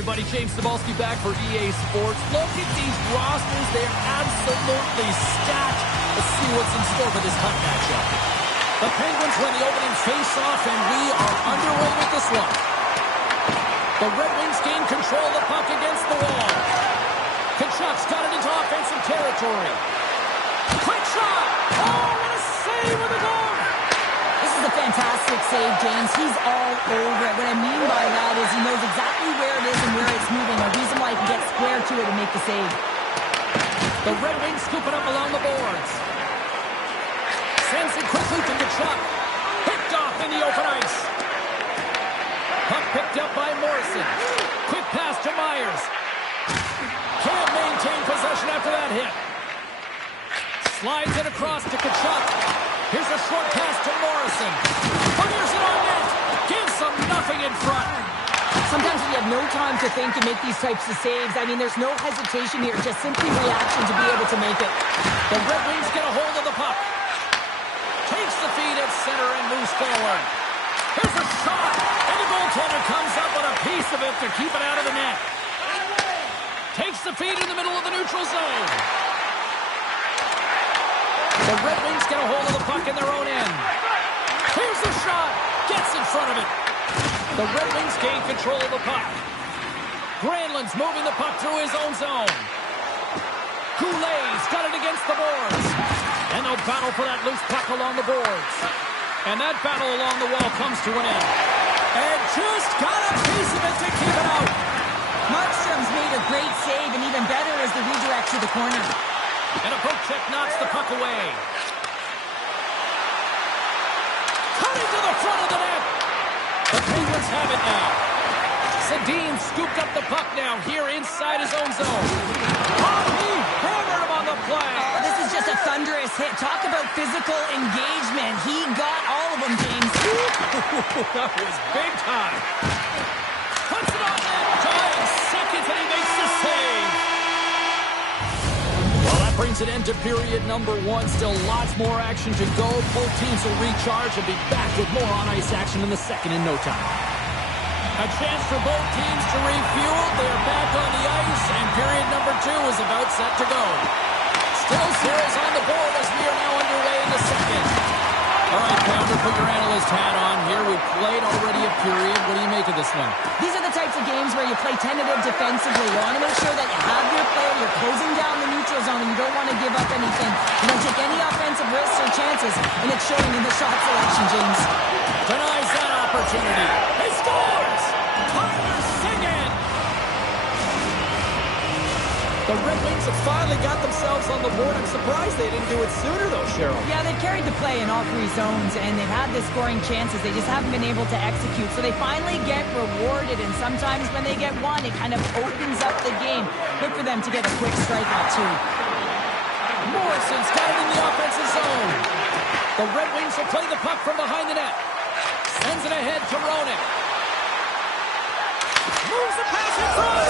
everybody. James Cebulski back for EA Sports. Look at these rosters. They're absolutely stacked. Let's see what's in store for this hunt matchup. The Penguins win the opening face-off, and we are underway with this one. The Red Wings gain control of the puck against the wall. Kachuk's got it into offensive territory. Quick shot! Oh, what a save with the goal! This is a fantastic save, James. He's all over it. What I mean by that is he knows exactly where it is and where it's moving. A reason why he can get square to it and make the save. The Red Wings scoop it up along the boards. Sends it quickly to Kachuk. Picked off in the open ice. Puck picked up by Morrison. Quick pass to Myers. Can't maintain possession after that hit. Slides it across to Kachuk. Here's a short pass to Morrison. Fires it on net. Gives them nothing in front. Sometimes when you have no time to think and make these types of saves, I mean, there's no hesitation here. Just simply reaction to be able to make it. The Red Wings get a hold of the puck. Takes the feed at center and moves forward. Here's a shot. And the goaltender comes up with a piece of it to keep it out of the net. Takes the feed in the middle of the neutral zone. The Red Wings get a hold of the puck in their own end. Here's the shot. Gets in front of it. The Red Wings gain control of the puck. Granlund's moving the puck through his own zone. Goulet's got it against the boards. And they'll battle for that loose puck along the boards. And that battle along the wall comes to an end. And just got a piece of it to keep it out. Markstrom's made a great save, and even better is the redirect to the corner. And a poke check knocks the puck away. Cutting to the front of the net. The Penguins have it now. Sedin scooped up the puck now here inside his own zone. Oh, he hammered him on the play. Oh, this is just a thunderous hit. Talk about physical engagement. He got all of them, James. That was big time. Puts it on net. Dying seconds, and he makes the save. Well, that brings an end to period number one. Still lots more action to go. Both teams will recharge and be back with more on-ice action in the second in no time. A chance for both teams to refuel. They're back on the ice, and period number two is about set to go. Still zeros on the board as we are now underway in the second. All right, Pounder, put your analyst hat on here. We've played already a period. What do you make of this one? These are the types of games where you play tentative defensively. You want to make sure that you have your player, you're closing down the neutral zone, and you don't want to give up anything. You don't take any offensive risks or chances, and it's showing in the shot selection, James. Denies that opportunity. He scores! Tyler Seguin! The Red Wings have finally got themselves on the board. I'm surprised they didn't do it sooner, though, Cheryl. Yeah, they've carried the play in all three zones, and they've had the scoring chances. They just haven't been able to execute. So they finally get rewarded, and sometimes when they get one, it kind of opens up the game. Look for them to get a quick strikeout, too. Morrison's got it in the offensive zone. The Red Wings will play the puck from behind the net. Sends it ahead to Roenick. Moves the pass in front.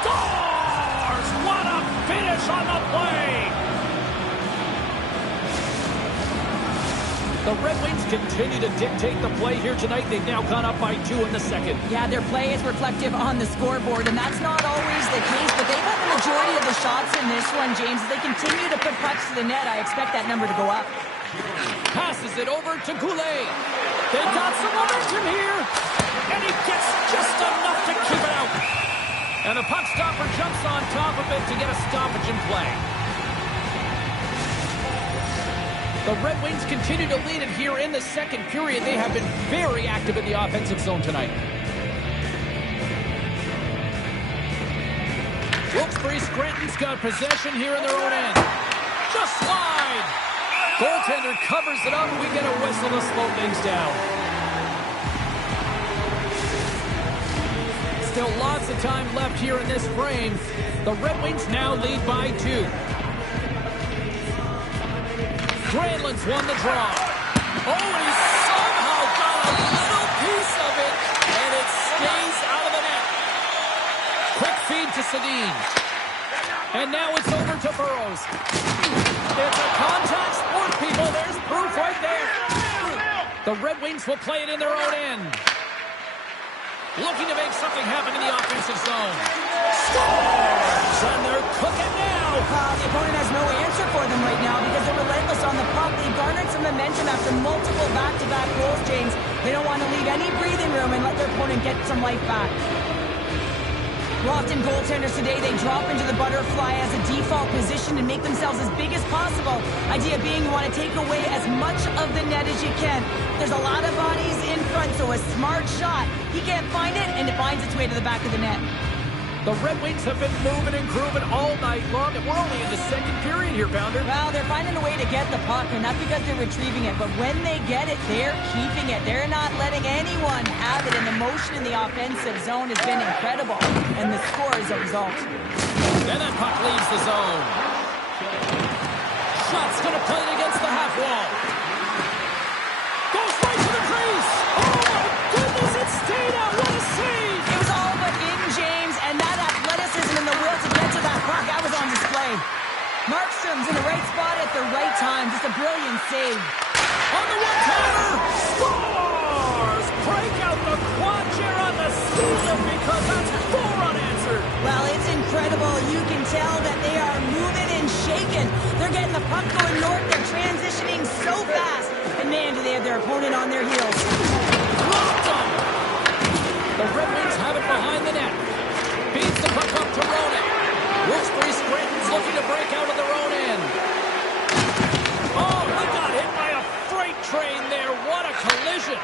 Scores! What a finish on the play! The Red Wings continue to dictate the play here tonight. They've now gone up by 2 in the second. Yeah, their play is reflective on the scoreboard, and that's not always the case, but they've had the majority of the shots in this one, James. As they continue to put pucks to the net, I expect that number to go up. Passes it over to Goulet. They've got some momentum here. And he gets just enough to keep it out. And the puck stopper jumps on top of it to get a stoppage in play. The Red Wings continue to lead it here in the second period. They have been very active in the offensive zone tonight. Wilkes-Barre Scranton's got possession here in their own end. Just slide. Goaltender covers it up. We get a whistle to slow things down. Still lots of time left here in this frame. The Red Wings now lead by 2. Granlund's won the draw. Oh, and he somehow got a little piece of it, and it stays out of the net. Quick feed to Sedin. And now it's over to Burrows. It's a contact sport, people. There's proof right there. The Red Wings will play it in their own end. Looking to make something happen in the offensive zone. Scores! And they're cooking now. The opponent has no answer for them right now because they're relentless on the puck. They garnered some momentum after multiple back-to-back goals, James. They don't want to leave any breathing room and let their opponent get some life back. Often goaltenders today, they drop into the butterfly as a default position and make themselves as big as possible. Idea being you want to take away as much of the net as you can. There's a lot of bodies in front, so a smart shot. He can't find it, and it finds its way to the back of the net. The Red Wings have been moving and grooving all night long, and we're only in the second period here, Pounder. Well, they're finding a way to get the puck, and that's because they're retrieving it. But when they get it, they're keeping it. They're not letting anyone have it, and the motion in the offensive zone has been incredible. And the score is a result. And that puck leaves the zone. Shot's going to play it against the half wall. Goes right to the crease. Oh, my goodness, it stayed out. What a save. It was all but in, James, and that athleticism and the will to get to that puck, that was on display. Markstrom's in the right spot at the right time. Just a brilliant save. On the one-timer, scores! Break out the quad chair on the season because that's 4 unanswered. Well, it's incredible. You can tell that they are moving and shaking. They're getting the puck going north. They're transitioning so fast. And man, do they have their opponent on their heels. Locked him! The Red Wings have it behind the net. Beats the puck up to Ronan. Wilkes-Barre Scranton's looking to break out of their own end. Oh, he got hit by a freight train there. What a collision.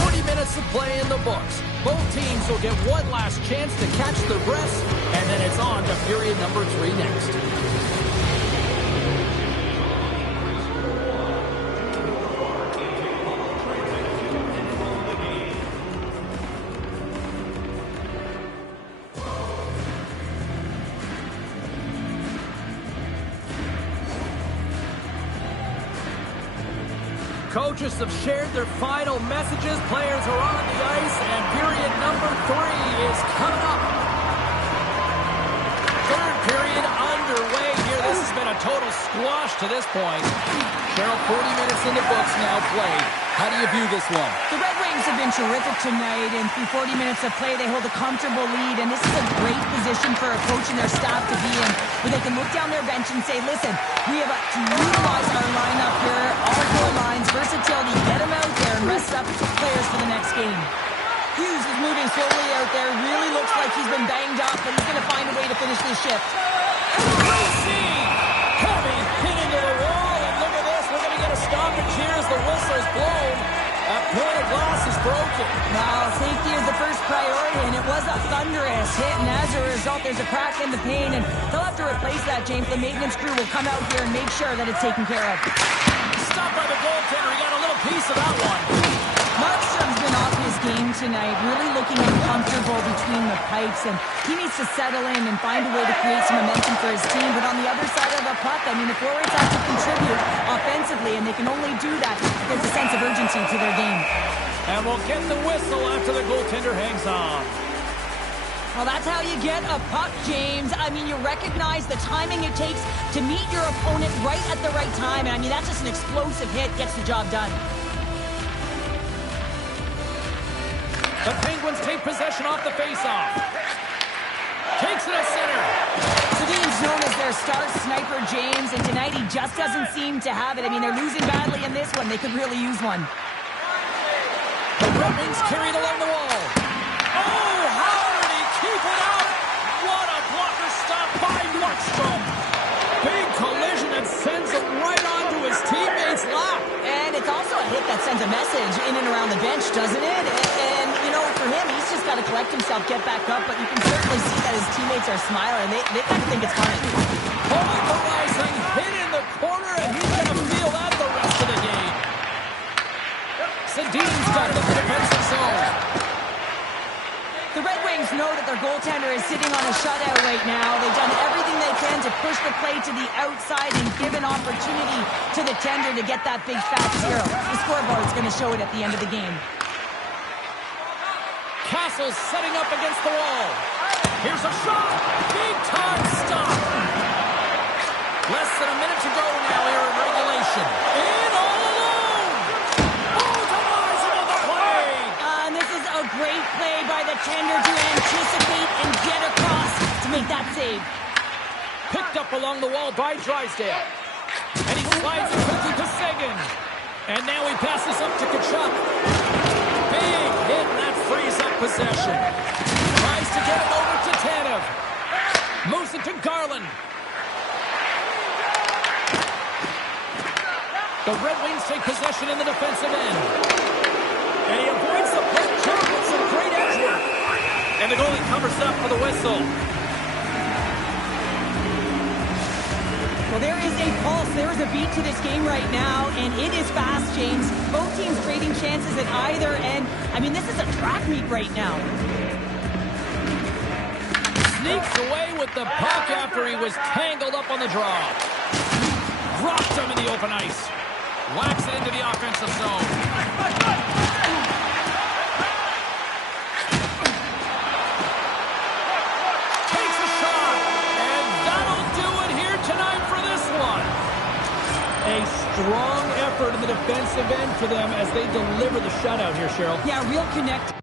40 minutes of play in the books. Both teams will get one last chance to catch their breaths, and then it's on to period number 3 next. Coaches have shared their final messages. Players are on the ice, and period number 3 is coming up. Third period underway here. This has been a total squash to this point. Cheryl, 40 minutes in the books now played. How do you view this one? The Red Wings have been terrific tonight, and through 40 minutes of play, they hold a comfortable lead, and this is a great position for a coach and their staff to be in, where they can look down their bench and say, listen, we have to utilize our lineup here, all 4 lines, versatility, get them out there and rest up players for the next game. Hughes is moving slowly out there, really looks like he's been banged up, but he's going to find a way to finish this shift. Gracie! Heavy hit into the wall, and look at this, we're going to get a stoppage here as the whistle's blown. That pane of glass is broken. Now, safety is the first priority, and it was a thunderous hit, and as a result, there's a crack in the pane, and they'll have to replace that, James. The maintenance crew will come out here and make sure that it's taken care of. Stopped by the goaltender. He got a little piece of that one. Markstrom's been off his game tonight, really looking uncomfortable between the pipes, and he needs to settle in and find a way to create some momentum for his team. But on the other side of the puck, I mean, the forwards have to contribute offensively, and they can only do that if there's a sense of urgency to their game. And we'll get the whistle after the goaltender hangs on. Well, that's how you get a puck, James. I mean, you recognize the timing it takes to meet your opponent right at the right time. And I mean, that's just an explosive hit, gets the job done. The Penguins take possession off the faceoff. Takes it at center. Sedin's known as their star sniper, James, and tonight he just doesn't seem to have it. I mean, they're losing badly in this one. They could really use one. The Red Wings carried along the wall. Oh, how did he keep it out? What a blocker stop by Markstrom. Big collision and sends him right onto his teammate's lap. And it's also a hit that sends a message in and around the bench, doesn't it? And you know, for him, he's just got to collect himself, get back up, but you can certainly see that his teammates are smiling. They kind of think it's funny. Polarizing hit in the corner, and he's going to feel that the rest of the game. Sedin's got it in the defensive zone. The Red Wings know that their goaltender is sitting on a shutout right now. They've done everything they can to push the play to the outside and give an opportunity to the tender to get that big fat 0. The scoreboard's going to show it at the end of the game. Castle's setting up against the wall. Here's a shot. Big time stop. Less than a minute to go now here in regulation. In all alone. Oh, demise play by the tender to anticipate and get across to make that save. Picked up along the wall by Drysdale. And he slides it quickly to Seguin. And now he passes up to Tkachuk. Big hit, and that frees up possession. Tries to get it over to Tanev. Moves it to Garland. The Red Wings take possession in the defensive end. And he avoids the poke check with some great edge work. And the goalie covers up for the whistle. Well, there is a pulse, there is a beat to this game right now, and it is fast, James. Both teams creating chances at either end. I mean, this is a track meet right now. Sneaks away with the puck after he was tangled up on the draw. Dropped him in the open ice. Whacks it into the offensive zone. Takes a shot, and that'll do it here tonight for this one. A strong effort in the defensive end for them as they deliver the shutout here, Cheryl. Yeah, real connect.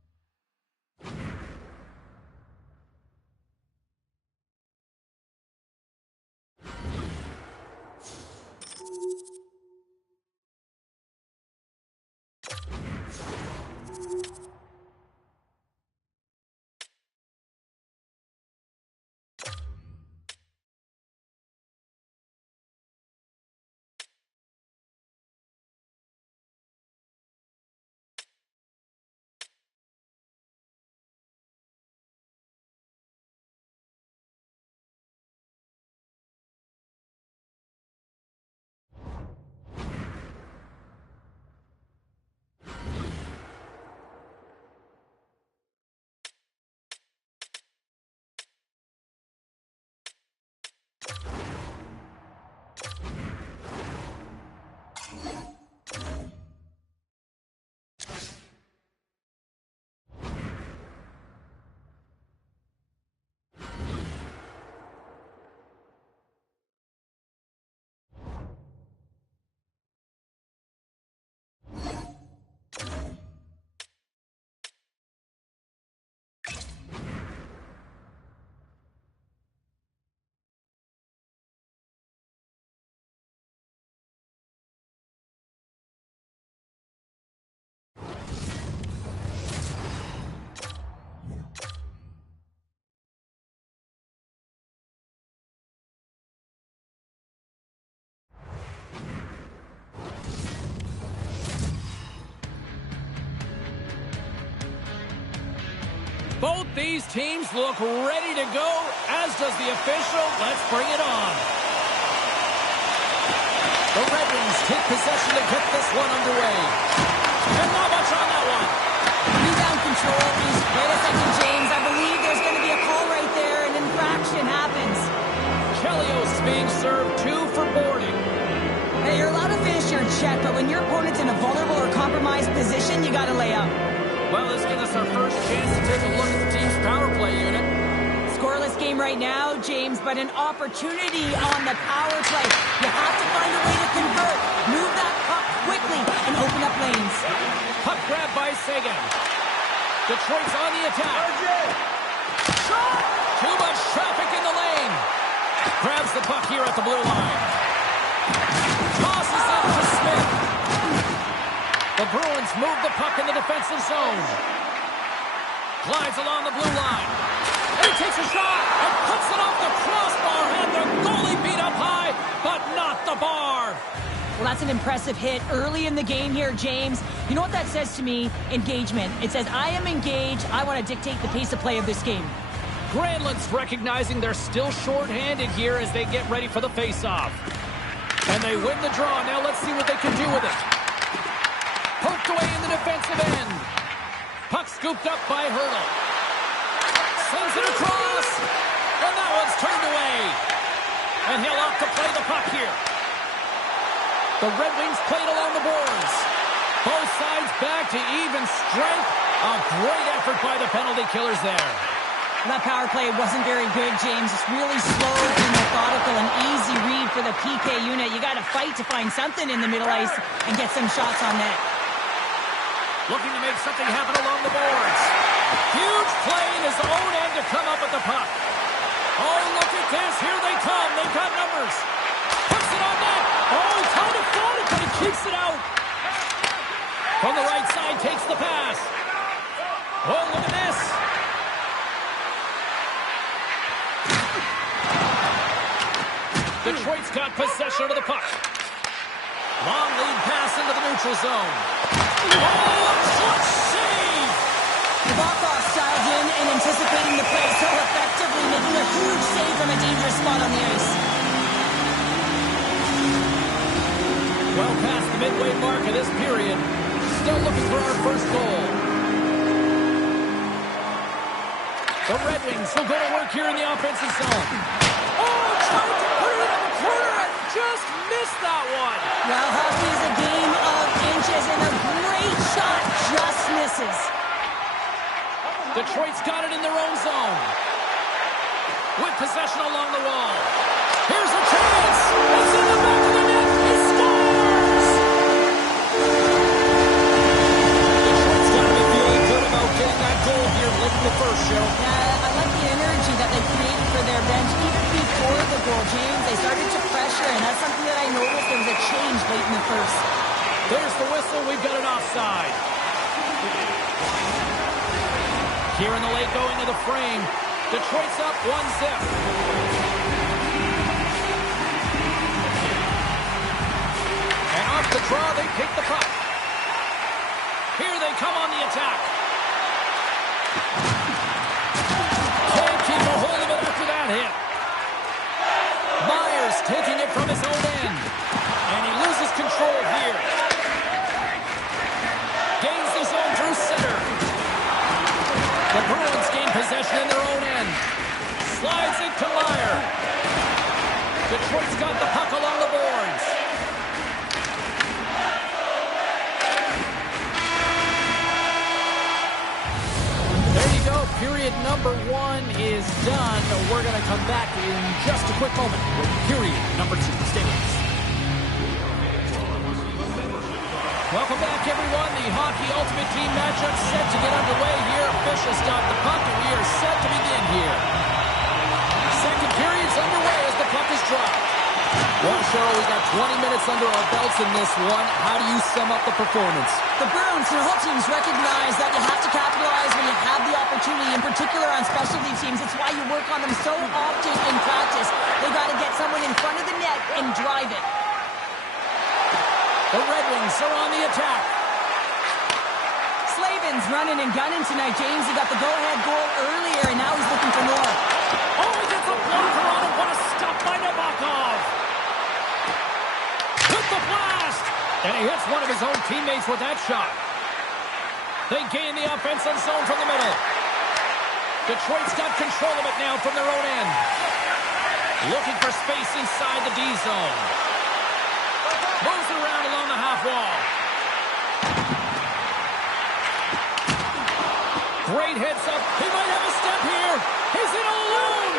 Both these teams look ready to go, as does the official. Let's bring it on. The Red Wings take possession to get this one underway. And not much on that one. Rebound control is wait a second, James. I believe there's going to be a call right there. An infraction happens. Chelios is being served 2 for boarding. Hey, you're allowed to finish your check, but when your opponent's in a vulnerable or compromised position, you got to lay up. Well, this gives us our first chance to take a look at the team's power play unit. Scoreless game right now, James, but an opportunity on the power play. You have to find a way to convert. Move that puck quickly and open up lanes. Puck grab by Seguin. Detroit's on the attack. Shot! Too much traffic in the lane. Grabs the puck here at the blue line. Tosses it to Smith. The Bruins move the puck in the defensive zone. Glides along the blue line. And he takes a shot and puts it off the crossbar. And the goalie beat up high, but not the bar. Well, that's an impressive hit early in the game here, James. You know what that says to me? Engagement. It says, I am engaged. I want to dictate the pace of play of this game. Granlund's recognizing they're still short-handed here as they get ready for the face-off. And they win the draw. Now let's see what they can do with it. Poked away in the defensive end. Puck scooped up by Hurdle. Sends it across. And that one's turned away. And he'll opt to play the puck here. The Red Wings played along the boards. Both sides back to even strength. A great effort by the penalty killers there. That power play wasn't very good, James. It's really slow and methodical, an easy read for the PK unit. You got to fight to find something in the middle ice and get some shots on net. Looking to make something happen along the boards. to come up with the puck. Oh, look at this. Here they come. They've got numbers. Puts it on net. Oh, he kind of fought it, but he keeps it out. From the right side, takes the pass. Oh, look at this. Detroit's got possession of the puck. Long lead pass into the neutral zone. Oh, a clutch save! Nabokov styled in and anticipating the play so effectively, making a huge save from a dangerous spot on the ice. Well past the midway mark of this period. Still looking for our first goal. The Red Wings will go to work here in the offensive zone. Oh, tried to put it in the corner and just missed that one. Well, hockey is a game of inches, and a great shot just misses. Detroit's got it in their own zone. With possession along the wall. Here's a chance. It's in the back of the net. He scores! Detroit's got to be feeling good about getting that goal here late in the first, show. Yeah, I like the energy that they created for their bench. Even before the goal, James, they started to pressure, and that's something that I noticed. There was a change late in the first. There's the whistle. We've got an offside. Here in the late going of the frame. Detroit's up 1-0. And off the draw, they pick the puck. Here they come on the attack. Can't keep a hold of it after that hit. Myers taking it from his own end. And he loses control here. Gains the zone through center. The Bruins gain possession in their own end. Slides it to Meyer. Detroit's got the puck along the boards. There you go. Period number 1 is done. We're going to come back in just a quick moment with period number 2. Stay with us. Welcome back, everyone. The Hockey Ultimate Team matchup set to get underway here. Officials got the puck, and we are set to begin here. Second period's underway as the puck is dropped. Well, Cheryl, we got 20 minutes under our belts in this one. How do you sum up the performance? The Bruins and the whole teams recognize that you have to capitalize when you have the opportunity, in particular on specialty teams. It's why you work on them so often in practice. They got to get someone in front of the net and drive it. The Red Wings are on the attack. Slavin's running and gunning tonight, James. He got the go-ahead goal earlier, and now he's looking for more. Oh, he gets a blocker on him. What a stop by Nabokov. With the blast. And he hits one of his own teammates with that shot. They gain the offensive zone from the middle. Detroit's got control of it now from their own end. Looking for space inside the D zone. Moves around along the half wall. Great heads up. He might have a step here. He's in alone.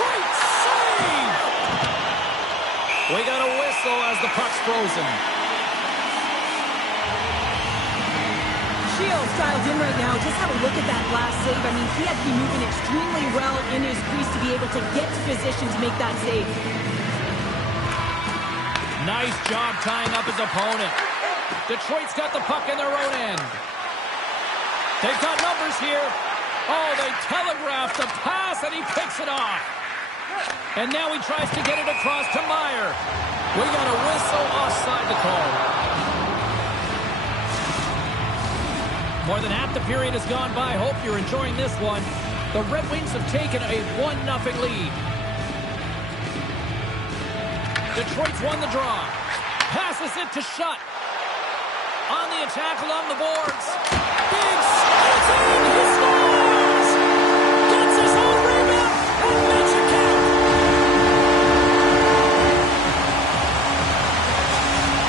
Great save. We got a whistle as the puck's frozen. Shields dialed in right now. Just have a look at that last save. I mean, he had to be moving extremely well in his crease to be able to get to position to make that save. Nice job tying up his opponent. Detroit's got the puck in their own end. They've got numbers here. Oh, they telegraphed the pass, and he picks it off. And now he tries to get it across to Meyer. We got a whistle offside the call. More than half the period has gone by. Hope you're enjoying this one. The Red Wings have taken a 1-0 lead. Detroit's won the draw. Passes it to Shutt. On the attack along the boards. Big it's in. He scores! Gets his own rebound and makes it count.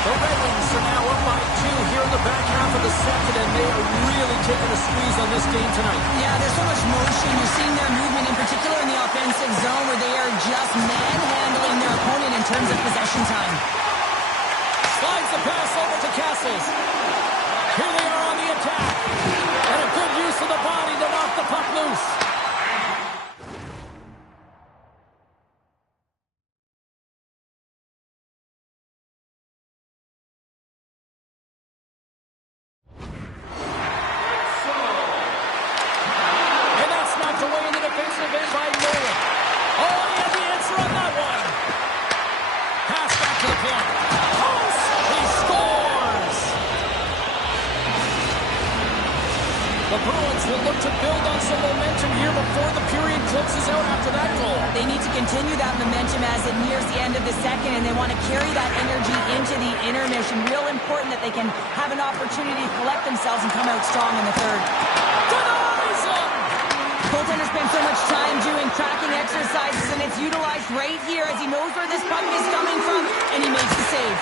The Red Wings are now up by 2 here in the back half of the second, and they are really taking a squeeze on this game tonight. Yeah, there's so much motion. You're seeing their movement, in particular in the offensive zone, where they are just manhandling their opponent in terms of possession time. Slides the pass over to Castles. Here they are on the attack. And a good use of the body to knock the puck loose. Defensive end by Nolan. Oh, he had the answer on that one. Pass back to the point. Post! He scores! The Bruins will look to build on some momentum here before the period closes out after that goal. They need to continue that momentum as it nears the end of the second, and they want to carry that energy into the intermission. Real important that they can have an opportunity to collect themselves and come out strong in the third. Denies him! Goaltender spends so much time doing tracking exercises, and it's utilized right here as he knows where this puck is coming from, and he makes the save.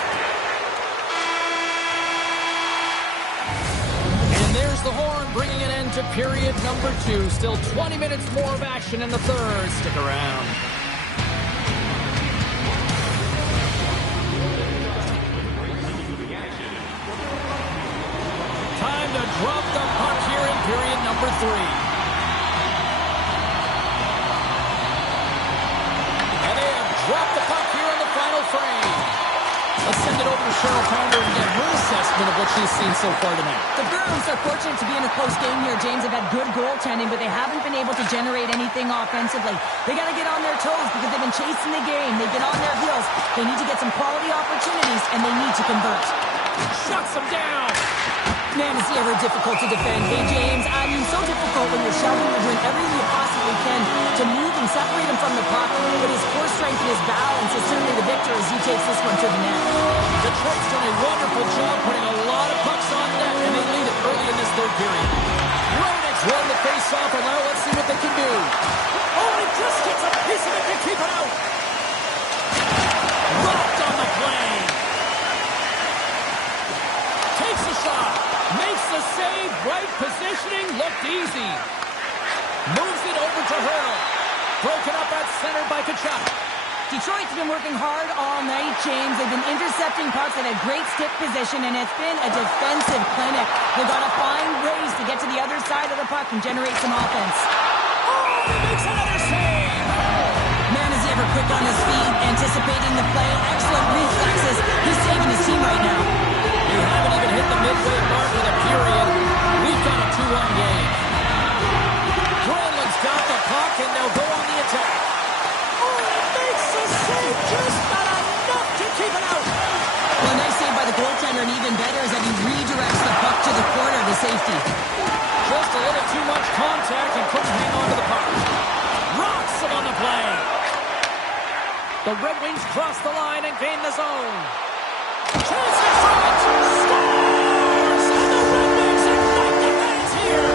There's the horn, bringing an end to period number 2. Still 20 minutes more of action in the third. Stick around. Time to drop the puck here in period number 3. And they have dropped the puck here in the final frame. Let's send it over to Cheryl Pounder and get her assessment of what she's seen so far tonight. The Bruins are fortunate to be in a close game here, James. They've had good goaltending, but they haven't been able to generate anything offensively. They got to get on their toes because they've been chasing the game. They've been on their heels. They need to get some quality opportunities, and they need to convert. Shuts them down. Man, is he ever difficult to defend. Hey, James, I mean, so difficult when you're shoving, you're doing everything you possibly can to move and separate him from the puck. But his core strength and his balance is certainly the victor as he takes this one to the net. Detroit's done a wonderful job putting a lot of pucks on net, and they lead it early in this third period. Roenick's won the face-off, and now let's see what they can do. Oh, he just gets a piece of it to keep it out. Rocked on the play. Takes a shot. Makes the save. Right positioning. Looked easy. Moves it over to Hurdle. Broken up at center by Kachuk. Detroit's been working hard all night, James. They've been intercepting pucks at a great stick position, and it's been a defensive clinic. They've got to find ways to get to the other side of the puck and generate some offense. Oh, he makes another save. Man, is he ever quick on his feet, anticipating the play. Excellent reflexes. He's saving his team right now. We haven't even hit the midway mark of the period. We've got a 2-1 game. Granlund's got the puck, and they'll go on the attack. Oh, it makes the save, just not enough to keep it out. Well, nice save by the goaltender, and even better is that he redirects the puck to the corner to safety. Just a little too much contact and couldn't hang on to the puck. Rocks him on the play. The Red Wings cross the line and gain the zone. Chance in front. Scores! And the Red Wings ignite the fans here.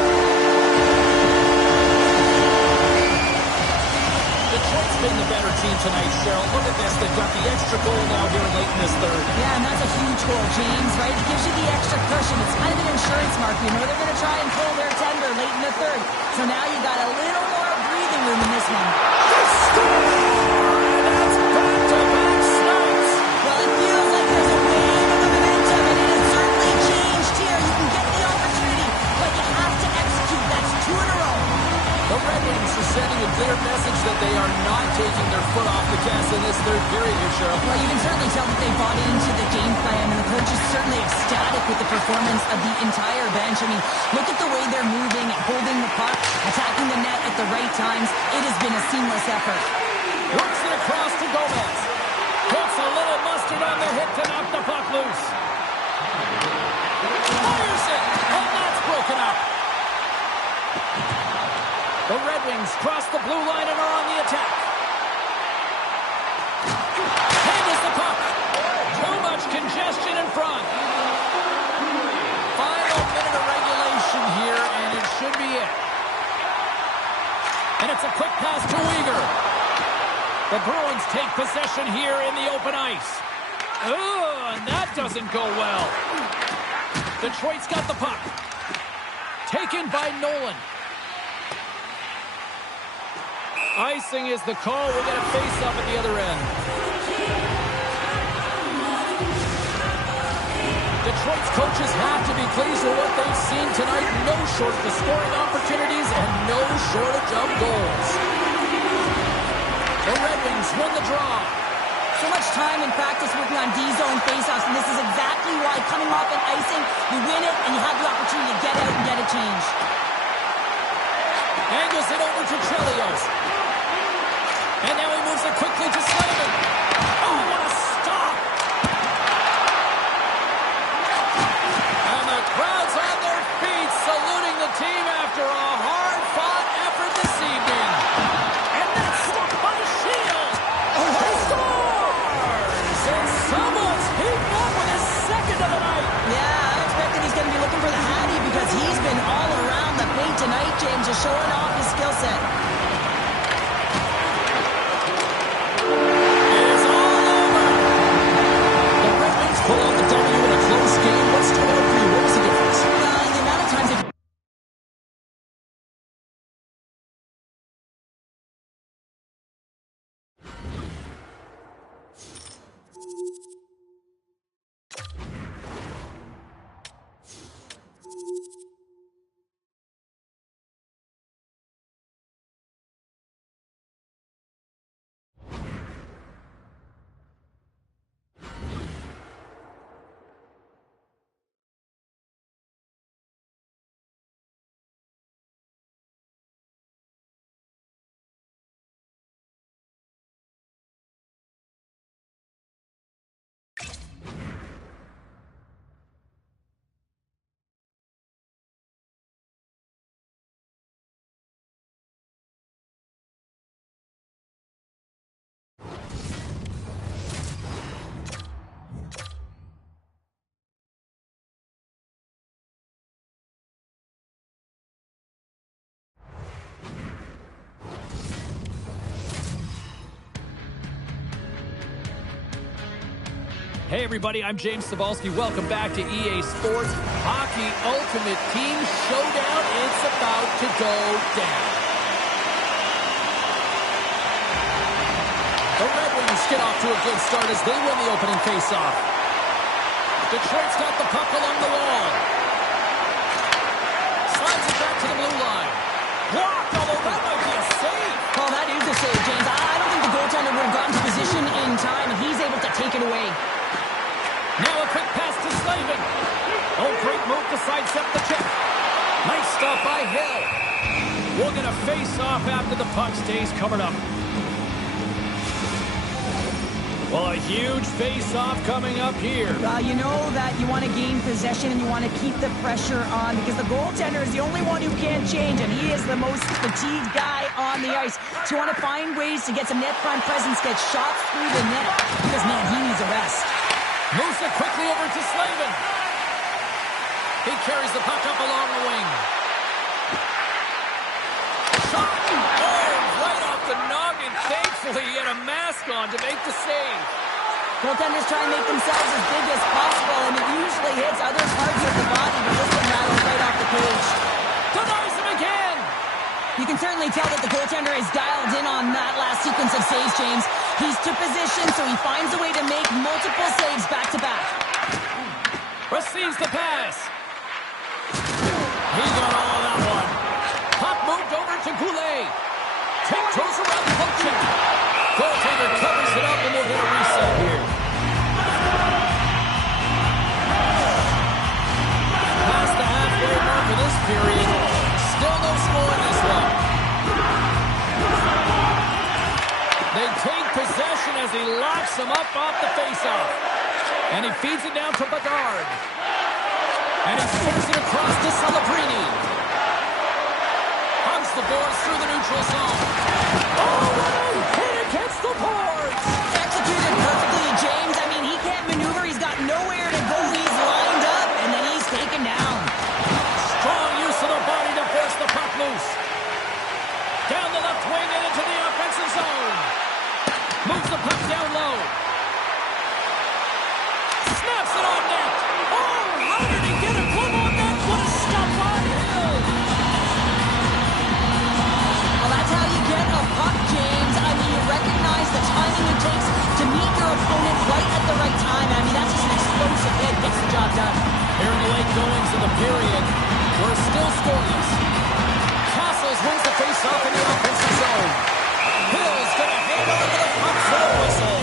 Detroit's been the better team tonight, Cheryl. Look at this. They've got the extra goal now here late in this third. Yeah, and that's a huge goal, James, right? It gives you the extra cushion. It's kind of an insurance mark. You know they're going to try and pull their tender late in the third. So now you got a little more breathing room in this one. They score! And that's back-to-back snipes. Well, it feels like there's a wave of momentum, and it has certainly changed here. You can get the opportunity, but you have to execute. That's 2 in a row. The Red Wings are sending a clear message that they are not taking their foot off the gas in this third period here, Cheryl. Well, you can certainly tell that they bought into the game plan, and the coach is certainly ecstatic with the performance of the entire bench. I mean, look at the way they're moving, holding the puck, attacking the net at the right times. It has been a seamless effort. Works it across to Gomez. Puts a little mustard on the hit to knock the puck loose. Fires it, and that's broken up. The Red Wings cross the blue line and are on the attack. Handles the puck. Too much congestion in front. Final minute of regulation here, and it should be it. And it's a quick pass to Weegar. The Bruins take possession here in the open ice. Oh, and that doesn't go well. Detroit's got the puck. Taken by Nolan. Icing is the call. We'll get a face-up at the other end. Detroit's coaches have to be pleased with what they've seen tonight. No shortage of scoring opportunities and no shortage of goals. The Red Wings win the draw. So much time in practice working on D-zone faceoffs, and this is exactly why coming off an icing, you win it, and you have the opportunity to get out and get a change. Angles it over to Chelios. And now he moves it quickly to Slavin. Oh, what a stop! And the crowd's on their feet, saluting the team after a hard-fought effort this evening. And that's stopped by Shield. Oh, he scores! And Someone's heating up with his second of the night. Yeah, I expect that he's going to be looking for the Hattie because he's been all around the paint tonight, James, just showing off his skill set. It's all over. The Red Wings pull out the W in a close game. What stood out for you? What was the difference? The amount of times they... Hey everybody, I'm James Cebulski. Welcome back to EA Sports Hockey Ultimate Team Showdown. It's about to go down. The Red Wings get off to a good start as they win the opening faceoff. Detroit's got the puck along the wall. Slides it back to the blue line. Blocked, although that might be a save. Oh, that is a save, James. I don't think the goaltender would have gotten to position in time, and he's able to take it away. Now a quick pass to Slavin. Oh, great move to sidestep the check. Nice stop by Hill. We'll get a face-off after the puck stays covered up. Well, a huge face-off coming up here. You know that you want to gain possession and you want to keep the pressure on because the goaltender is the only one who can't change, and he is the most fatigued guy on the ice. So you want to find ways to get some net front presence, get shots through the net because, man, he needs a rest. Moves it quickly over to Slavin. He carries the puck up along the wing. Shot! Oh, right off the noggin. Thankfully, he had a mask on to make the save. Goaltenders try and make themselves as big as possible, and it usually hits other parts of the body, but this one rattles right off the cage. Denies him again! You can certainly tell that the goaltender is dialed in on that last sequence of saves, James. He's to position, so he finds a way to make multiple saves back-to-back. Receives the pass. He got all of that one. Puck moved over to Goulet. Tiptoes around the puck check. Goaltender covers it up, and we'll get a reset here. Past the halfway mark of this period. Still no score in this one. They take possession as he locks them up off the faceoff. And he feeds it down to Bedard. And he sends it across to Celebrini. Hunts the boards through the neutral zone. Oh, hit against the boards. Executed perfectly, James. I mean, he can't maneuver. He's got nowhere to go. He's lined up, and then he's taken down. Strong use of the body to force the puck loose. Down the left wing and into the offensive zone. Moves the puck down low. Snaps it on net. Oh, how did he get a glove on net? What a stop on Hill. Well, that's how you get a puck, James. I mean, you recognize the timing it takes to meet your opponent right at the right time. I mean, that's just an explosive hit. Gets the job done. Here in the late goings of the period, we're still scoreless. Castles wins the faceoff in the offensive zone. Hill's going to hang on to the puck for a whistle.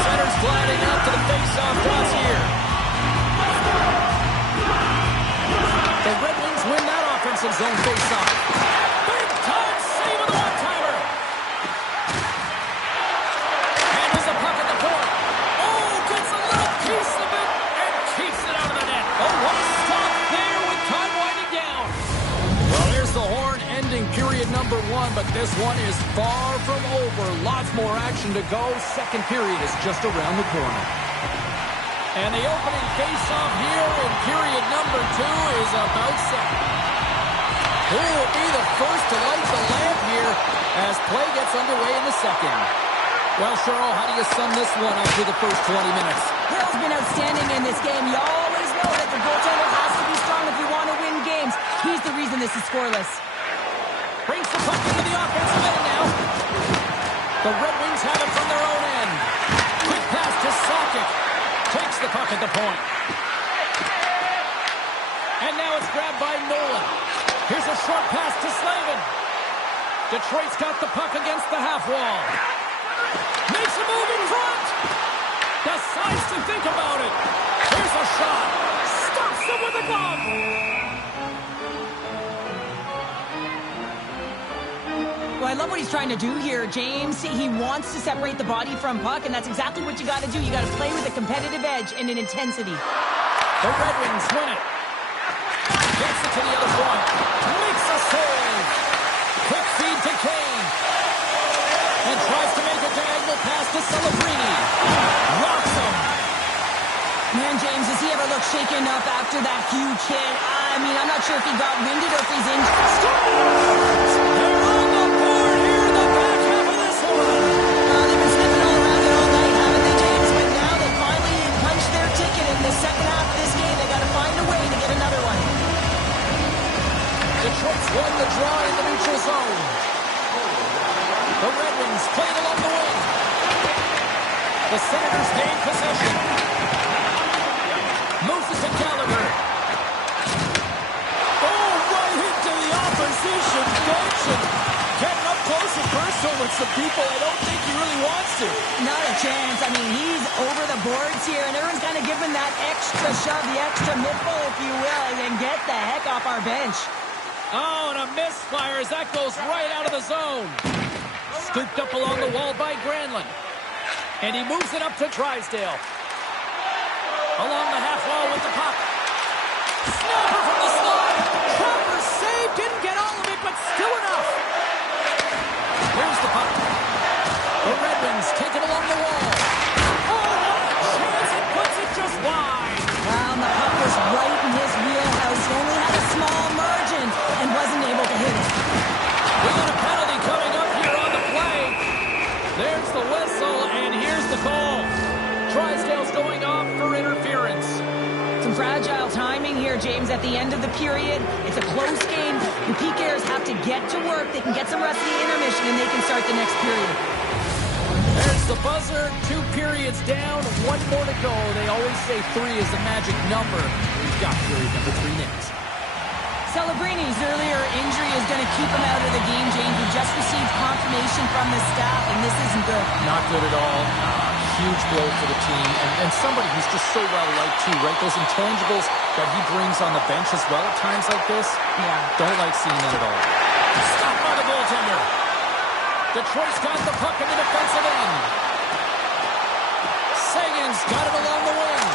Center's gliding out to the faceoff cross here. offensive zone faceoff. Big time save with a one-timer. And there's a puck at the point. Oh, gets a little piece of it and keeps it out of the net. Oh, what a stop there with time winding down. Well, here's the horn ending period number 1, but this one is far from over. Lots more action to go. Second period is just around the corner. And the opening face-off here in period number 2 is about set. Who will be the first to light the lamp here as play gets underway in the second? Well, Cheryl, how do you sum this one up through the first 20 minutes? Hill's been outstanding in this game. You always know that the goaltender has to be strong if you want to win games. He's the reason this is scoreless. Brings the puck into the offensive end now. The Red Wings have it from their own end. Quick pass to Sakic. Takes the puck at the point. And now it's grabbed by Nolan. Here's a short pass to Slavin. Detroit's got the puck against the half wall. Makes a move in front. Decides to think about it. Here's a shot. Stops him with a glove. Well, I love what he's trying to do here, James. He wants to separate the body from puck, and that's exactly what you got to do. You got to play with a competitive edge and an intensity. The Red Wings win it. Gets it to the other point. Makes a save. Quick feed to Kane. And tries to make a diagonal pass to Celebrini. Rocks him. Man, James, does he ever look shaken up after that huge hit? I mean, I'm not sure if he got winded or if he's injured. Scores! They're on the board here in the back half of this one. They've been sniffing all around it all night, haven't they, James? But now they finally punched their ticket in the second half of this game. They got to find a way to get another one. Detroit's won the draw in the neutral zone. The Red Wings played along the wing. The Senators gain possession. Moves it to Gallagher. Oh, right into the opposition bench and getting up close and personal with some people I don't think he really wants to. Not a chance. I mean, he's over the boards here, and everyone's kind of giving that extra shove, the extra middle, if you will, and get the heck off our bench. Oh, and a misfire as that goes right out of the zone. Scooped up along the wall by Granlund. And he moves it up to Drysdale. Along the half wall with the puck. Snapper from the slot. Proper save. Didn't get all of it, but still enough. Here's the puck. The Red Wings take it along the wall. Oh, what a chance. It puts it just wide. Well, the puck was right in his wheelhouse. He only had a small margin and wasn't able to hit it. We got a penalty coming up here on the play. There's the whistle, and here's the call. Drysdale's going off for interference. Some fragile timing here, James, at the end of the period. It's a close game. The PKers have to get to work. They can get some rest of the intermission, and they can start the next period. There's the buzzer. 2 periods down. 1 more to go. They always say 3 is the magic number. We've got period number 3 next. Celebrini's earlier injury is going to keep him out of the game, James. We just received confirmation from the staff, and this isn't good. Not good at all. Huge blow for the team. And somebody who's just so well-liked, too, right? Those intangibles that he brings on the bench as well at times like this. Yeah. Don't like seeing that at all. Stopped by the goaltender. Detroit's got the puck in the defensive end. Sagan's got it along the wing.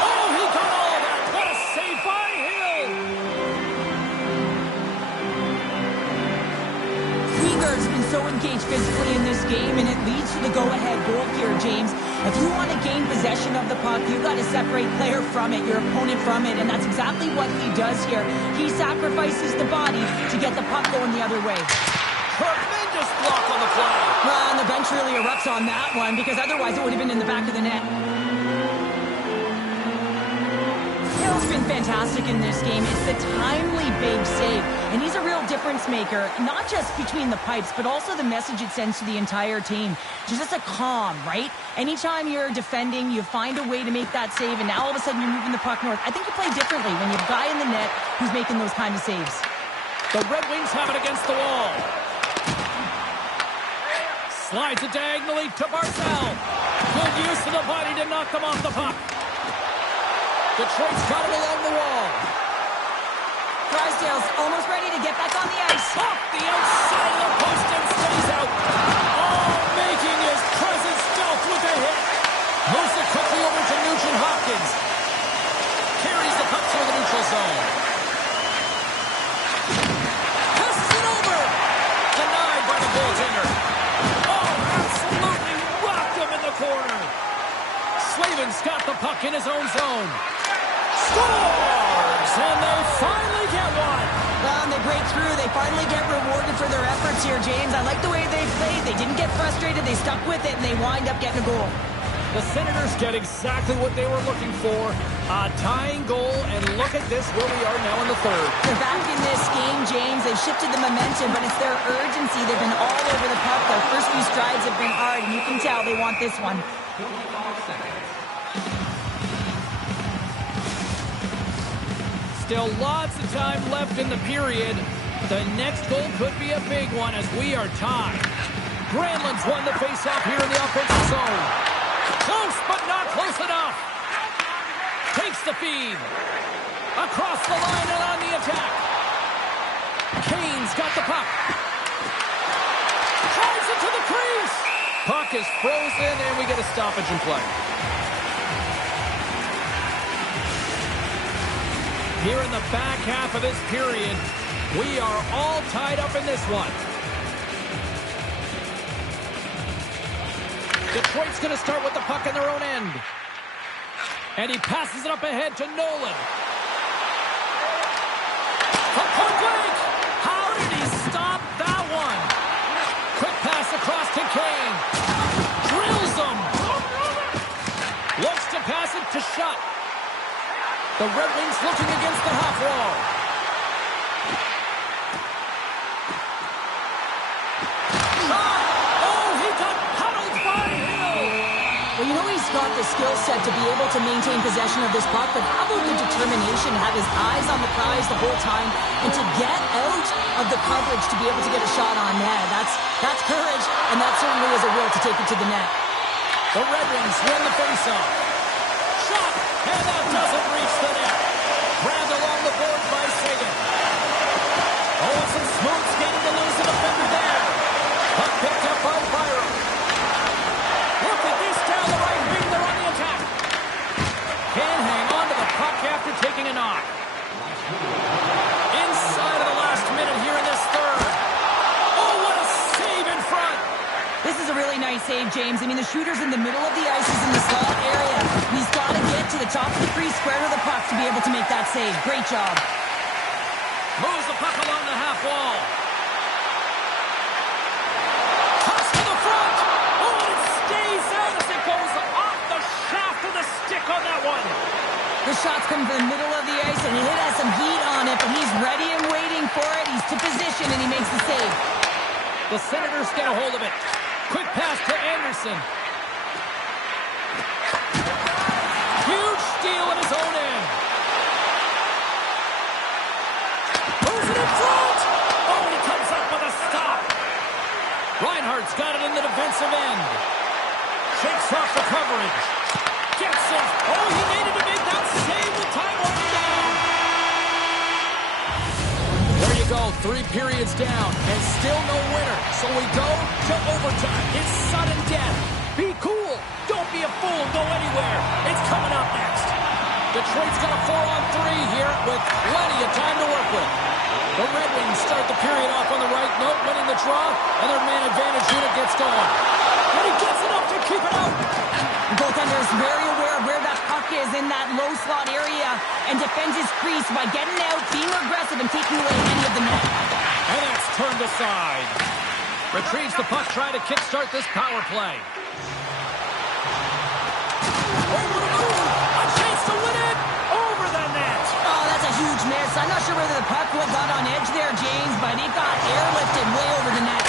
Oh, he got all of that. What a save by Hill. Krieger's been so engaged physically in this game, and it leads to the go-ahead goal here, James. If you want to gain possession of the puck, you've got to separate player from it, your opponent from it, and that's exactly what he does here. He sacrifices the body to get the puck going the other way. Tremendous block on the play. Well, and the bench really erupts on that one, because otherwise it would have been in the back of the net. Hill's been fantastic in this game. It's the timely big save, and he's a real difference maker, not just between the pipes, but also the message it sends to the entire team. Just a calm, right? Anytime you're defending, you find a way to make that save, and now all of a sudden you're moving the puck north. I think you play differently when you have a guy in the net who's making those kind of saves. The Red Wings have it against the wall. Slides it diagonally to Barzal. Good use of the body to knock them off the puck. Detroit's got it along the wall. Drysdale's almost ready get back on the ice. Off the outside of the post and stays out. Oh, making his presence felt with a hit. Moves it quickly over to Nugent-Hopkins. Carries the puck through the neutral zone. Passes it over. Denied by the goaltender. Oh, absolutely rocked him in the corner. Slavin's got the puck in his own zone. Scores! And they finally get one. Well, and they break through. They finally get rewarded for their efforts here, James. I like the way they played. They didn't get frustrated. They stuck with it, and they wind up getting a goal. The Senators get exactly what they were looking for. A tying goal, and look at this, where we are now in the third. They're back in this game, James. They've shifted the momentum, but it's their urgency. They've been all over the puck. Their first few strides have been hard, and you can tell they want this one. Still lots of time left in the period. The next goal could be a big one as we are tied. Granlund's won the faceoff here in the offensive zone. Close, but not close enough. Takes the feed. Across the line and on the attack. Kane's got the puck. Drives it to the crease. Puck is frozen, and we get a stoppage in play. Here in the back half of this period, we are all tied up in this one. Detroit's going to start with the puck in their own end. And he passes it up ahead to Nolan. From point blank! How did he stop that one? Quick pass across to Kane. Drills him. Looks to pass it to Shutt. The Red Wings looking against the half wall. Shot! Oh, he got huddled by Hill! Well, you know he's got the skill set to be able to maintain possession of this puck, but how about the determination to have his eyes on the prize the whole time and to get out of the coverage to be able to get a shot on net? That's courage, and that certainly is a will to take it to the net. The Red Wings win the faceoff. Shot! And that doesn't reach the net. Grabbed along the boards by Sagan. Oh, and some smooth skating to lose the defender there. Puck picked up by Byron. Look at this down the right wing. They're on the attack. Can hang on to the puck after taking a knock. Inside of the last minute here in this third. Oh, what a save in front. This is a really nice save, James. I mean, the shooter's in the middle of the ice. He's in the slot area. He's got to get to the top of the crease, square to the puck to be able to make that save. Great job. Moves the puck along the half wall. Toss to the front. Oh, and it stays out as it goes off the shaft of the stick on that one. The shot's come from the middle of the ice, and it has some heat on it, but he's ready and waiting for it. He's to position, and he makes the save. The Senators get a hold of it. Quick pass to Anderson. Huge steal in his own end. Moves it in front. Oh, and he comes up with a stop. Reinhardt's got it in the defensive end. Shakes off the coverage. Gets it. Oh, he needed to make that save with time running down. There you go. 3 periods down and still no winner. So we go to overtime. It's sudden death. Be cool. Don't be a fool. Go anywhere. It's coming up next. Detroit's got a 4-on-3 here with plenty of time to work with. The Red Wings start the period off on the right note, winning the draw, and their man advantage unit gets going. And he gets enough to keep it out. The goaltender is very aware of where that puck is in that low slot area and defends his crease by getting out, being aggressive, and taking away any of the net. And that's turned aside. Retrieves the puck, trying to kickstart this power play. Over the move. A chance to win it. Over the net. Oh, that's a huge miss. I'm not sure whether the puck would have got on edge there, James, but it got airlifted way over the net.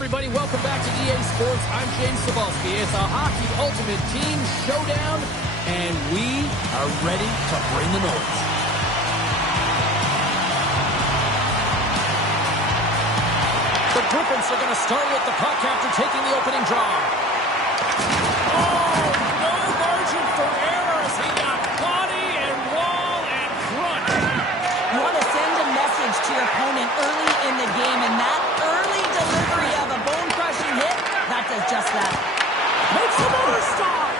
everybody. Welcome back to EA Sports. I'm James Cebulski. It's a Hockey Ultimate Team Showdown, and we are ready to bring the noise. The Griffins are going to start with the puck after taking the opening draw. Oh, no margin for error as he got body and wall and crunch. You want to send a message to your opponent early in the game, and that early delivery of a bone-crushing hit, that does just that. Makes the motor stop.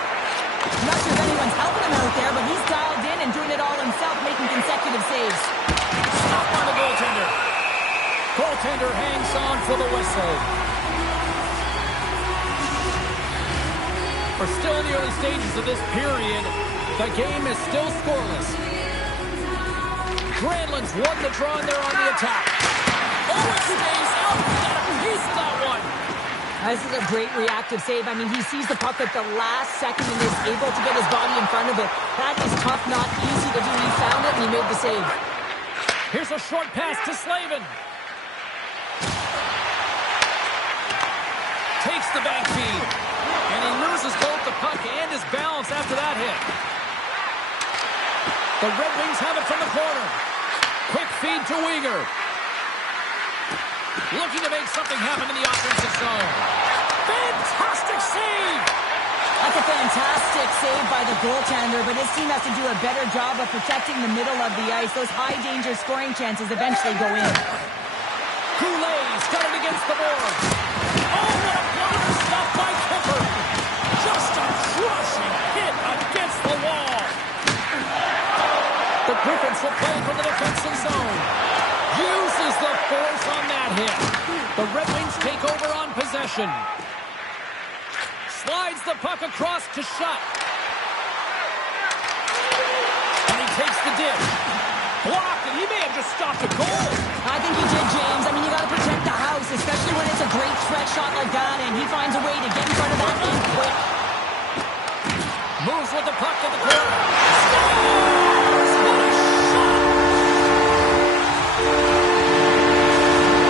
I'm not sure if anyone's helping him out there, but he's dialed in and doing it all himself, making consecutive saves. Stopped by the goaltender. Goaltender hangs on for the whistle. We're still in the early stages of this period. The game is still scoreless. Granlund's won the draw and they're on the attack. Oh, it stays out. He got a piece of that one. This is a great reactive save. I mean, he sees the puck at the last second and is able to get his body in front of it. That is tough, not easy to do. He found it and he made the save. Here's a short pass to Slavin. Takes the bank feed. And he loses both the puck and his balance after that hit. The Red Wings have it from the corner. Quick feed to Weegar. Looking to make something happen in the offensive zone. Fantastic save! That's a fantastic save by the goaltender, but his team has to do a better job of protecting the middle of the ice. Those high-danger scoring chances eventually go in. Goulet's got it against the boards. Oh, what a blocker stop by Kemper. Just a crushing hit against the wall. The Griffins will play from the defensive zone. Uses the force on that hit. The Red Wings take over on possession. Slides the puck across to Shutt. And he takes the dish. Blocked, and he may have just stopped a goal. I think he did, James. I mean, you got to protect the house, especially when it's a great stretch shot like that, and he finds a way to get in front of that and quick. Moves with the puck to the corner. Scores! What a shot!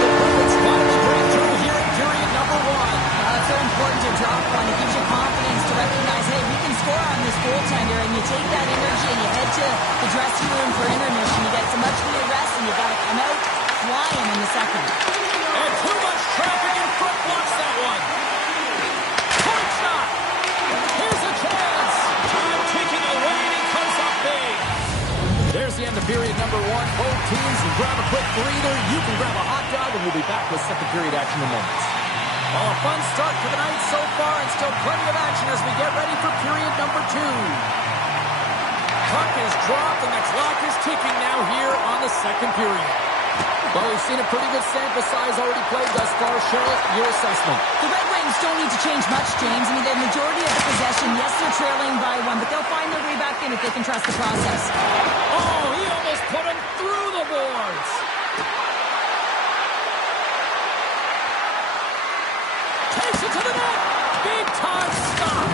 The Bruins finally break through here in period number one. It's so important to drop one. It gives you confidence to recognize, hey, we can score on this goaltender, and you take that energy and you head to the dressing room for intermission. You get some much-needed rest, and you got to come out flying in the second. And too much traffic in front blocks that one. Point shot. Here's a chance. Time ticking away, and he comes up big. There's the end of period number one. Both teams can grab a quick breather. You can grab a hot dog, and we'll be back with second period action in moments. Well, a fun start to the night so far, and still plenty of action as we get ready for period number two. Puck is dropped, and the clock is ticking now here on the second period. Well, we've seen a pretty good sample size already played thus far. Cheryl, your assessment. The Red Wings don't need to change much, James. I mean, the majority of the possession, yes, they're trailing by one, but they'll find their way back in if they can trust the process. Oh, he almost put him through the boards. Takes it to the net. Big time stop.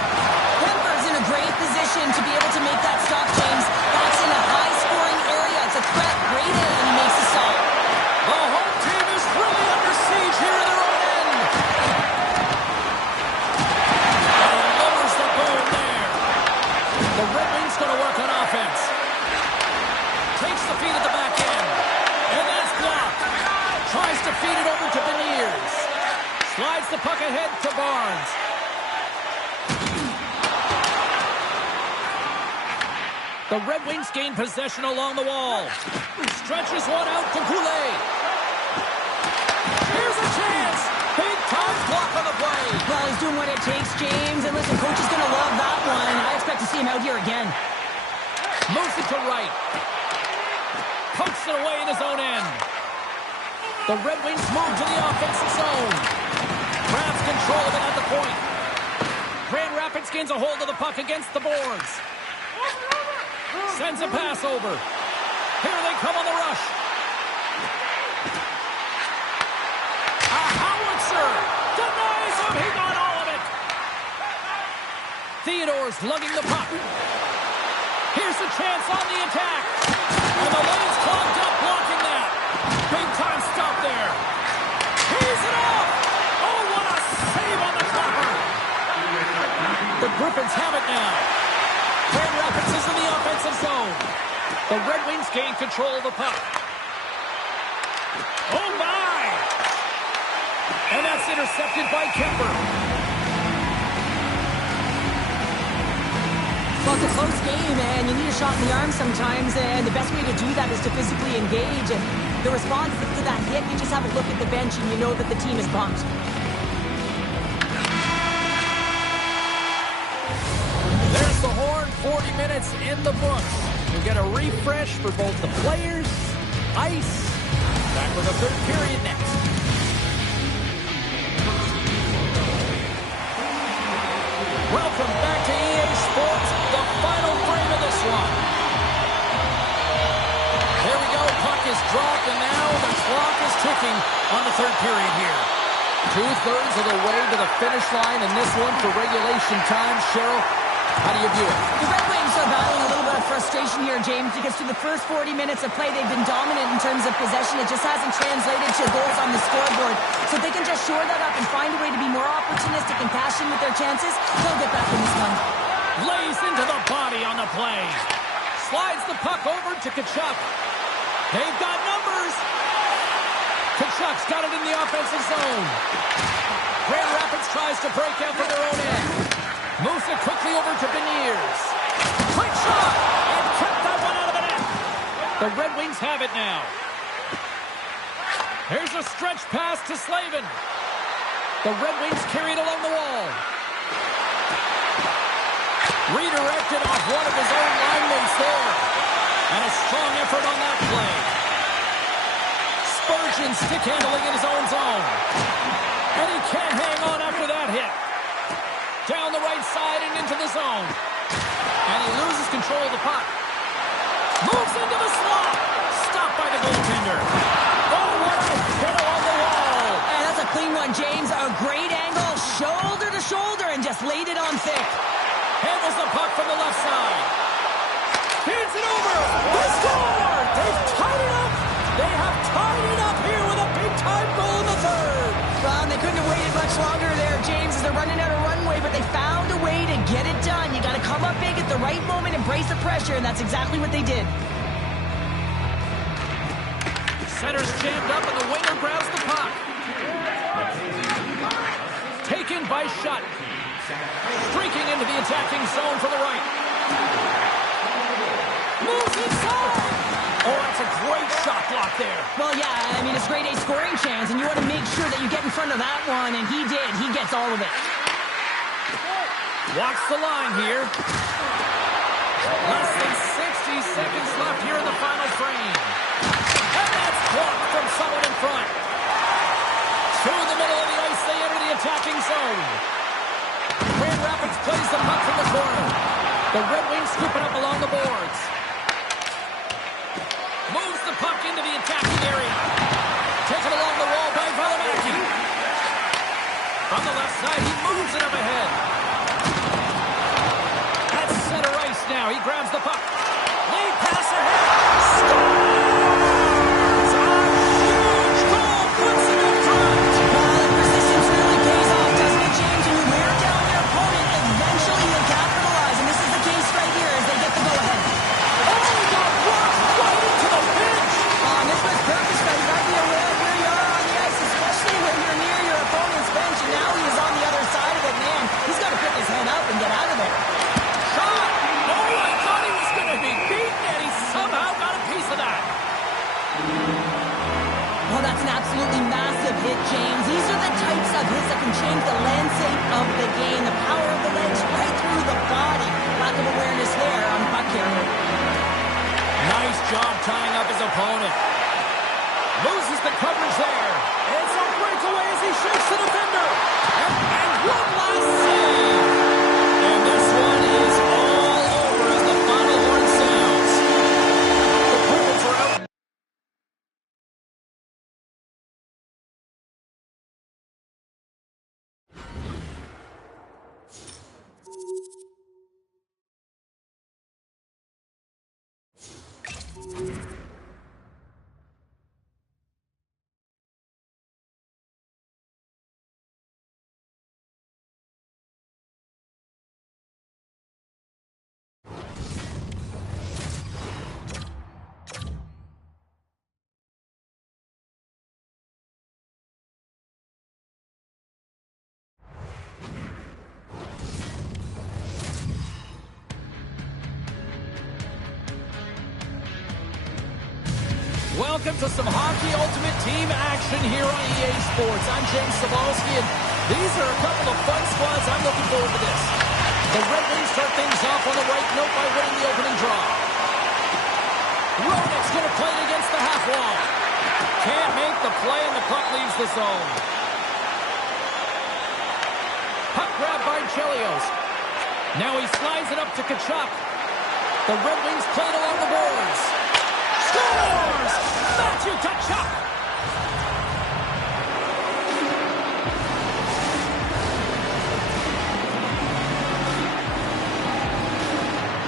Kemper's in a great position to be able to make that stop, James. That's in a high-scoring area. It's a threat. Great A, and he makes the stop. The home team is really under siege here in their own end. And lowers the goal there. The Red Wings going to work on offense. Takes the feed at the back end. And that's blocked. Tries to feed it over to Beniers. Slides the puck ahead to Barnes. The Red Wings gain possession along the wall. Stretches one out to Goulet. Here's a chance. Big time block on the play. Well, he's doing what it takes, James. And listen, coach is going to love that one. I expect to see him out here again. Moves it to right. Pokes it away in his own end. The Red Wings move to the offensive zone. Grabs control of it at the point. Grand Rapids gains a hold of the puck against the boards. Sends a pass over. Here they come on the rush. A howitzer. Denies him. He got all of it. Theodore's lugging the puck. Here's a chance on the attack. And the lane's clogged up, blocking that. Big time stop there. He's it off. Oh, Bruins have it now. Grand Rapids is in the offensive zone. The Red Wings gain control of the puck. Oh, my! And that's intercepted by Kemper. Well, it's a close game, and you need a shot in the arm sometimes, and the best way to do that is to physically engage. And the response to that hit, you just have a look at the bench, and you know that the team is bumped. There's the horn, 40 minutes in the books. We'll get a refresh for both the players, ice. Back with the third period next. Welcome back to EA Sports, the final frame of this one. Here we go, puck is dropped, and now the clock is ticking on the third period here. 2/3 of the way to the finish line in this one for regulation time. Cheryl, how do you view it? The Red Wings are battling a little bit of frustration here, James, because through the first 40 minutes of play, they've been dominant in terms of possession. It just hasn't translated to goals on the scoreboard. So if they can just shore that up and find a way to be more opportunistic and cash in with their chances, they'll get back in this one. Lays into the body on the play. Slides the puck over to Tkachuk. They've got numbers. Tkachuk's got it in the offensive zone. Grand Rapids tries to break out from their own end. Moves it quickly over to Beniers. Quick shot! And kept that one out of the net. The Red Wings have it now. Here's a stretch pass to Slavin. The Red Wings carry it along the wall. Redirected off one of his own line mates there. And a strong effort on that play. Spurgeon stick handling in his own zone. And he can't hang on after that hit. Down the right side and into the zone. And he loses control of the puck. Moves into the slot. Stopped by the goaltender. Oh, what a hit along the wall. And that's a clean one, James. A great angle, shoulder to shoulder, and just laid it on thick. Handles the puck from the left side. Feeds it over. They score! They've tied it up. They have tied it up here with a big-time goal in the third. Well, and they couldn't have waited much longer there, James, as they're running out of runway, but they found a way to get it done. You got to come up big at the right moment and brace the pressure, and that's exactly what they did. Center's jammed up, and the winger grabs the puck. Taken by Shutt. Streaking into the attacking zone from the right. Moves inside. Oh, that's a great shot block there. Well, yeah, I mean, it's grade A scoring chance, and you want to make sure that you get in front of that one, and he did. He gets all of it. Watch the line here. Less than 60 seconds left here in the final frame. And that's blocked from someone in front. Through the middle of the ice, they enter the attacking zone. Grand Rapids plays the puck from the corner. The Red Wings scoop it up along the boards. Moves the puck into the attacking area. Taken along the wall by Valimaki. From the left side, he moves it up ahead. At center ice now, he grabs the puck. Lead pass ahead. Scores! A huge goal puts him in front. Well, the persistence really pays off, doesn't it, James? When you wear down your opponent, eventually they capitalize, and this is the case right here as they get the go-ahead. Oh, he got rocked right into the bench. This was purpose, but you got to be aware of where you are on the ice, especially when you're near your opponent's bench, and now he is on the other side of it, man. He's got to pick his head up and get out of there. Shot! Oh, I thought he was going to be beaten, and he somehow got a piece of that. Well, that's an absolutely massive hit, James. These are the types of hits that can change the landscape of the game. The power of the legs right through the body. Lack of awareness there on puck carrier. Nice job tying up his opponent. Loses the coverage there. It's a breakaway as he shakes the defender. And one last save. And this one is all over as the final horn sounds. The Bruins are out. Welcome to some Hockey Ultimate Team action here on EA Sports. I'm James Cebulski, and these are a couple of fun squads. I'm looking forward to this. The Red Wings start things off on the right note by winning the opening draw. Rodek's going to play it against the half wall. Can't make the play, and the puck leaves the zone. Puck grab by Chelios. Now he slides it up to Tkachuk. The Red Wings play it along the boards. Scores! Matthew Tkachuk!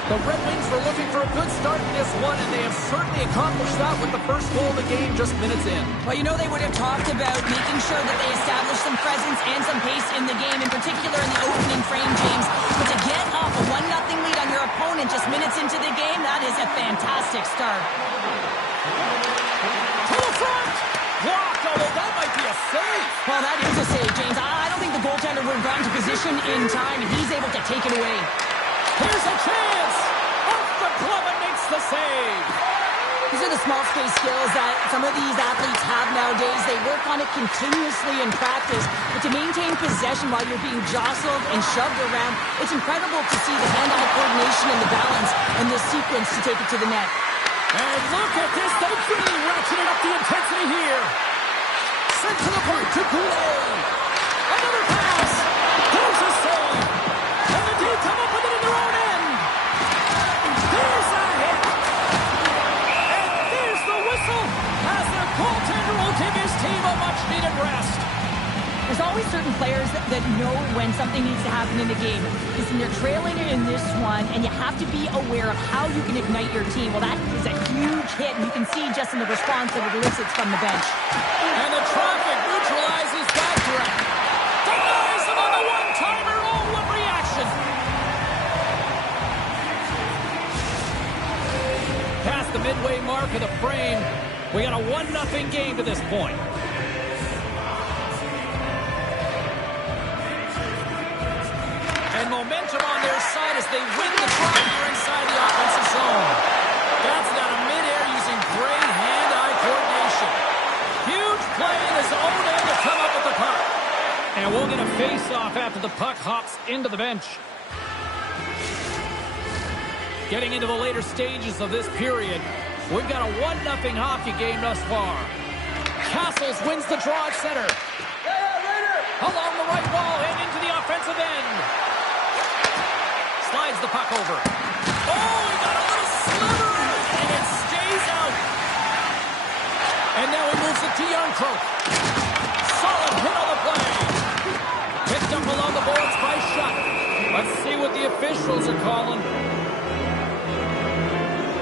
The Red Wings were looking for a good start in this one, and they have certainly accomplished that with the first goal of the game just minutes in. Well, you know they would have talked about making sure that they establish some presence and some pace in the game, in particular in the opening frame, James. But to get off a 1-0 lead on your opponent just minutes into the game, that is a fantastic start. To the front! Blocked, although that might be a save. Well, that is a save, James. I don't think the goaltender would have gotten to position in time, and he's able to take it away. Here's a chance! Off the glove and makes the save! These are the small space skills that some of these athletes have nowadays. They work on it continuously in practice, but to maintain possession while you're being jostled and shoved around, it's incredible to see the hand-eye coordination and the balance in this sequence to take it to the net. And look at this, they've really ratcheted up the intensity here. Sent to the point to Goulet. Another pass. There's a save. And the D come up with it in their own end. There's a hit. And there's the whistle as the goaltender will give his team a much-needed rest. There's always certain players that know when something needs to happen in the game. Listen, they're trailing in this one, and you have to be aware of how you can ignite your team. Well, that is a huge hit, and you can see just in the response that it elicits from the bench. And the traffic neutralizes that threat. Denies him on the one-timer. Oh, what reaction! Past the midway mark of the frame, we got a 1-0 game to this point. And momentum on their side as they win the draw here inside the offensive zone. That's down to midair using great hand-eye coordination. Huge play in his own end to come up with the puck. And we'll get a face-off after the puck hops into the bench. Getting into the later stages of this period, we've got a 1-0 hockey game thus far. Castles wins the draw at center. Along the right wall and into the offensive end. Slides the puck over. Oh, he got a little sliver, and it stays out. And now he moves it to Youngkrook. Solid hit on the play. Picked up along the boards by Shutt. Let's see what the officials are calling.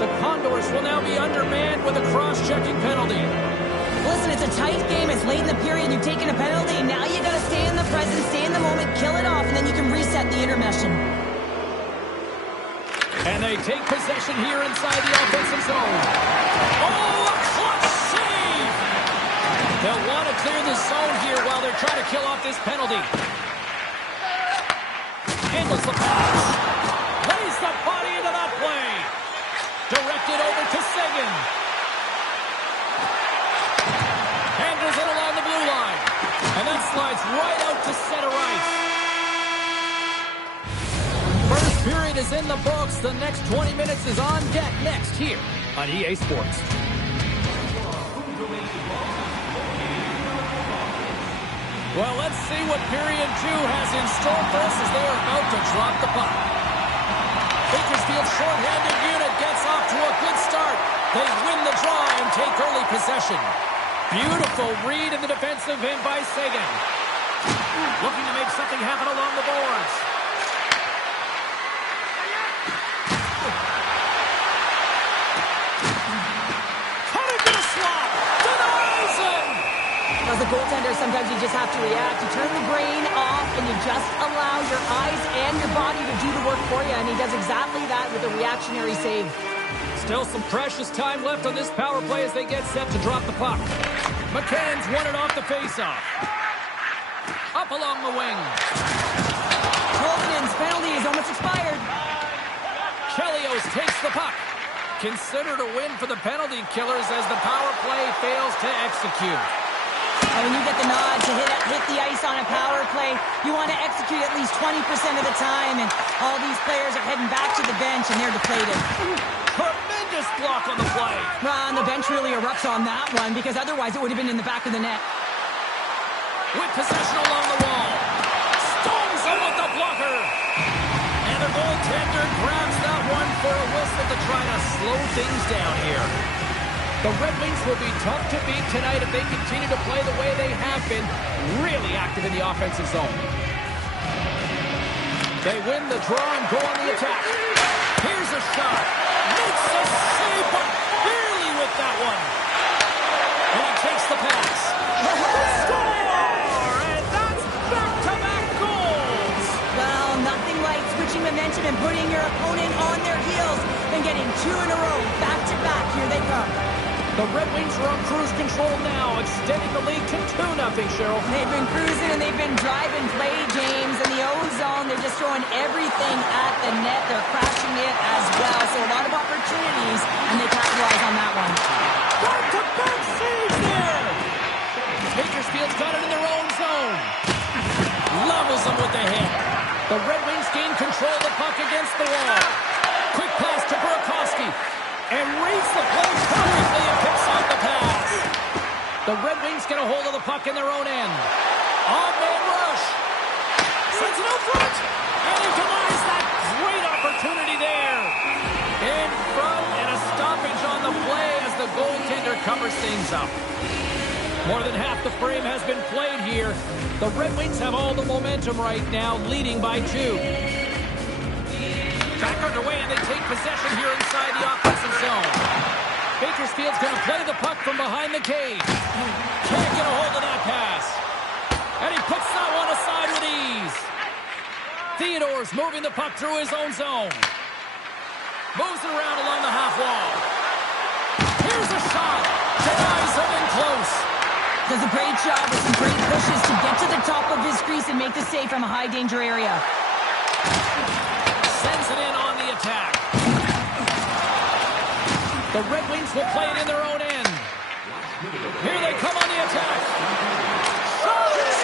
The Condors will now be undermanned with a cross-checking penalty. Listen, it's a tight game. It's late in the period. You've taken a penalty. Now you got to stay in the present, stay in the moment, kill it off, and then you can reset the intermission. And they take possession here inside the offensive zone. Oh, a clutch save! They'll want to clear the zone here while they're trying to kill off this penalty. Handles the pass. Lays the body into that play. Directed over to Seguin. Handles it along the blue line. And that slides right out to center ice. First period is in the books. The next 20 minutes is on deck next here on EA Sports. Well, let's see what period 2 has in store for us as they are about to drop the puck. Bakersfield's shorthanded unit gets off to a good start. They win the draw and take early possession. Beautiful read in the defensive end by Seguin. Looking to make something happen along the boards. As a goaltender, sometimes you just have to react. You turn the brain off and you just allow your eyes and your body to do the work for you, and he does exactly that with a reactionary save. Still some precious time left on this power play as they get set to drop the puck. McCann's won it off the faceoff. Up along the wing. Colvin's penalty is almost expired. Chelios takes the puck. considered a win for the penalty killers as the power play fails to execute. When you get the nod to hit the ice on a power play, you want to execute at least 20% of the time, and all these players are heading back to the bench, and they're deflated. Tremendous block on the play. Well, and the bench really erupts on that one, because otherwise it would have been in the back of the net. With possession along the wall. Stones him with the blocker. And the goaltender grabs that one for a whistle to try to slow things down here. The Red Wings will be tough to beat tonight if they continue to play the way they have been, really active in the offensive zone. They win the draw and go on the attack. Here's a shot. Makes a save, but barely with that one. And he takes the pass. Score! And that's back-to-back goals. Well, nothing like switching momentum and putting your opponent on their heels and getting two in a row, back-to-back. Here they come. The Red Wings are on cruise control now, extending the lead to 2-0, Cheryl. They've been cruising and they've been driving play, James. In the O-zone, they're just throwing everything at the net. They're crashing it as well. So a lot of opportunities, and they capitalize on that one. Back-to-back saves there. Bakersfield's got it in their own zone. Levels them with the hit. The Red Wings gain control of the puck against the wall. Quick pass to Burakovsky. And reads the play perfectly and picks off the pass. The Red Wings get a hold of the puck in their own end. On-man rush. Sends it out front. And he denies that great opportunity there. In front and a stoppage on the play as the goaltender covers things up. More than half the frame has been played here. The Red Wings have all the momentum right now, leading by 2. Back underway, and they take possession here inside the offensive zone. Bakersfield's going to play the puck from behind the cage. Can't get a hold of that pass. And he puts that one aside with ease. Theodore's moving the puck through his own zone. Moves it around along the half wall. Here's a shot. Denies him in close. Does a great job with some great pushes to get to the top of his crease and make the save from a high-danger area. Sends it in on the attack. The Red Wings will play it in their own end. Here they come on the attack. Scores!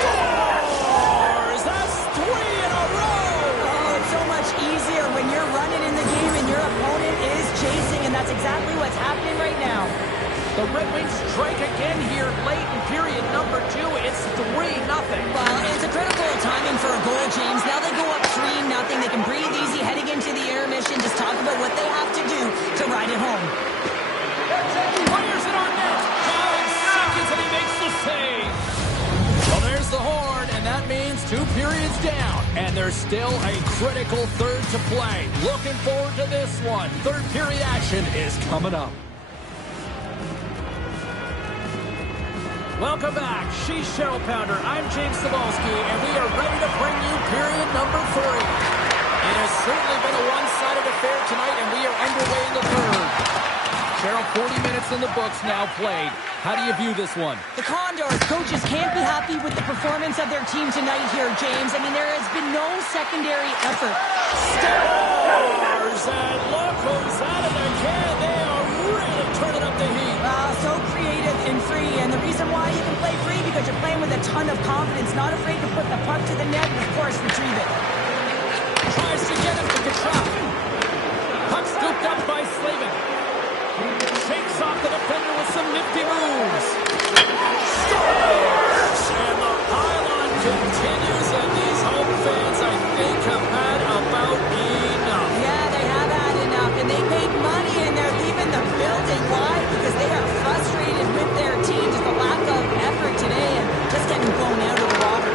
That's 3 in a row! Oh, it's so much easier when you're running in the game and your opponent is chasing, and that's exactly what's happening right now. The Red Wings strike again here late in period number 2. It's 3-0. Well, it's a critical timing for a goal, James. Now they go up 3-0. They can breathe easy heading into the intermission. Just talk about what they have to do to ride it home. Fires it on net. 5 seconds and he makes the save. Well, there's the horn, and that means 2 periods down. And there's still a critical third to play. Looking forward to this one. Third period action is coming up. Welcome back. She's Cheryl Pounder. I'm James Cebulski, and we are ready to bring you period number 3. It has certainly been a one-sided affair tonight, and we are underway in the third. Cheryl, 40 minutes in the books now played. How do you view this one? The Condors coaches can't be happy with the performance of their team tonight here, James. I mean, there has been no secondary effort. Stars, and look who's out of the can. They are really turning up the heat. So creative and free, and the reason why you can play free because you're playing with a ton of confidence, not afraid to put the puck to the net and, of course, retrieve it. Tries to get him to Kachuk. Puck scooped up by Slavin. Shakes off the defender with some nifty moves. Scores! And the pylon continues, and these home fans, I think, have had about enough. Yeah, they have had enough, and they paid money, and they're leaving the building. Why? Because they are frustrated with their team, just the lack of effort today, and just getting blown out of the water.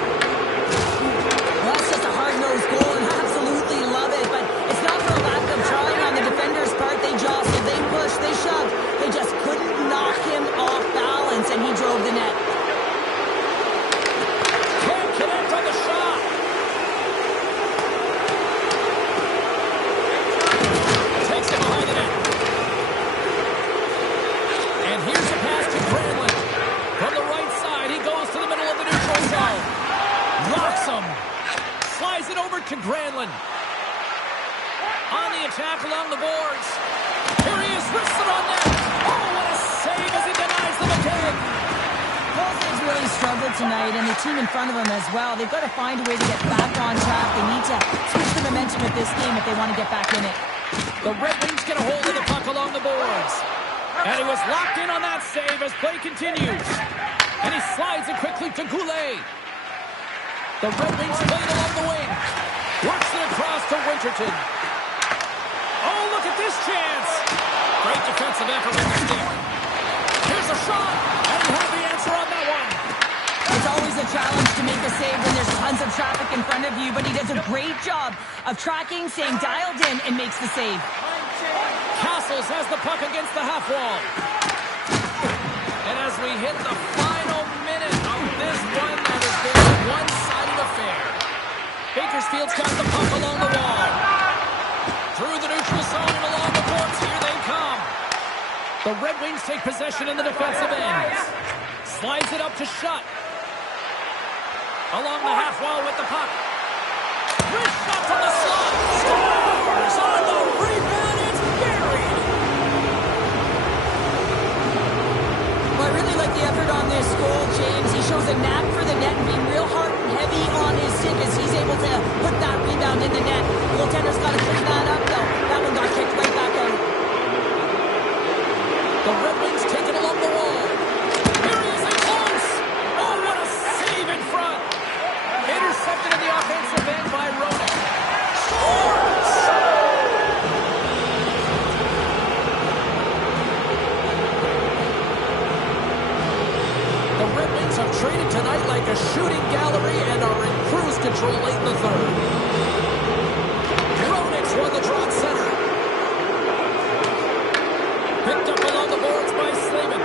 Well, it's just a hard-nosed goal, and I absolutely love it, but it's not for a lack of trying on the defender's part. They jostled, they pushed, they shoved. They just couldn't knock him off balance, and he drove the net. Can't connect on the shot. Takes it behind the net. And here's a pass to Granlund. From the right side, he goes to the middle of the neutral zone. Locks him. Slides it over to Granlund. On the attack along the boards. Here he is Twists it on net. Oh, what a save as he denies them again. Colton's really struggled tonight, and the team in front of him as well. They've got to find a way to get back on track. They need to switch the momentum of this game if they want to get back in it. The Red Wings get a hold of the puck along the boards. And he was locked in on that save as play continues. And he slides it quickly to Goulet. The Red Wings play it along the wing. Works it across to Winterton. Oh, look at this chance. Great defensive effort with the stick. Here's a shot. And he has the answer on that one. It's always a challenge to make a save when there's tons of traffic in front of you, but he does a great job of tracking, staying dialed in, and makes the save. Castles has the puck against the half wall. And as we hit the final minute of this one, that has been a one-sided affair. Bakersfield's got the puck along the wall. Through the neutral zone and along the boards, here they come. The Red Wings take possession in the defensive end. Slides it up to Shutt. Along the half wall with the puck. Wrist shot from the slot. Scores on the rebound. It's buried. Well, I really like the effort on this goal, James. He shows a knack for the net and being real hard and heavy on his stick as he's able to put that rebound in the net. The goaltender's got to clean that up, though. That one got kicked right back out. The Red Wings take it along the wall. Here he is in close. Oh, what a save in front. Intercepted in the offensive end by Roenick. Scores! The Red Wings have traded tonight like a shooting gallery and are in cruise control late in the third. Roenick's won the draw at center. Picked up along the boards by Slavin.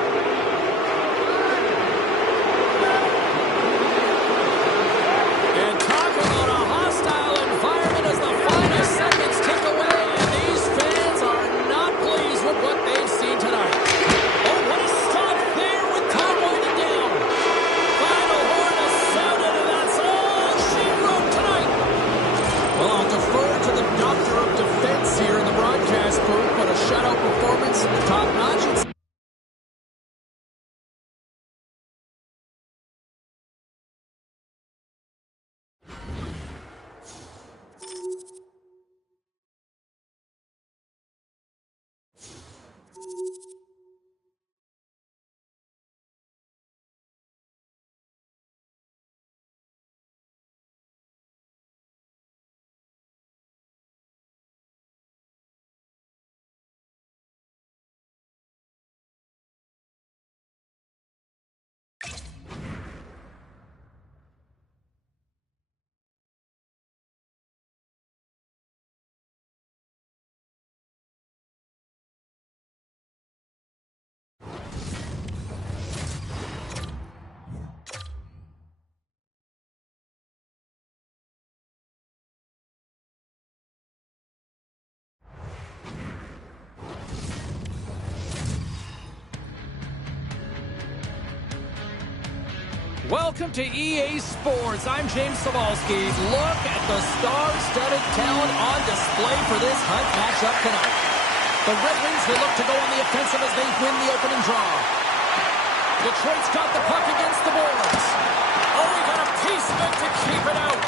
And talk about a hostile environment as the final seconds tick away, and these fans are not pleased with what they've seen tonight. Oh, what a stop there with time winding down. Final horn has sounded, and that's all she wrote tonight. Well, I'll defer to the doctor of defense here in the broadcast booth, but a shutout performance, top-notch. Welcome to EA Sports. I'm James Savalsky. Look at the star-studded talent on display for this Hunt matchup tonight. The Red Wings will look to go on the offensive as they win the opening draw. Detroit's got the puck against the boards. Oh, he got a piece of it to keep it out.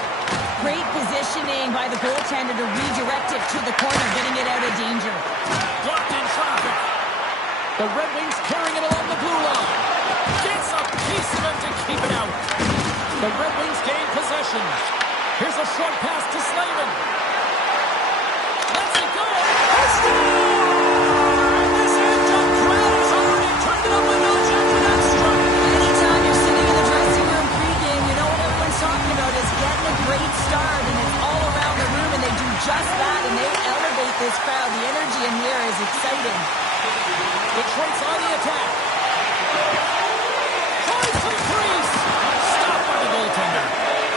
Great positioning by the goaltender to redirect it to the corner, getting it out of danger. Blocked in traffic. The Red Wings carrying it along the blue line. Gets a piece of it to keep it out. The Red Wings gain possession. Here's a short pass to Slavin. Let's it go. And this Anthem crowd has already turned it up a notch after that strike. Anytime you're sitting in the dressing room pregame, you know what everyone's talking about is getting a great start, and it's all around the room, and they do just that, and they elevate this crowd. The energy in here is exciting. Detroit's on the attack. Tries to crease. Stopped by the goaltender.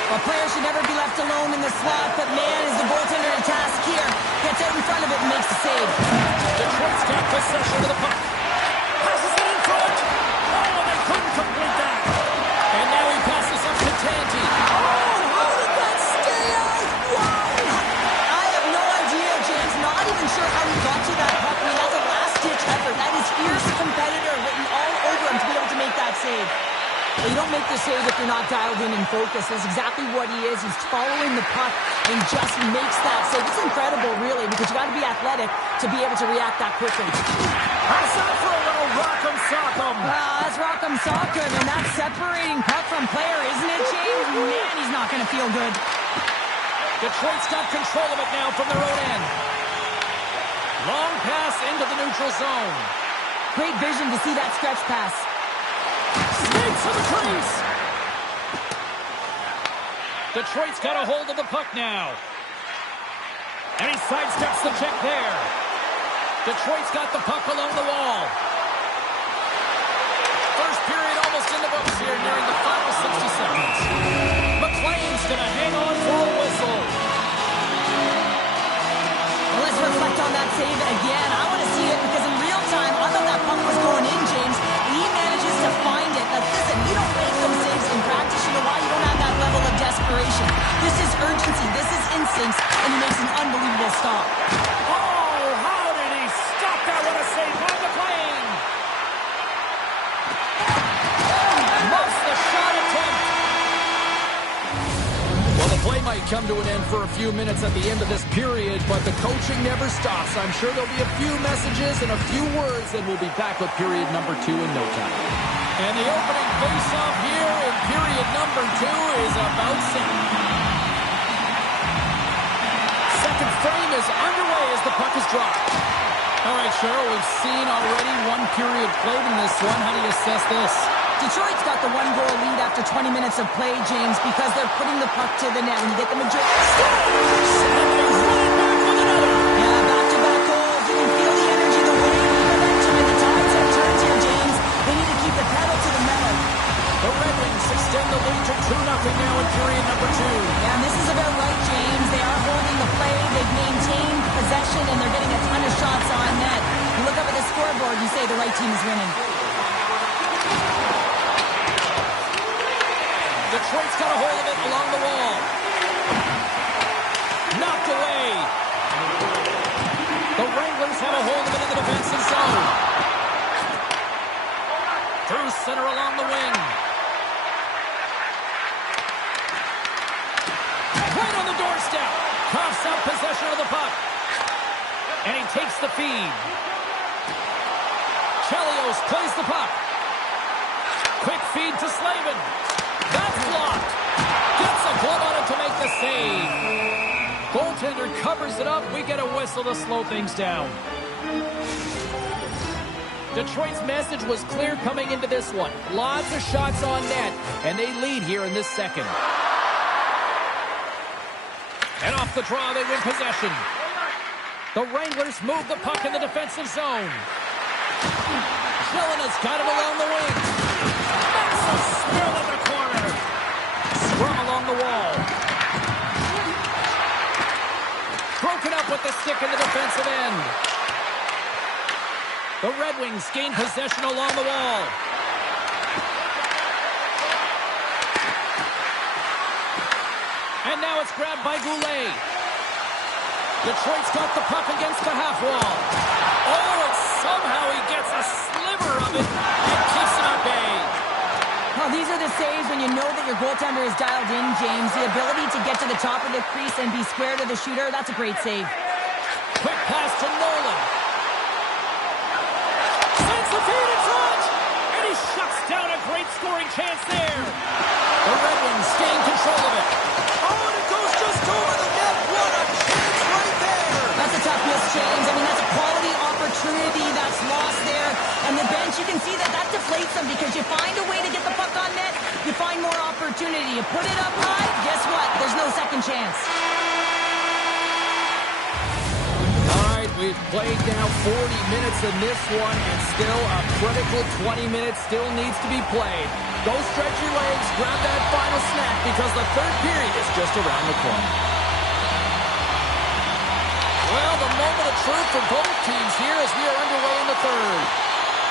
A player should never be left alone in the slot, but man, is the goaltender to task here. Gets out in front of it and makes the save. Detroit's got possession of the puck. Passes it in front. Oh, they couldn't complete that. And now he passes up to Tanti. Oh, how did that stay out? Wow. I have no idea, James. Not even sure how he got to that puck. I mean, that's a last-ditch effort fierce competitor written all over him to be able to make that save. Well, you don't make the save if you're not dialed in and focused. That's exactly what he is. He's following the puck and just makes that save. It's incredible, really, because you got to be athletic to be able to react that quickly. Pass out for a little rock'em sock'em. That's rock'em sock'em, and that's separating puck from player, isn't it, James? Man, he's not going to feel good. Detroit's got control of it now from their own end. Long pass into the neutral zone. Great vision to see that stretch pass. Snakes to the crease. Detroit's got a hold of the puck now. And he sidesteps the check there. Detroit's got the puck along the wall. First period almost in the books here, nearing the final 60 seconds. McLean's going to hang on for a whistle. Well, let's reflect on that save again. I want to see it because in real time, I thought that puck was going in, James. And he manages to find it. Now, listen, you don't make those saves in practice. You know why? You don't have that level of desperation. This is urgency. This is instincts. And he makes an unbelievable stop. Oh, how did he stop that? What a save by McLean. Muffs the shot attempt. Well, the play might come to an end for a few minutes at the end of this period, but the coaching never stops. I'm sure there'll be a few messages and a few words, and we'll be back with period number 2 in no time. And the opening face-off here in period number 2 is about set. Second frame is underway as the puck is dropped. All right, Cheryl, we've seen already one period played in this one. How do you assess this? Detroit's got the one-goal lead after 20 minutes of play, James, because they're putting the puck to the net. When you get the majority... Yeah, back-to-back goals. You can feel the energy, the wave, the momentum, and the tides have turned here, James. They need to keep the pedal to the metal. The Red Wings extend the lead to 2-0 now in period number 2. Yeah, and this is about right, James. They are holding the play. They've maintained possession, and they're getting a ton of shots on net. You look up at the scoreboard, you say the right team is winning. Detroit's got a hold of it along the wall. Knocked away. The Wranglers have a hold of it in the defensive zone. Through center along the wing. Right on the doorstep. Coughs out possession of the puck. And he takes the feed. Chelios plays the puck. Quick feed to Slavin. That's blocked. Gets a glove on it to make the save. Goaltender covers it up. We get a whistle to slow things down. Detroit's message was clear coming into this one. Lots of shots on net, and they lead here in this second. And off the draw, they win possession. The Wranglers move the puck in the defensive zone. Gillena's got it along the wing. Makes a spill in the corner. Scrum along the wall. Broken up with the stick in the defensive end. The Red Wings gain possession along the wall. And now it's grabbed by Goulet. Detroit's got the puck against the half wall. Oh, and somehow he gets a sliver of it and keeps it at bay. Well, these are the saves when you know that your goaltender is dialed in, James. The ability to get to the top of the crease and be square to the shooter, that's a great save. Quick pass to Nolan. Sends the feed in front. And he shuts down a great scoring chance there. The Red Wings gain control of it. Oh, and it goes just over the net. What a chance right there. That's a tough miss, James. I mean, that's a quality opportunity that's lost there. And the bench, you can see that deflates them because you find a way to get the puck on net, you find more opportunity. You put it up high, guess what? There's no second chance. All right, we've played now 40 minutes in this one, and still a critical 20 minutes still needs to be played. Go stretch your legs, grab that final snack, because the third period is just around the corner. Well, the moment of truth for both teams here as we are underway in the third.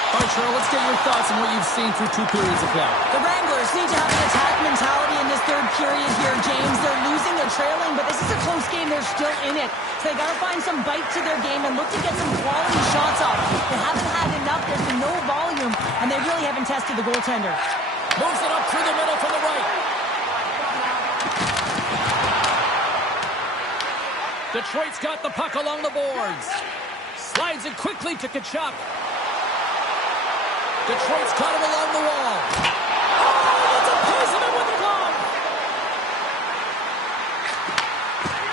All right, Cheryl, let's get your thoughts on what you've seen through 2 periods of play. The Wranglers need to have an attack mentality in this third period here, James. They're losing, they're trailing, but this is a close game. They're still in it. So they got to find some bite to their game and look to get some quality shots off. They haven't had enough. They're contest to the goaltender. Moves it up through the middle from the right. Detroit's got the puck along the boards. Slides it quickly to Tkachuk. Detroit's got him along the wall. Oh, it's a piece of it with the glove.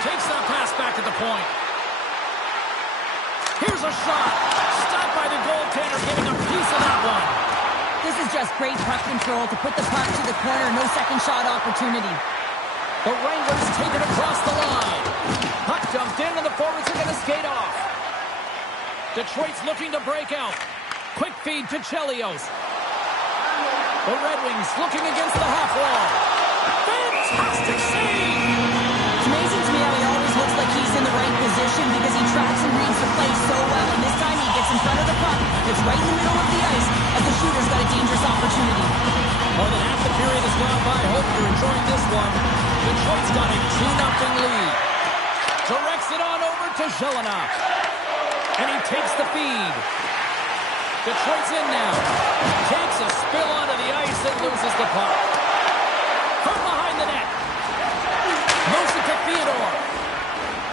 Takes that pass back at the point. Here's a shot. Stopped by the goaltender, getting a piece of that one. This is just great puck control to put the puck to the corner. No second shot opportunity. The Wranglers take it across the line. Puck dumped in, and the forwards are going to skate off. Detroit's looking to break out. Quick feed to Chelios. The Red Wings looking against the half wall. Fantastic save! It's amazing to me how he always looks like he's in the right position because he tracks and reads the play so well. And this time he gets in front of the puck. It's right in the middle of the ice as the shooter's got a dangerous opportunity. More than half the period has gone by. Hope you're enjoying this one. Detroit's got a 2-0 lead. Directs it on over to Zelina. And he takes the feed. Detroit's in now. Takes a spill onto the ice and loses the puck. From behind the net. Moves it to Theodore.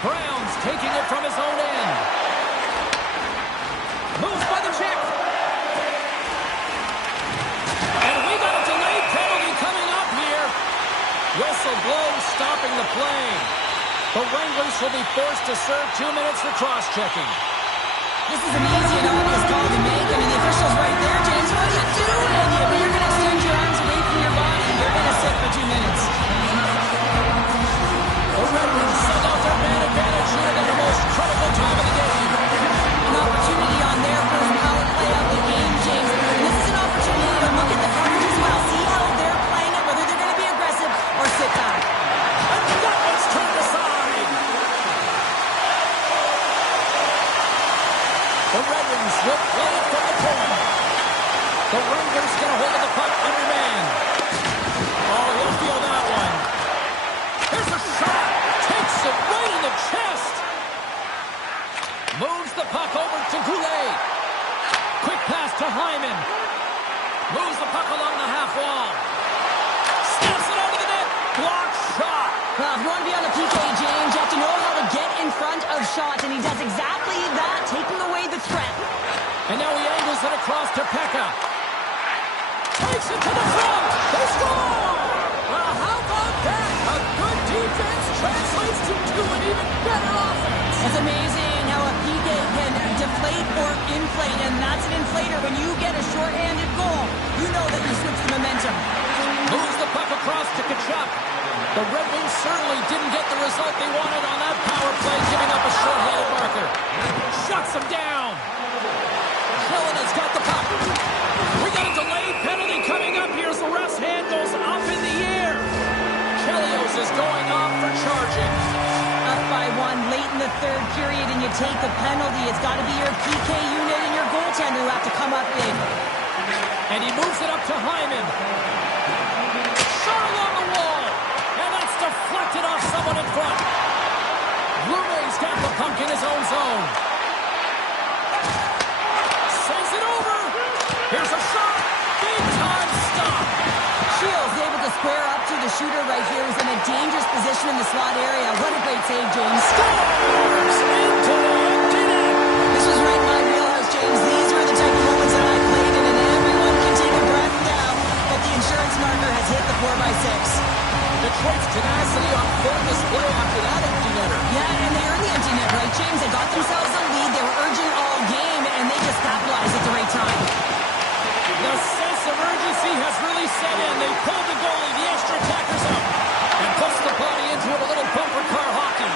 Brown's taking it from his own end. Moves by the check. And we got a delayed penalty coming up here. Whistle blows, stopping the play. The Wranglers will be forced to serve 2 minutes for cross-checking. This is an easy and obvious call to make. I mean, the official's right there, James. What are you doing? You're going to extend your arms away from your body. You're going to sit for 2 minutes. The Red Wings send out their man advantage unit at the most critical time of the game. An opportunity on their first power play of the game, James. And this is an opportunity to look at the coverage as well. See how they're playing it, whether they're going to be aggressive or sit back. And that one's turned aside. The Red Wings will play it from the point. The Wranglers get a hold of the puck under man. Oh, he'll feel that one. Here's a shot. Takes it right in the chest. Moves the puck over to Goulet. Quick pass to Hyman. Moves the puck along the half wall. Snaps it over the net. Block shot. Well, if you want to be on the PK, James, you have to know how to get in front of shots, and he does exactly that, taking away the threat. And now he angles it across to Pekka. Takes it to the front. They score! Well, how about that? A good defense translates to an even better offense. It's amazing how a PK can deflate or inflate, and that's an inflator. When you get a shorthanded goal, you know that you switch the momentum. Moves the puck across to Tkachuk. The Red Wings certainly didn't get the result they wanted on that power play, giving up a shorthanded marker. Shuts him down. Zelina's got the puck. We got a delayed penalty coming up here as the ref's hand goes up in the air. Chelios is going off for charging. Up by 1 late in the third period, and you take the penalty. It's got to be your PK unit and your goaltender who have to come up big. And he moves it up to Hyman. Shot along the wall. And that's deflected off someone in front. Lume's got the puck in his own zone. Sends it over. Here's a shot. Big time stop. Shields able to square up to the shooter right here, who's in a dangerous position in the slot area. What a great save, James. Scores into the empty net. This was right in my wheelhouse, James. These were the type of moments that I played in, and everyone can take a breath now. But the insurance marker has hit the 4x6. Detroit's tenacity on full display after that empty netter. Yeah, and they earned the empty net, right, James? They got themselves a lead. They were urging all game, and they just capitalized at the right time. The sense of urgency has really set in. They pulled the goalie, the extra attackers up, and puts the body into it, a little bumper car hockey.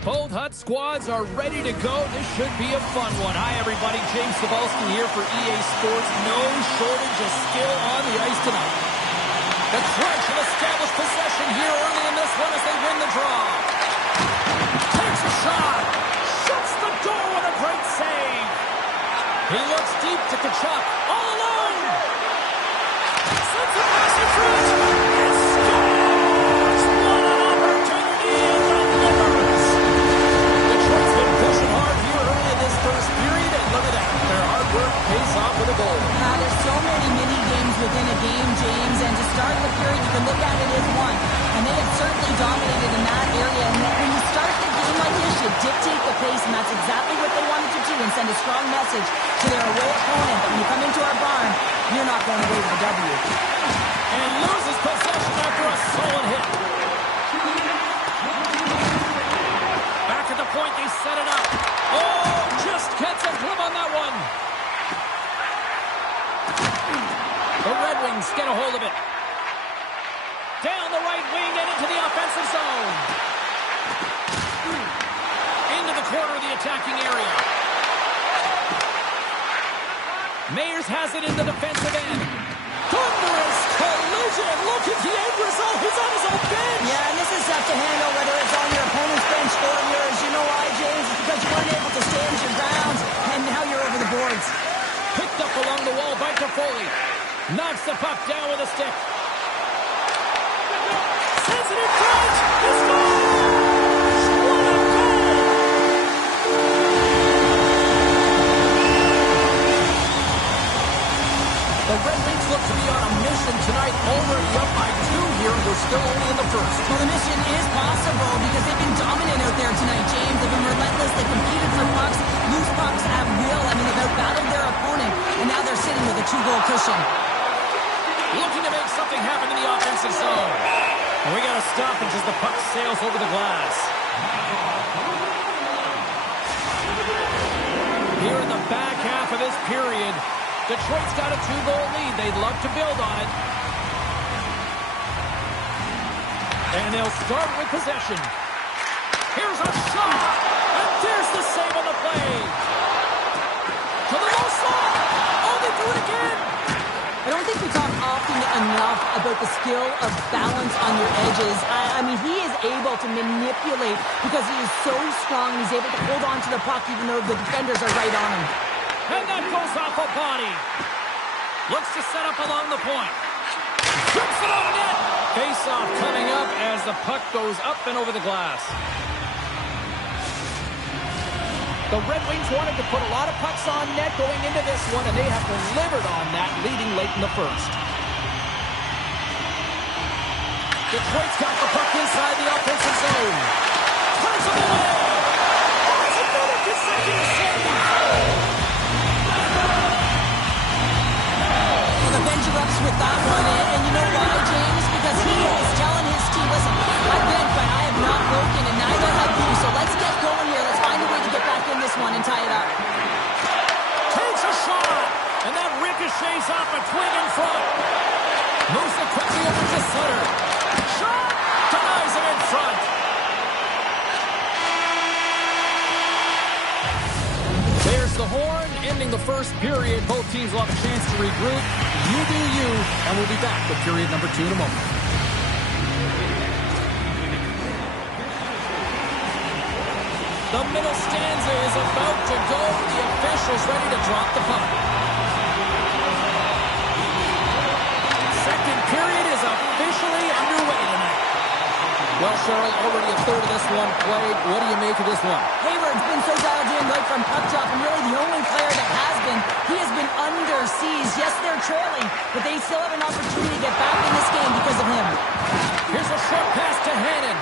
Both Hut squads are ready to go. This should be a fun one. Hi, everybody. James Cebulski here for EA Sports. No shortage of skill on the ice tonight. The Crunch have established possession here early in this one as they win the draw. Takes a shot. Shuts the door with a great save. He looks deep to Tkachuk. All alone. Sends a pass in front. And scores. What an opportunity and delivers. Detroit's been pushing hard here early in this first period, and look at that. Their hard work pays off with a goal. There's so many mini games within a game, James, and to start the period, you can look at it as one. And they have certainly dominated in that area. And when you start the game like this, you dictate the pace, and that's exactly what they wanted to do and send a strong message to their away opponent that when you come into our barn, you're not going away with a W. And loses possession after a solid hit. Back at the point, they set it up. Oh, just gets wings get a hold of it. Down the right wing and into the offensive zone. Into the corner of the attacking area. Mayers has it in the defensive end. Thunderous collision. Look at the end result. He's on his own bench. Yeah, and this is tough to handle whether it's on your opponent's bench or yours. You know why, James? It's because you weren't able to stand your ground, and now you're over the boards. Picked up along the wall by Toffoli. Knocks the puck down with a stick. Sends it in front. He scores! What a goal! The Red Wings look to be on a mission tonight, already up by 2 here, and we're still only in the first. Well, the mission is possible because they've been dominant out there tonight, James. They've been relentless. They competed for pucks, loose pucks at will. I mean, they've outbattled their opponent, and now they're sitting with a 2-goal cushion. Looking to make something happen in the offensive zone. And we got to stop it as the puck sails over the glass. Here in the back half of this period, Detroit's got a 2-goal lead. They'd love to build on it. And they'll start with possession. Here's a shot. And there's the save on the play. To the low slot. Oh, they do it again. I don't think we talk often enough about the skill of balance on your edges. I mean, he is able to manipulate because he is so strong. He's able to hold on to the puck even though the defenders are right on him. And that goes off a body. Looks to set up along the point. Trips it on net. Face-off coming up as the puck goes up and over the glass. The Red Wings wanted to put a lot of pucks on net going into this one, and they have delivered on that, leading late in the first. Detroit's got the puck inside the offensive zone. Turns it away. That's another consecutive save. Well, the bench erupts with that one, and you know why, James? Because he is telling his team, listen, I've been, but I have not broken, and neither have you, so let's get going here. Let's find a way to get back in this one and tie it up. Takes a shot, and that ricochets off a twig in front. Moves it quickly over to Sutter. Shot! Denies it in front. There's the horn, ending the first period. Both teams will have a chance to regroup. You do you, and we'll be back with period number 2 in a moment. The middle stanza is about to go. The officials ready to drop the puck. Second period is officially underway tonight. Well, Cheryl, already a third of this one played. What do you make of this one? Hayward's been so dialed in right from puck drop, and really the only player that has been. He has been under siege. Yes, they're trailing, but they still have an opportunity to get back in this game because of him. Here's a short pass to Hannon.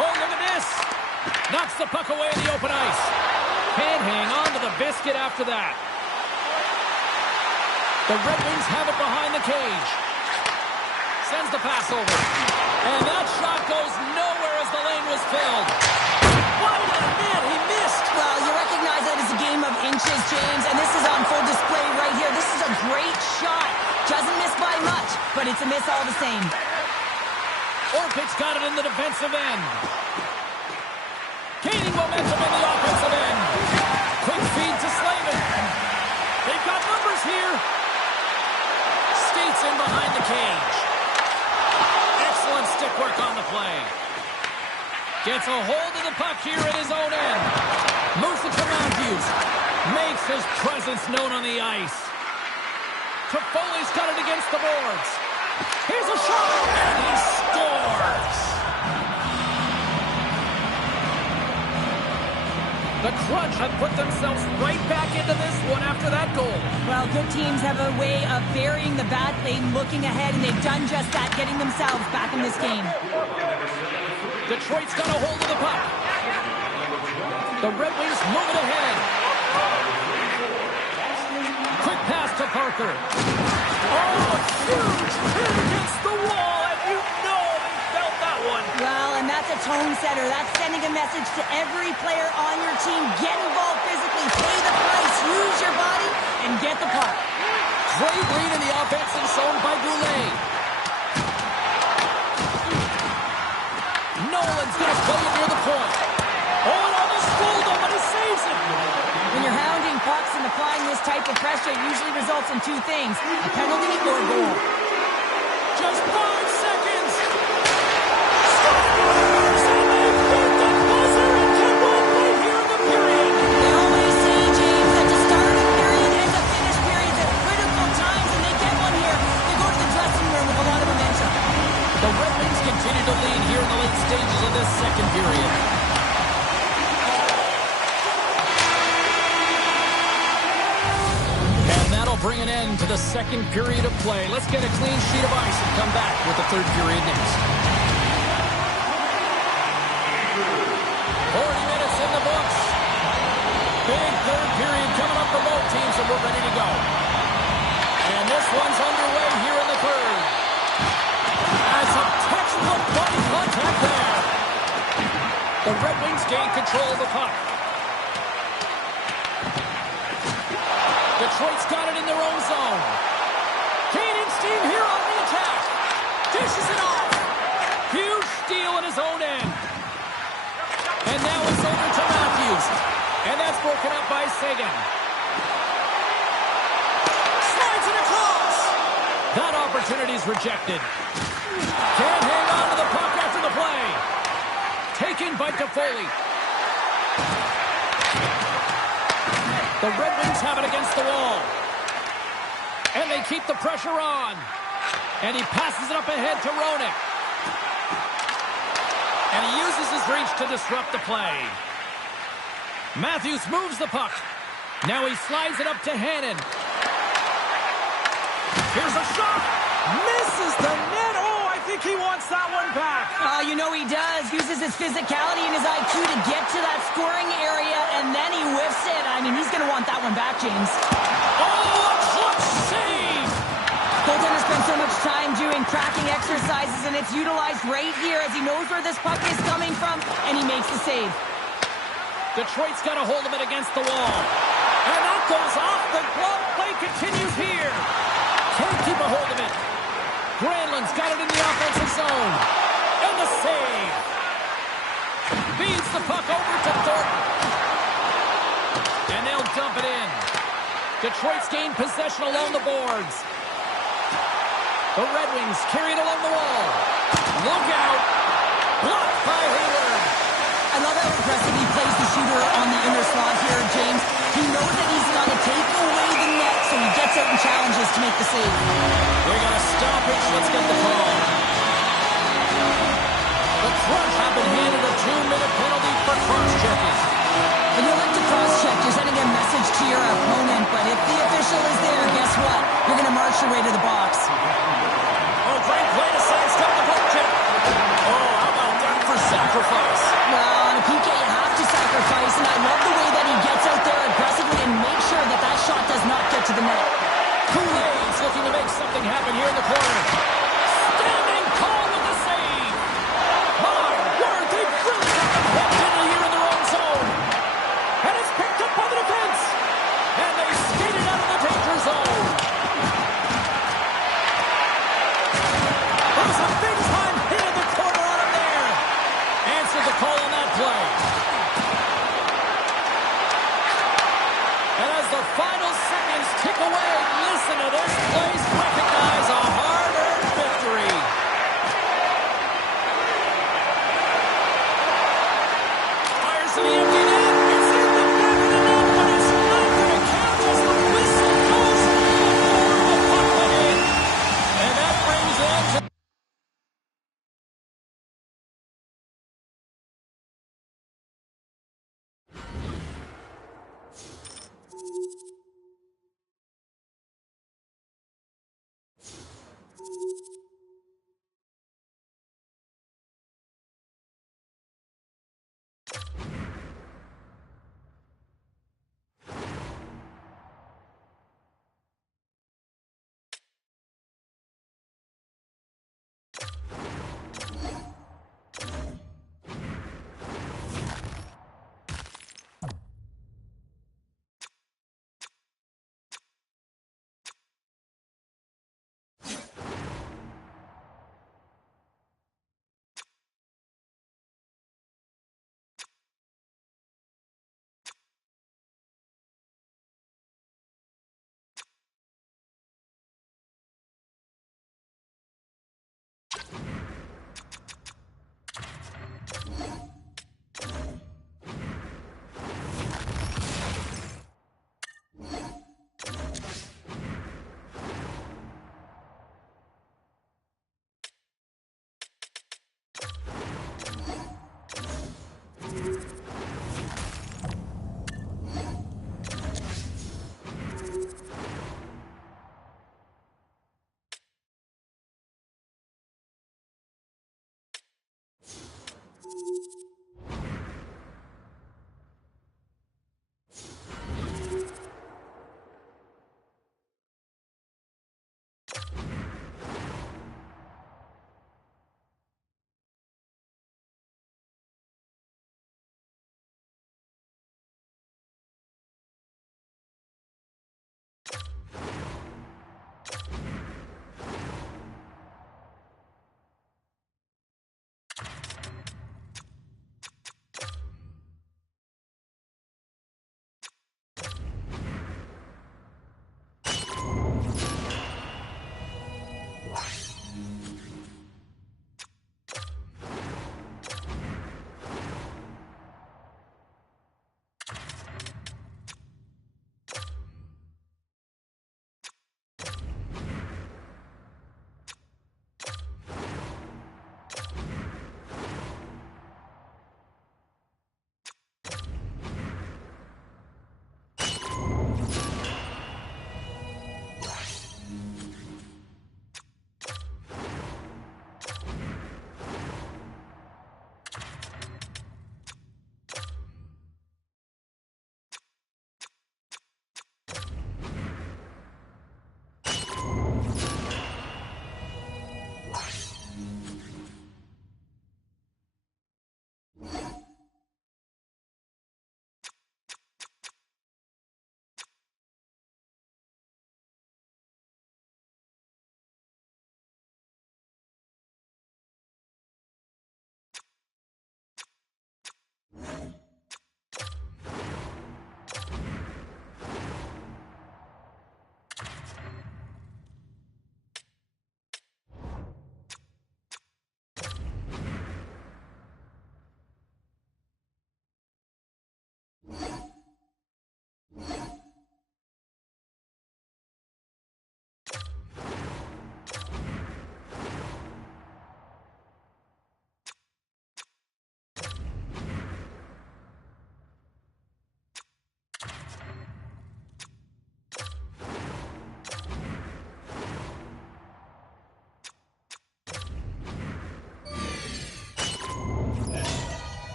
Oh, look at this. Knocks the puck away in the open ice. Can't hang on to the biscuit after that. The Red Wings have it behind the cage. Sends the pass over. And that shot goes nowhere as the lane was filled. Wide of the net, he missed. Well, you recognize that it's a game of inches, James, and this is on full display right here. This is a great shot. Doesn't miss by much, but it's a miss all the same. Orpik's got it in the defensive end. Gaining momentum in the offensive end. Quick feed to Slavin. They've got numbers here. Skates in behind the cage. Excellent stick work on the play. Gets a hold of the puck here at his own end. Moves it to Matthews. Makes his presence known on the ice. Toffoli's got it against the boards. Here's a shot, and he scores. The Crunch have put themselves right back into this one after that goal. Well, good teams have a way of burying the bad play and looking ahead, and they've done just that, getting themselves back in this game. Detroit's got a hold of the puck. The Red Wings move it ahead. Quick pass to Parker. Oh, huge hit against the wall, and you know they felt that one. Well, and that's a tone setter. That's sending a message to every player on your team. Get involved physically, pay the price, use your body, and get the puck. Great read in the offensive zone by Goulet. Nolan's going to play it near the point. Oh, it almost fooled him, but he saves it. When you're hounding pucks and applying this type of pressure, it usually results in two things, a penalty or a goal. Just 5 seconds. Scores! And they beat the buzzer and can win right here in the period. They always say, James, that to start a period and to finish periods at critical times, and they get one here. They go to the dressing room with a lot of momentum. The Red Wings continue to lead here in the late stages of this second period. And that'll bring an end to the second period of play. Let's get a clean sheet of ice and come back with the third period next. 40 minutes in the books. Big third period coming up for both teams, and we're ready to go. And this one's underway here in the third. That's a textbook body contact there. The Red Wings gain control of the puck. Detroit's got it in their own zone. Gaining steam here on the attack. Dishes it off. Huge steal in his own end. And now it's over to Matthews. And that's broken up by Sagan. Slides it across. That opportunity's rejected. Can't hang on to the puck after the play. Taken by Toffoli. The Red Wings have it against the wall. And they keep the pressure on. And he passes it up ahead to Roenick. And he uses his reach to disrupt the play. Matthews moves the puck. Now he slides it up to Hannon. Here's a shot. Misses the net. Oh, I think he wants that one back. You know he does. Uses his physicality and his IQ to get to that scoring area, and then he whiffs it. I mean, he's going to want that one back, James. Oh, a clutch save. Goaltender spends so much time doing cracking exercises, and it's utilized right here as he knows where this puck is coming from, and he makes the save. Detroit's got a hold of it against the wall. And that goes off the glove. Play continues here. Can't keep a hold of it. Granlund's got it in the offensive zone. And the save. Feeds the puck over to Thornton. And they'll dump it in. Detroit's gained possession along the boards. The Red Wings carry it along the wall. Look out. Blocked by Hayward. I love how aggressive he plays the shooter on the inner slot here, James. He knows that he's got to take away the net, so he gets out and challenges to make the save. They got a stoppage. Let's get the call. The Crunch have been handed a 2-minute penalty for cross-checking. When you like to cross-check, you're sending a message to your opponent, but if the official is there, guess what? You're going to march your way to the box. Oh, great play to sidestep the poke check. Oh, how about that for sacrifice? Well, on a PK, you have to sacrifice, and I love the way that he gets out there aggressively and makes sure that that shot does not get to the net. Goulet's looking to make something happen here in the corner. Standing tall with the save. My word, they really got the puck in here in their own zone. And it's picked up by the defense. And they skated out of the danger zone. There's a big-time hit in the corner on him there. Answered the call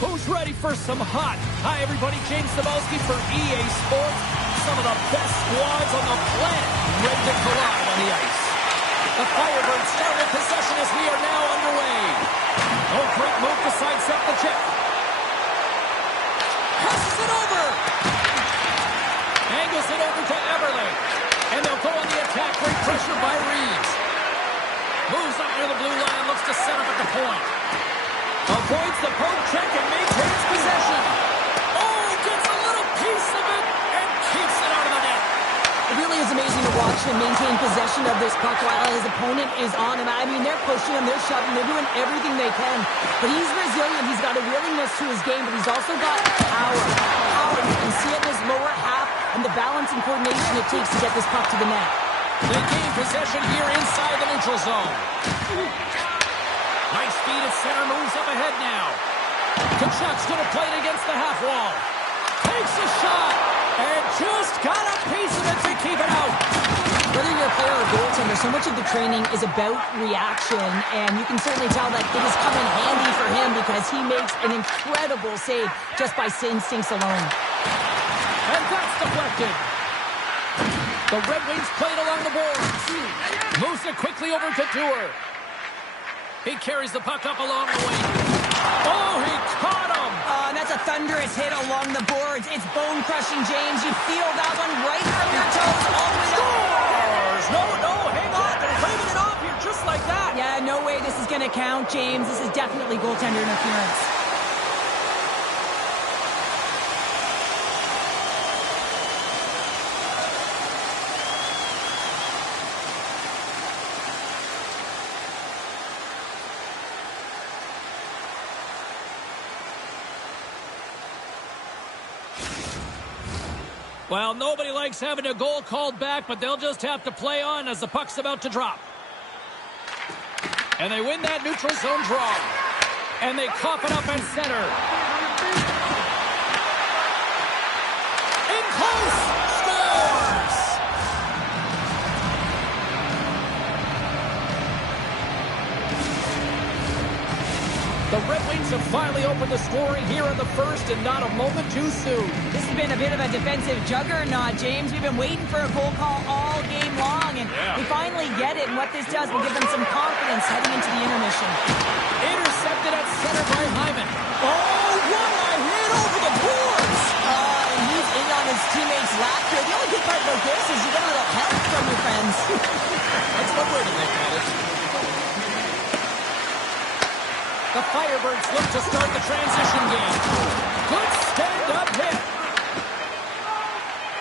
Who's ready for some hot? Hi, everybody. James Cebulski for EA Sports. Some of the best squads on the planet ready to collide on the ice. The Firebirds start with possession as we are now underway. Oh, great move to sidestep the check. Passes it over. Angles it over to Everly. And they'll go on the attack. Great pressure by Reeves. Moves up near the blue line, looks to set up at the point. Avoids the poke check and maintains possession. Oh, gets a little piece of it and keeps it out of the net. It really is amazing to watch him maintain possession of this puck while his opponent is on him. I mean, they're pushing him, they're shoving, they're doing everything they can. But he's resilient. He's got a willingness to his game, but he's also got power. You can see it in his lower half and the balance and coordination it takes to get this puck to the net. They gain possession here inside the neutral zone. Nice feed at center, moves up ahead now. Kachuk's going to play it against the half wall. Takes a shot and just got a piece of it to keep it out. Whether you're a player or goaltender, so much of the training is about reaction, and you can certainly tell that it has come in handy for him because he makes an incredible save just by instincts alone. And that's deflected. The Red Wings played along the boards. Moves it quickly over to Dewar. He carries the puck up along the wing. Oh, he caught him! And that's a thunderous hit along the boards. It's bone-crushing, James. You feel that one right from your toes all the way Scores! No, hang on. They're waving it off here just like that. Yeah, no way this is going to count, James. This is definitely goaltender interference. Well, nobody likes having a goal called back, but they'll just have to play on as the puck's about to drop. And they win that neutral zone draw. And they cough it up at center. In close! Scores! The Red Wings have finally opened the scoring here in the first, and not a moment too soon. This has been a bit of a defensive juggernaut, James. We've been waiting for a goal call all game long, and we finally get it. And what this does will give them some confidence heading into the intermission. Intercepted at center by Hyman. Oh, what a hit over the boards! And he's in on his teammate's lap here. The only good part about this is you get a little help from your friends. That's one way to look at it. The Firebirds look to start the transition game. Good stand-up hit.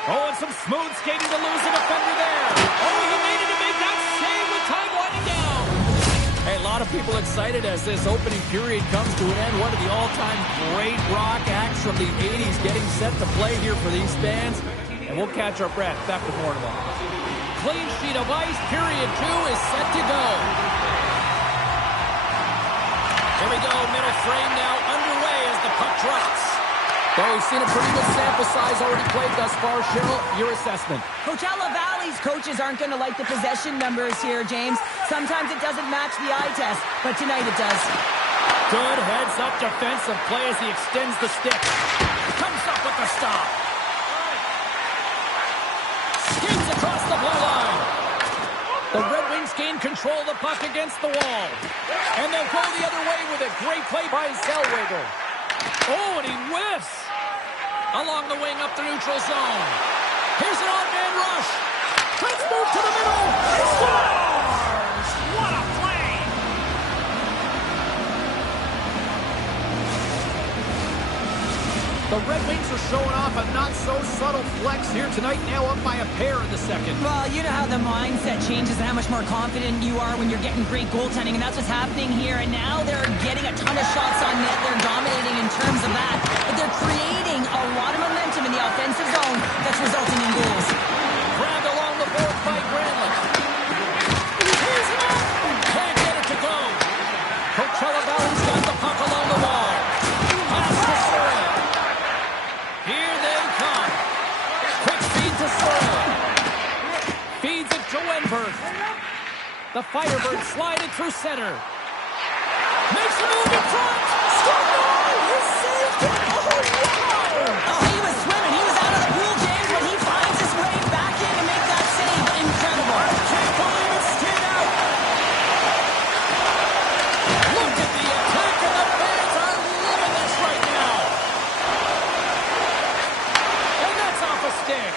Oh, and some smooth skating to lose a defender there. Oh, he made it to make that save with time winding down. Hey, a lot of people excited as this opening period comes to an end. One of the all-time great rock acts from the 80s getting set to play here for these fans. And we'll catch our breath. Back with more tomorrow. Clean sheet of ice. Period 2 is set to go. Here we go. Middle frame now underway as the puck drops. Well, we've seen a pretty good sample size already played thus far. Cheryl, your assessment. Coachella Valley's coaches aren't going to like the possession numbers here, James. Sometimes it doesn't match the eye test, but tonight it does. Good heads-up defensive play as he extends the stick. Comes up with the stop. Skates across the blue line. The Red Wings gain control of the puck against the wall. And they'll go the other way with a great play by Zellweger. Oh, and he whiffs. Along the wing up the neutral zone. Here's an odd-man rush. Let's move to the middle. Scores! What a play! The Red Wings are showing off a not-so-subtle flex here tonight, now up by a pair in the second. Well, you know how the mindset changes and how much more confident you are when you're getting great goaltending, and that's what's happening here. And now they're getting a ton of shots on net. They're dominating in terms of that, but they're creating a lot of momentum in the offensive zone that's resulting in goals. Grabbed along the boards by Granlund. Here's it up! Can't get it to go. Coachella Valley's got the puck along the wall. Pass to Surrey. Here they come. Quick feed to Surrey. Feeds it to Wenberg. The Firebirds slide it through center. Makes a move in front. Score! He saved it! Oh, wow! Oh, he was swimming. He was out of the pool, James, but he finds his way back in to make that save. Incredible. Can't believe it stayed out. Look at the attack, and the fans are loving this right now. And that's off a stick.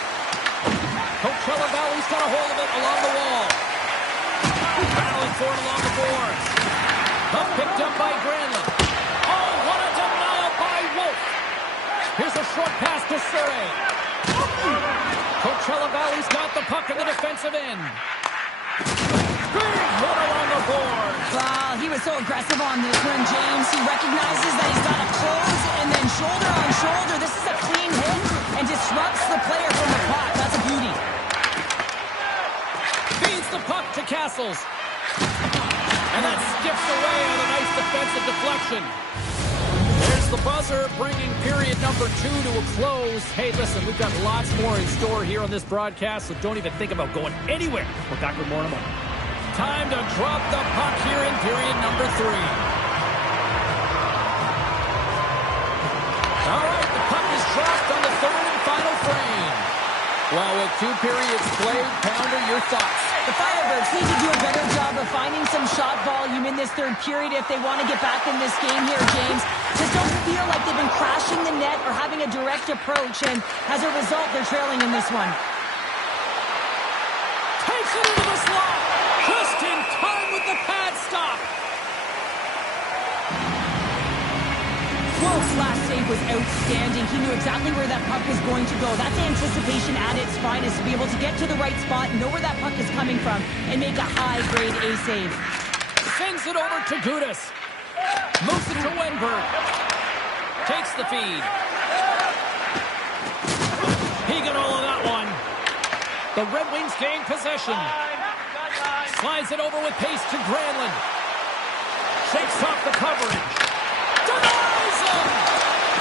Coachella Valley's got a hold of it along the wall. Battling for it along the boards. Puck picked up by Granlund. Oh, what a denial by Wolf. Here's a short pass to Surrey. Coachella Valley's got the puck in the defensive end. Big hit along the board. Wow, he was so aggressive on this one, James. He recognizes that he's got to close, and then shoulder on shoulder. This is a clean hit and disrupts the player from the puck. That's a beauty. Feeds the puck to Castles. And that skips away on a nice defensive deflection. There's the buzzer, bringing period number 2 to a close. Hey, listen, we've got lots more in store here on this broadcast, so don't even think about going anywhere. We're back with more in a moment. Time to drop the puck here in period number 3. All right, the puck is dropped on the third and final frame. Well, with 2 periods played, Pounder, your thoughts? The Firebirds need to do a better job of finding some shot volume in this third period if they want to get back in this game here, James. Just don't feel like they've been crashing the net or having a direct approach, and as a result, they're trailing in this one. Takes it into the slot. Just in time with the pad stop. Wolf's last save was outstanding. He knew exactly where that puck was going to go. That's anticipation at its finest, to be able to get to the right spot, know where that puck is coming from, and make a high-grade A save. Sends it over to Gudas. Moves it to Wenberg. Takes the feed. He got all of that one. The Red Wings gain possession. Slides it over with pace to Granlund. Shakes off the coverage. Denies him!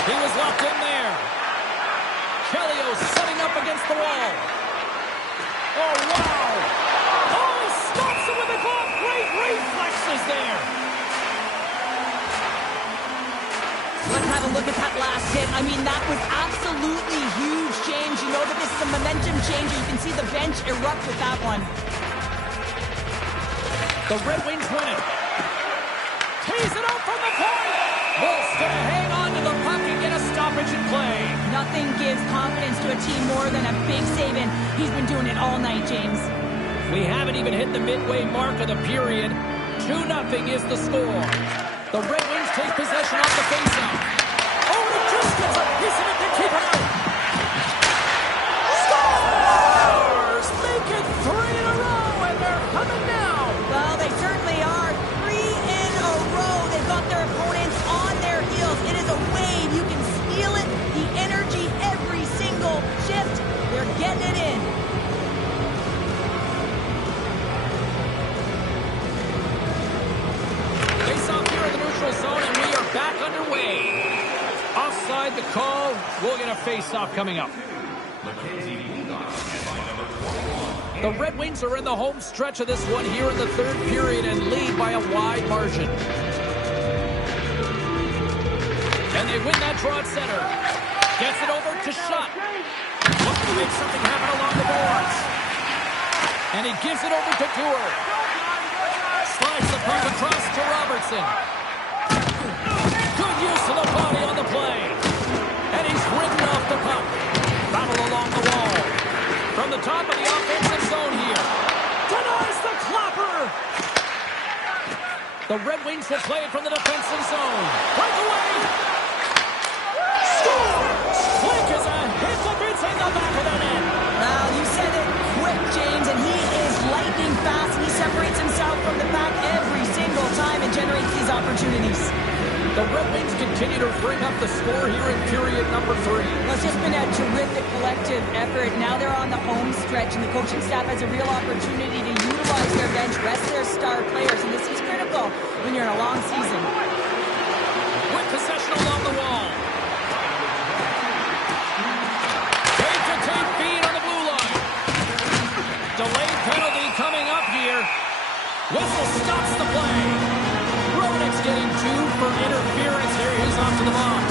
He was locked in there. Chelios setting up against the wall. Oh, wow! Oh, he stops it with a glove. Great reflexes there. Let's have a look at that last hit. I mean, that was absolutely huge, James. You know that this is a momentum changer. You can see the bench erupt with that one. The Red Wings win it. Tees it up from the point. Wolf's going to hang on to the puck and get a stoppage in play. Nothing gives confidence to a team more than a big save, and he's been doing it all night, James. We haven't even hit the midway mark of the period. 2-0 is the score. The Red Wings take possession off the faceoff. Oh, he just gets a piece of it to keep it out. Scores! Make it 3 in a row, and they're coming now. Well, they certainly are. 3 in a row. They've got their opponents on their heels. It is a wave. You can feel it. The energy every single shift. They're getting it in. Face off here in the neutral zone, and we are back underway. Offside the call. We'll get a face-off coming up. The Red Wings are in the home stretch of this one here in the third period and lead by a wide margin. And they win that draw at center. Gets it over to Shutt. Looking to make something happen along the boards. And he gives it over to Tour. Slides the puck across to Robertson. Good use of the body on the play. And he's ridden off the puck. Battle along the wall. From the top of the offensive zone here. Denies the clapper. The Red Wings will play it from the defensive zone. Breakaway. Score! Flick is a hit the bits in the back of the net. Well, you said it quick, James, and he is lightning fast. He separates himself from the pack every single time and generates these opportunities. The Red Wings continue to bring up the score here in period number 3. Well, it's just been a terrific collective effort. Now they're on the home stretch, and the coaching staff has a real opportunity to utilize their bench, rest their star players, and this is critical when you're in a long season. With possession along the wall. Tape-to-tape feed on the blue line. Delayed penalty coming up here. Whistle stops the play. Romanek's getting 2 for interference here. He's off to the box.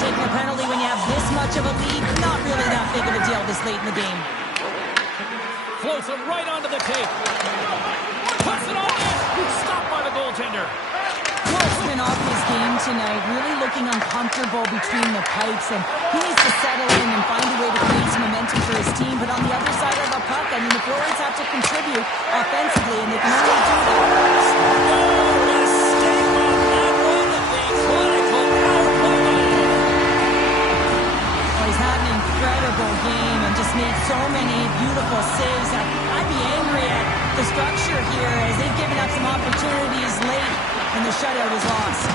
Taking a penalty when you have this much of a lead, not really that big of a deal this late in the game. Floats it right onto the tape. Puts it all in. Stopped by the goaltender. Wolf's been off his game tonight, really looking uncomfortable between the pipes, and he needs to settle in and find a way to create some momentum for his team. But on the other side of the puck, I mean, the forwards have to contribute offensively, and they can only do that. He's had an incredible game and just made so many beautiful saves. I'd be angry at the structure here as they've given up some opportunities late and the shutout is lost.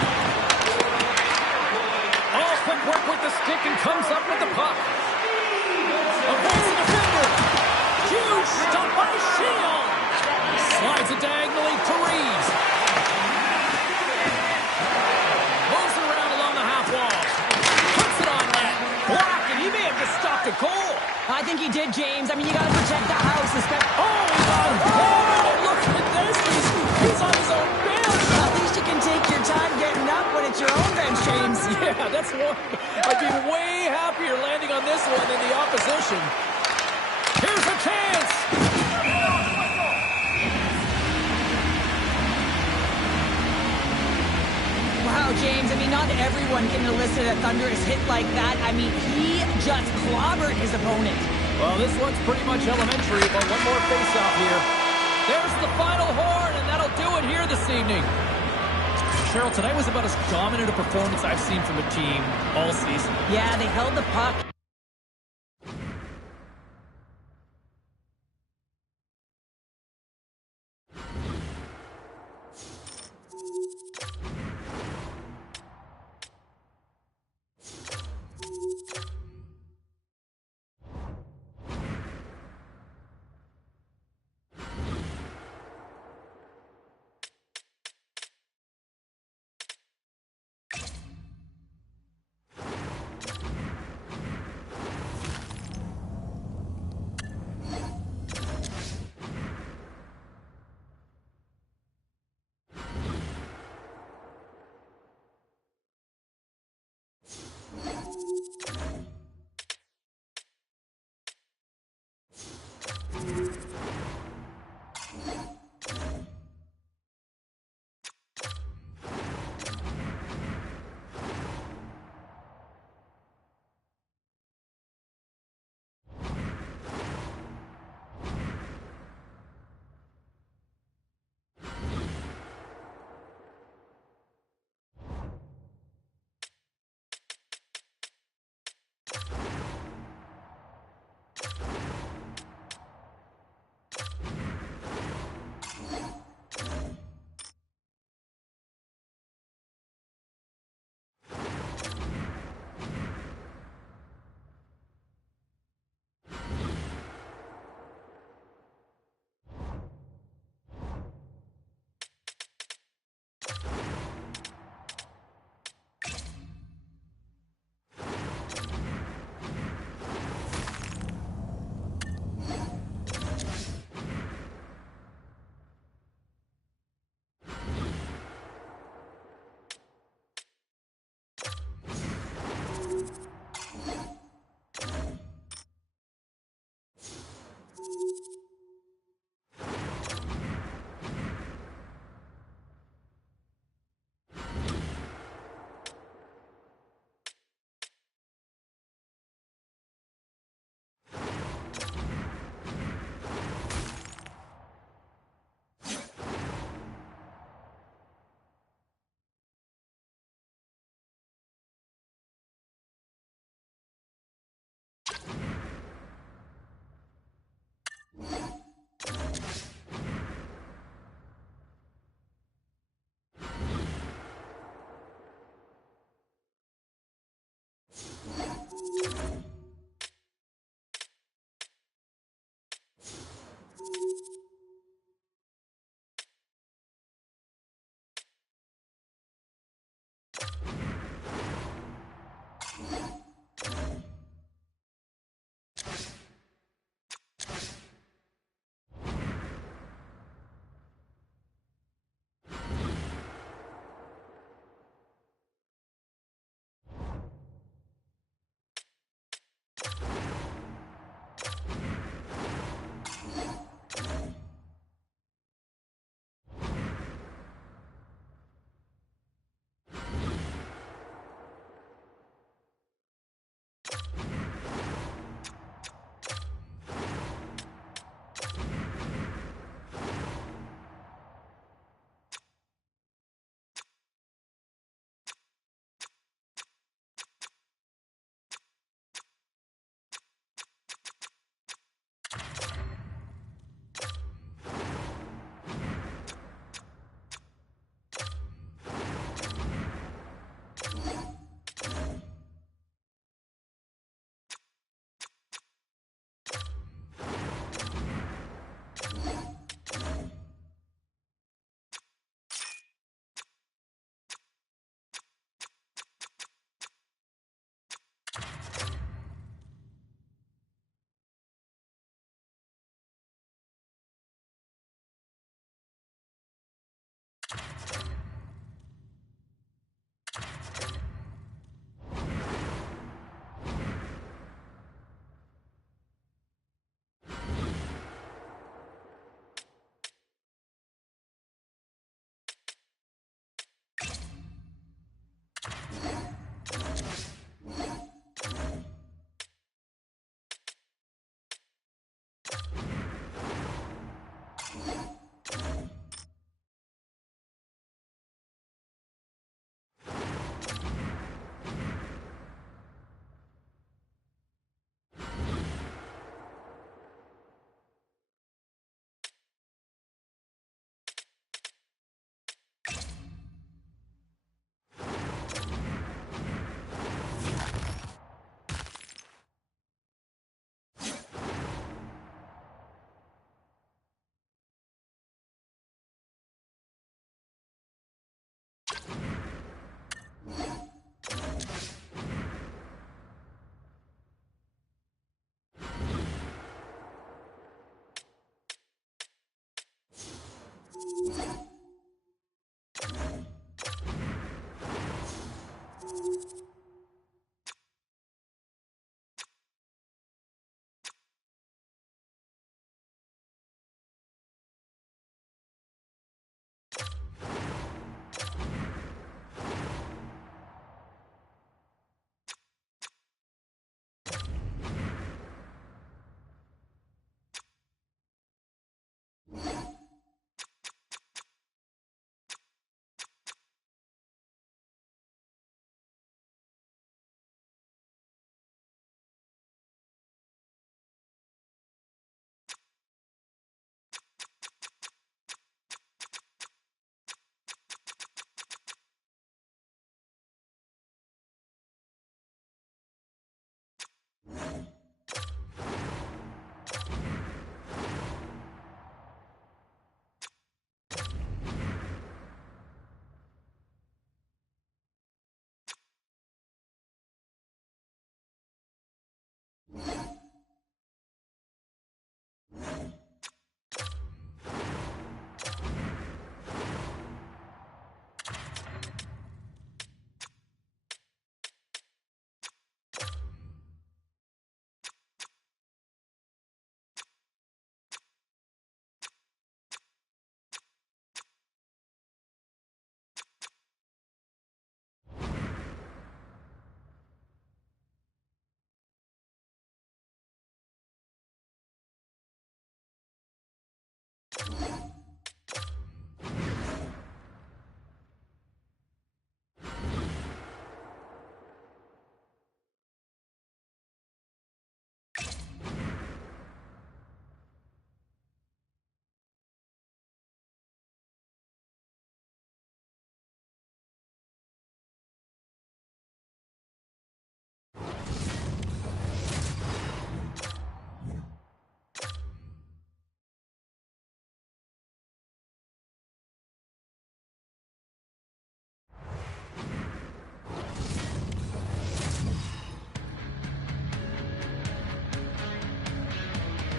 All quick work with the stick and comes up with the puck. Avoids the defender. Huge stop by Shield. Slides it diagonally to Reeves. Moves it around along the half wall. Puts it on net. Block, and he may have just stopped a goal. I think he did, James. I mean, you got to protect the house. Oh, look at this. He's on his own bench. At least you can take your time getting up when it's your own bench, James. Yeah, that's one. I'd be way happier landing on this one than the opposition. Here's a chance. Wow, James, I mean, not everyone can elicit a thunderous hit like that. I mean, he just clobbered his opponent. Well, this one's pretty much elementary, but one more face-off here. There's the final horn, and that'll do it here this evening. Cheryl, tonight was about as dominant a performance I've seen from a team all season. Yeah, they held the puck.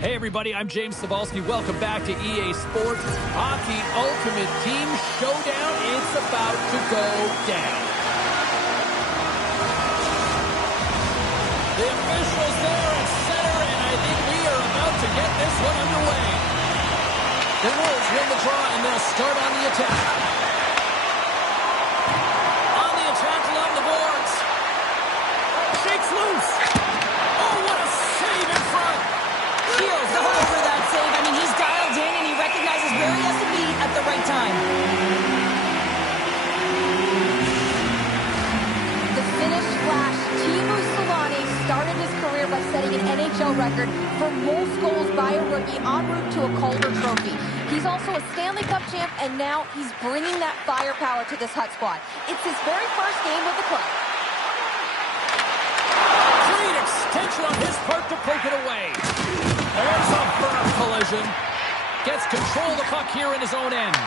Hey everybody, I'm James Cebulski. Welcome back to EA Sports Hockey Ultimate Team Showdown. It's about to go down. The officials there at center, and I think we are about to get this one underway. The Wolves win the draw, and they'll start on the attack. On the attack along the boards. Shakes loose. Oh, what a save in front. Shields all over that save. I mean, he's dialed in and he recognizes where he has to be at the right time. The Finnish Flash, Teemu Selanne, started his career by setting an NHL record for most goals by a rookie en route to a Calder Trophy. He's also a Stanley Cup champ, and now he's bringing that firepower to this Hut squad. It's his very first game with the club. Great extension on his part to poke it away. There's a firm collision. Gets control of the puck here in his own end.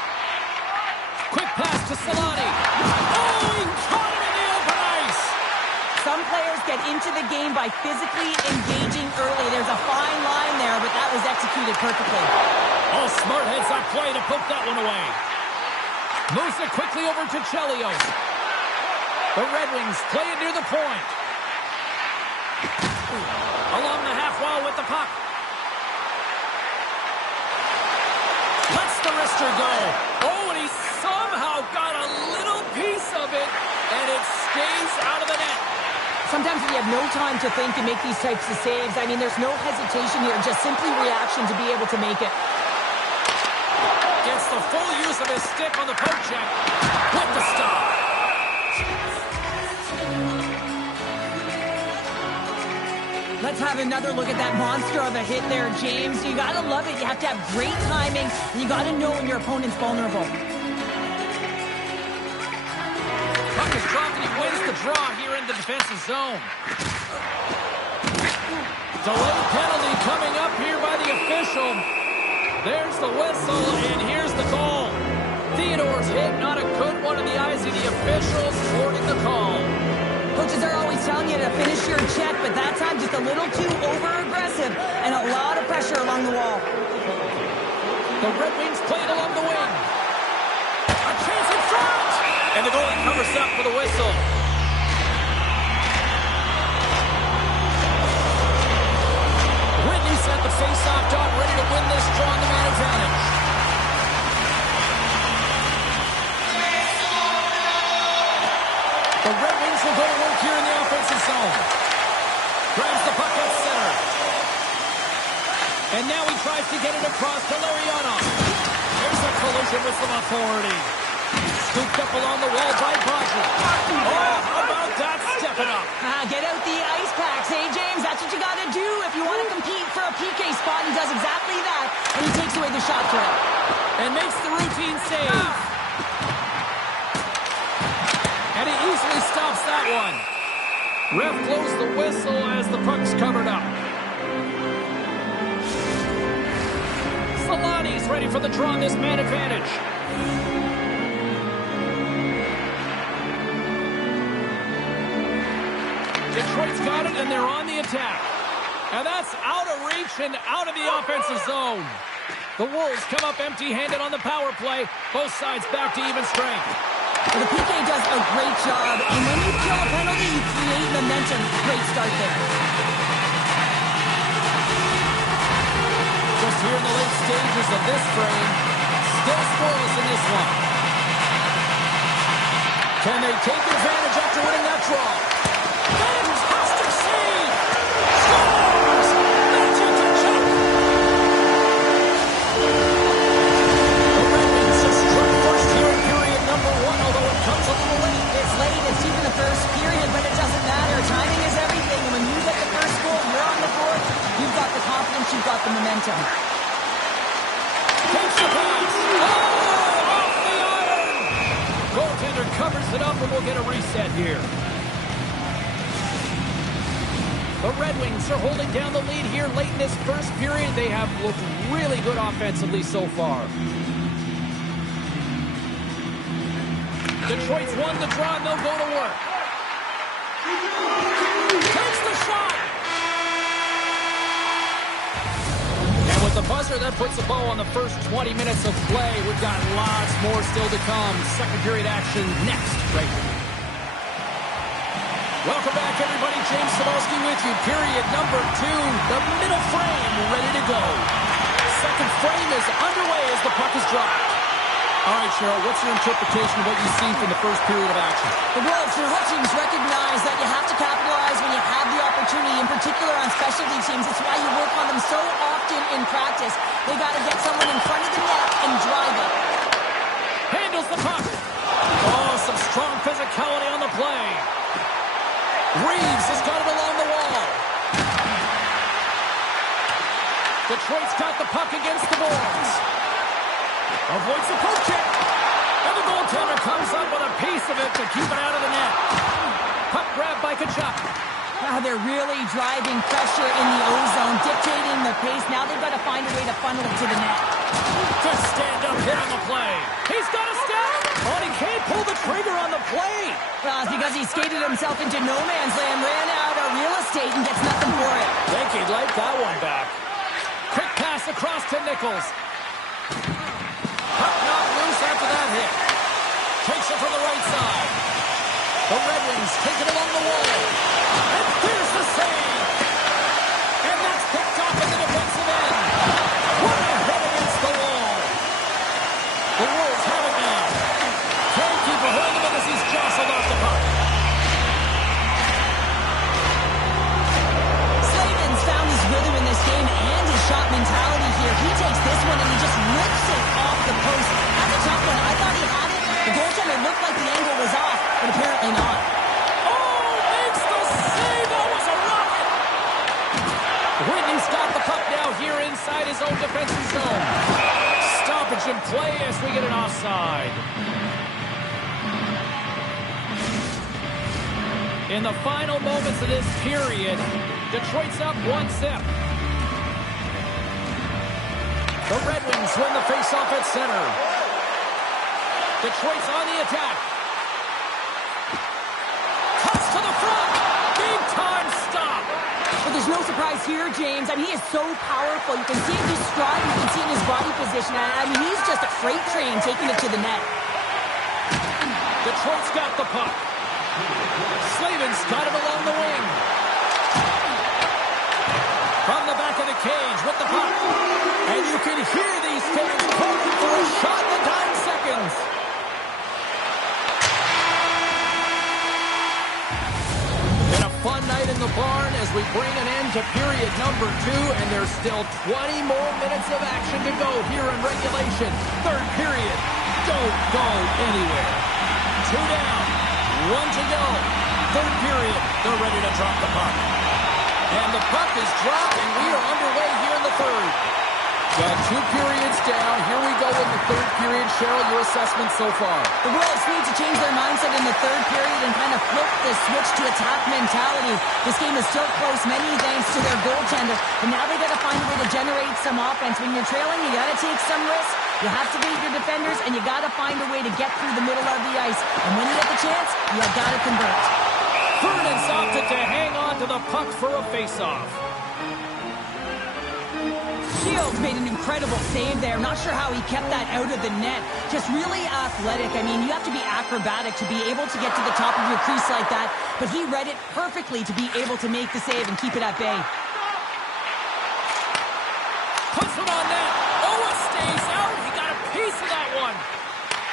Quick pass to Selanne. Oh, he caught him in the open ice. Some players get into the game by physically engaging early. There's a fine line there, but that was executed perfectly. Oh, smart heads up play to poke that one away. Moves it quickly over to Chelios. The Red Wings play it near the point. Along the half wall with the puck. Lets the wrister go. Oh, and he somehow got a little piece of it, and it stays out of the net. Sometimes when you have no time to think and make these types of saves, I mean, there's no hesitation here, just simply reaction to be able to make it. Gets the full use of his stick on the poke check with the stop. Let's have another look at that monster of a hit there, James. You gotta love it. You have to have great timing, and you gotta know when your opponent's vulnerable. Puck is dropped, and he wins the draw here in the defensive zone. Delayed penalty coming up here by the official. There's the whistle, and here's the call. Theodore's hit, not a good one in the eyes of the officials, thwarting the call. Coaches are always telling you to finish your check, but that time just a little too over-aggressive and a lot of pressure along the wall. The Red Wings play it along the wing. A chance in front! And the goalie covers up for the whistle. Whitney's at the face-off dot, ready to win this draw on the man advantage. The Red Wings will go to work here in the offensive zone. Grabs the puck at center. And now he tries to get it across to Larionov. There's a collision with some authority. Scooped up along the wall by Bodger. Oh, how about that stepping up? Get out the ice packs, hey, James? That's what you got to do if you want to compete for a PK spot. He does exactly that, and he takes away the shot threat. And makes the routine save. And he easily stops that one. Ref blows the whistle as the puck's covered up. Selanne's ready for the draw on this man advantage. Detroit's got it, and they're on the attack. And that's out of reach and out of the offensive zone. The Wolves come up empty-handed on the power play. Both sides back to even strength. Well, the PK does a great job, and when you kill a penalty, you create momentum. Great start there. Just here in the late stages of this frame, still scoreless in this one. Can they take advantage after winning that draw? Fantastic save! Scores! Magic to check! The Red Wings have struck first here in period number one, although it comes a little late. It's late, it's deep in the first period, but it doesn't matter. Timing is everything, and when you get the first goal, you're on the board, you've got the confidence, you've got the momentum. Takes the pass! Oh, off the iron! Goaltender covers it up, and we'll get a reset here. The Red Wings are holding down the lead here late in this first period. They have looked really good offensively so far. Detroit's won the draw, and they'll go to work. Takes the shot! the buzzer, that puts a bow on the first 20 minutes of play. We've got lots more still to come. Second period action next, right here. Welcome back, everybody. James Cebulski with you. Period number 2. The middle frame ready to go. Second frame is underway as the puck is dropped. All right, Cheryl, what's your interpretation of what you've seen from the first period of action? Well, for both teams, recognize that you have to capitalize when you have the opportunity, in particular on specialty teams. It's why you work on them so often in practice. They got to get someone in front of the net and drive it. Handles the puck. Oh, some strong physicality on the play. Reeves has got it along the wall. Detroit's got the puck against the boards. Avoids the poke check. And the goaltender comes up with a piece of it to keep it out of the net. Puck grabbed by Tkachuk. Now they're really driving pressure in the O-zone, dictating the pace. Now they've got to find a way to funnel it to the net. Good stand-up hit on the play. He's got a step. Oh, he can't pull the trigger on the play. Well, it's because he skated himself into no man's land, ran out of real estate, and gets nothing for it. Think he'd like that one back. Quick pass across to Nichols. Puck knocked loose after that hit. Takes it from the right side. The Red Wings take it along the wall. And there's the save. And that's picked off in the defensive end. What a hit against the wall. The Wolves have it now. Goalkeeper holding him as he's jostled off the puck. Slavins found his rhythm in this game and his shot mentality here. He takes this one and he just rips it off the post. That's a tough one. I thought he had it. The goaltender looked like the angle was off, but apparently not. Oh, makes the save. That was a rocket. Whitney's got the puck now here inside his own defensive zone. Stoppage in play as we get an offside. In the final moments of this period, Detroit's up 1-0. The Red Wings win the faceoff at center. Detroit's on the attack. Cuts to the front. Big time stop. But there's no surprise here, James. I mean, he is so powerful. You can see in his stride. You can see in his body position. I mean, he's just a freight train taking it to the net. Detroit's got the puck. Slavin's got it along the wing. From the back of the cage with the puck. And you can hear these fans calling for a shot in the dying seconds. Been a fun night in the barn as we bring an end to period number 2, and there's still 20 more minutes of action to go here in regulation. Third period. Don't go anywhere. 2 down. 1 to go. Third period. They're ready to drop the puck. And the puck is dropped, and we are underway here in the third. Got 2 periods down. Here we go in the third period. Cheryl, your assessment so far? The Wolves need to change their mindset in the third period and kind of flip the switch to attack mentality. This game is still close, many thanks to their goaltender. And now they got to find a way to generate some offense. When you're trailing, you got to take some risks. You have to beat your defenders, and you got to find a way to get through the middle of the ice. And when you get the chance, you got to convert. Vernon's opted to hang on to the puck for a face-off. Shields made an incredible save there. Not sure how he kept that out of the net. Just really athletic. I mean, you have to be acrobatic to be able to get to the top of your crease like that. But he read it perfectly to be able to make the save and keep it at bay. Puts it on net. Oh, it stays out. He got a piece of that one.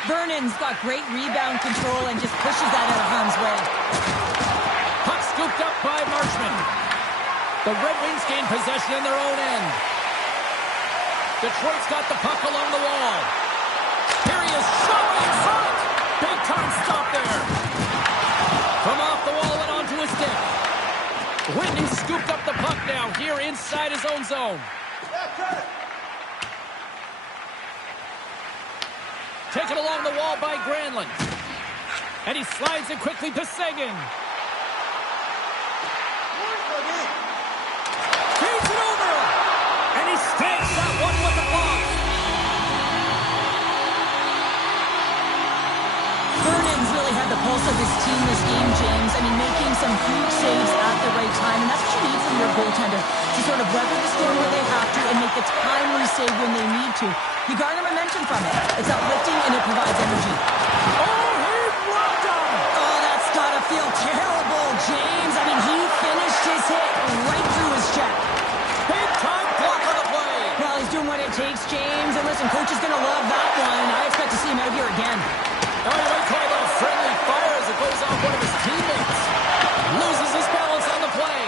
Vernon's got great rebound control and just pushes that out of harm's way. Puck scooped up by Marchment. The Red Wings gain possession in their own end. Detroit's got the puck along the wall. Here he is, shot in front. Big time stop there. From off the wall and onto his stick. Whitney scooped up the puck now here inside his own zone. Taken along the wall by Granlund. And he slides it quickly to Seguin. Feeds it over. And he stamps that one with the block. Vernon's really had the pulse of his team this game, James. I mean, making some huge saves at the right time, and that's what you need from your goaltender. to sort of weather the storm where they have to and make the timely save when they need to. You garner momentum from it. It's uplifting and it provides energy. Oh, he rocked him! Oh, that's gotta feel terrible, James. I mean, he finished his hit right through his check. Big time block on the play. Well, he's doing what it takes, James. And listen, coach is gonna love that one. I expect to see him out here again. Oh, you might call it a friendly fire as it goes off one of his teammates. Loses his balance on the play.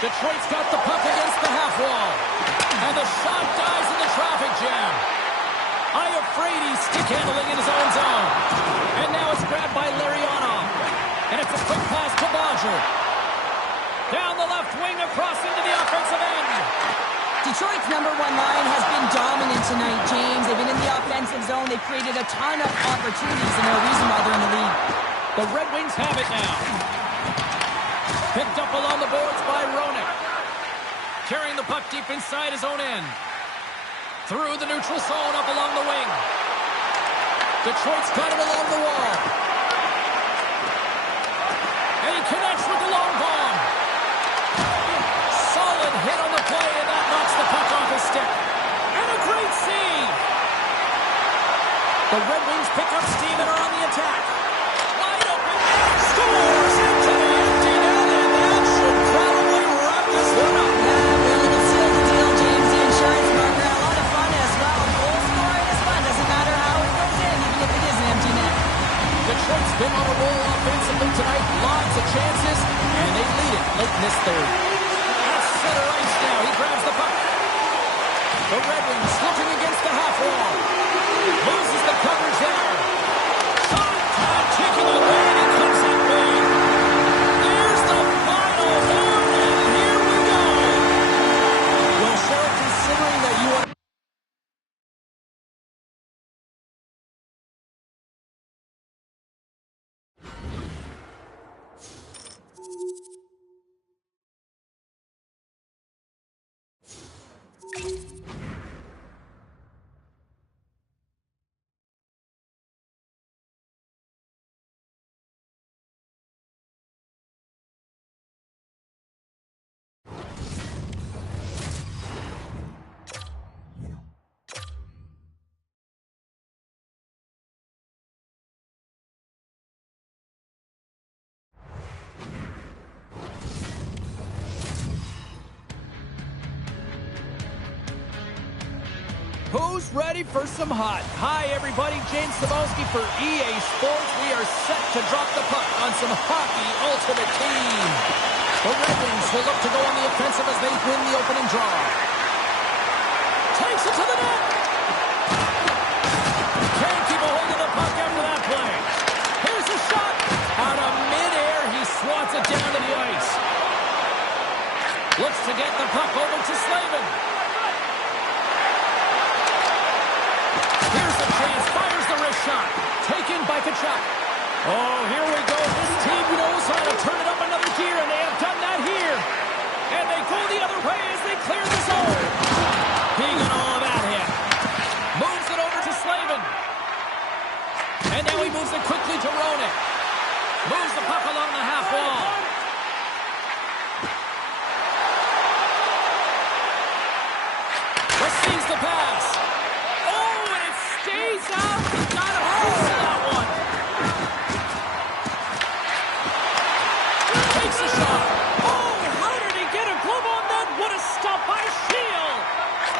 Detroit's got the puck against the half wall. And the shot dies in the traffic jam. I afraid he's stick handling in his own zone. And now it's grabbed by Larionov. And it's a quick pass to Bodger. Down the left wing across into the offensive end. Detroit's number one line has been dominant tonight, James. They've been in the offensive zone. They've created a ton of opportunities, and no reason why they're in the lead. The Red Wings have it now. Picked up along the boards by Roenick. Carrying the puck deep inside his own end. Through the neutral zone up along the wing. Detroit's got it along the wall. And he connects with the long bomb. Solid hit on the play, and that knocks the puck off his stick. And a great save. The Red Wings pick up steam and are on the attack. Wide open. Scores into the empty net, and that should probably wrap this one up. Yeah, we'll seal the deal, James. The insurance broker. A lot of fun as well. Goal scoring is fun. Doesn't matter how it goes in, even if it is an empty net. Detroit's been on a roll offensively tonight. Lots of chances, and they lead it late in this third. At center ice now, he grabs the puck. The Red Wings looking against the half wall. Loses the coverage there. Shot time ticking away, and he comes up big. There's the final one, and here we go. Well, Sheriff, considering that you are... Who's ready for some hot? Hi, everybody. James Cebulski for EA Sports. We are set to drop the puck on some hockey ultimate team. The Red Wings will look to go on the offensive as they win the opening draw. Takes it to the net. Can't keep a hold of the puck after that play. Here's a shot. Out of midair, he swats it down to the ice. Looks to get the puck over to Slavin. Here's the chance, fires the wrist shot. Taken by Kachuk. Oh, here we go. This team knows how to turn it up another gear, and they have done that here. And they go the other way as they clear the zone. He got all of that hit. Moves it over to Slavin. And now he moves it quickly to Roenick. Moves the puck along the half wall. Receives the pass. Stays out. He got a piece of that one. Takes a shot. Oh, how did he get a glove on that? What a stop by Shield.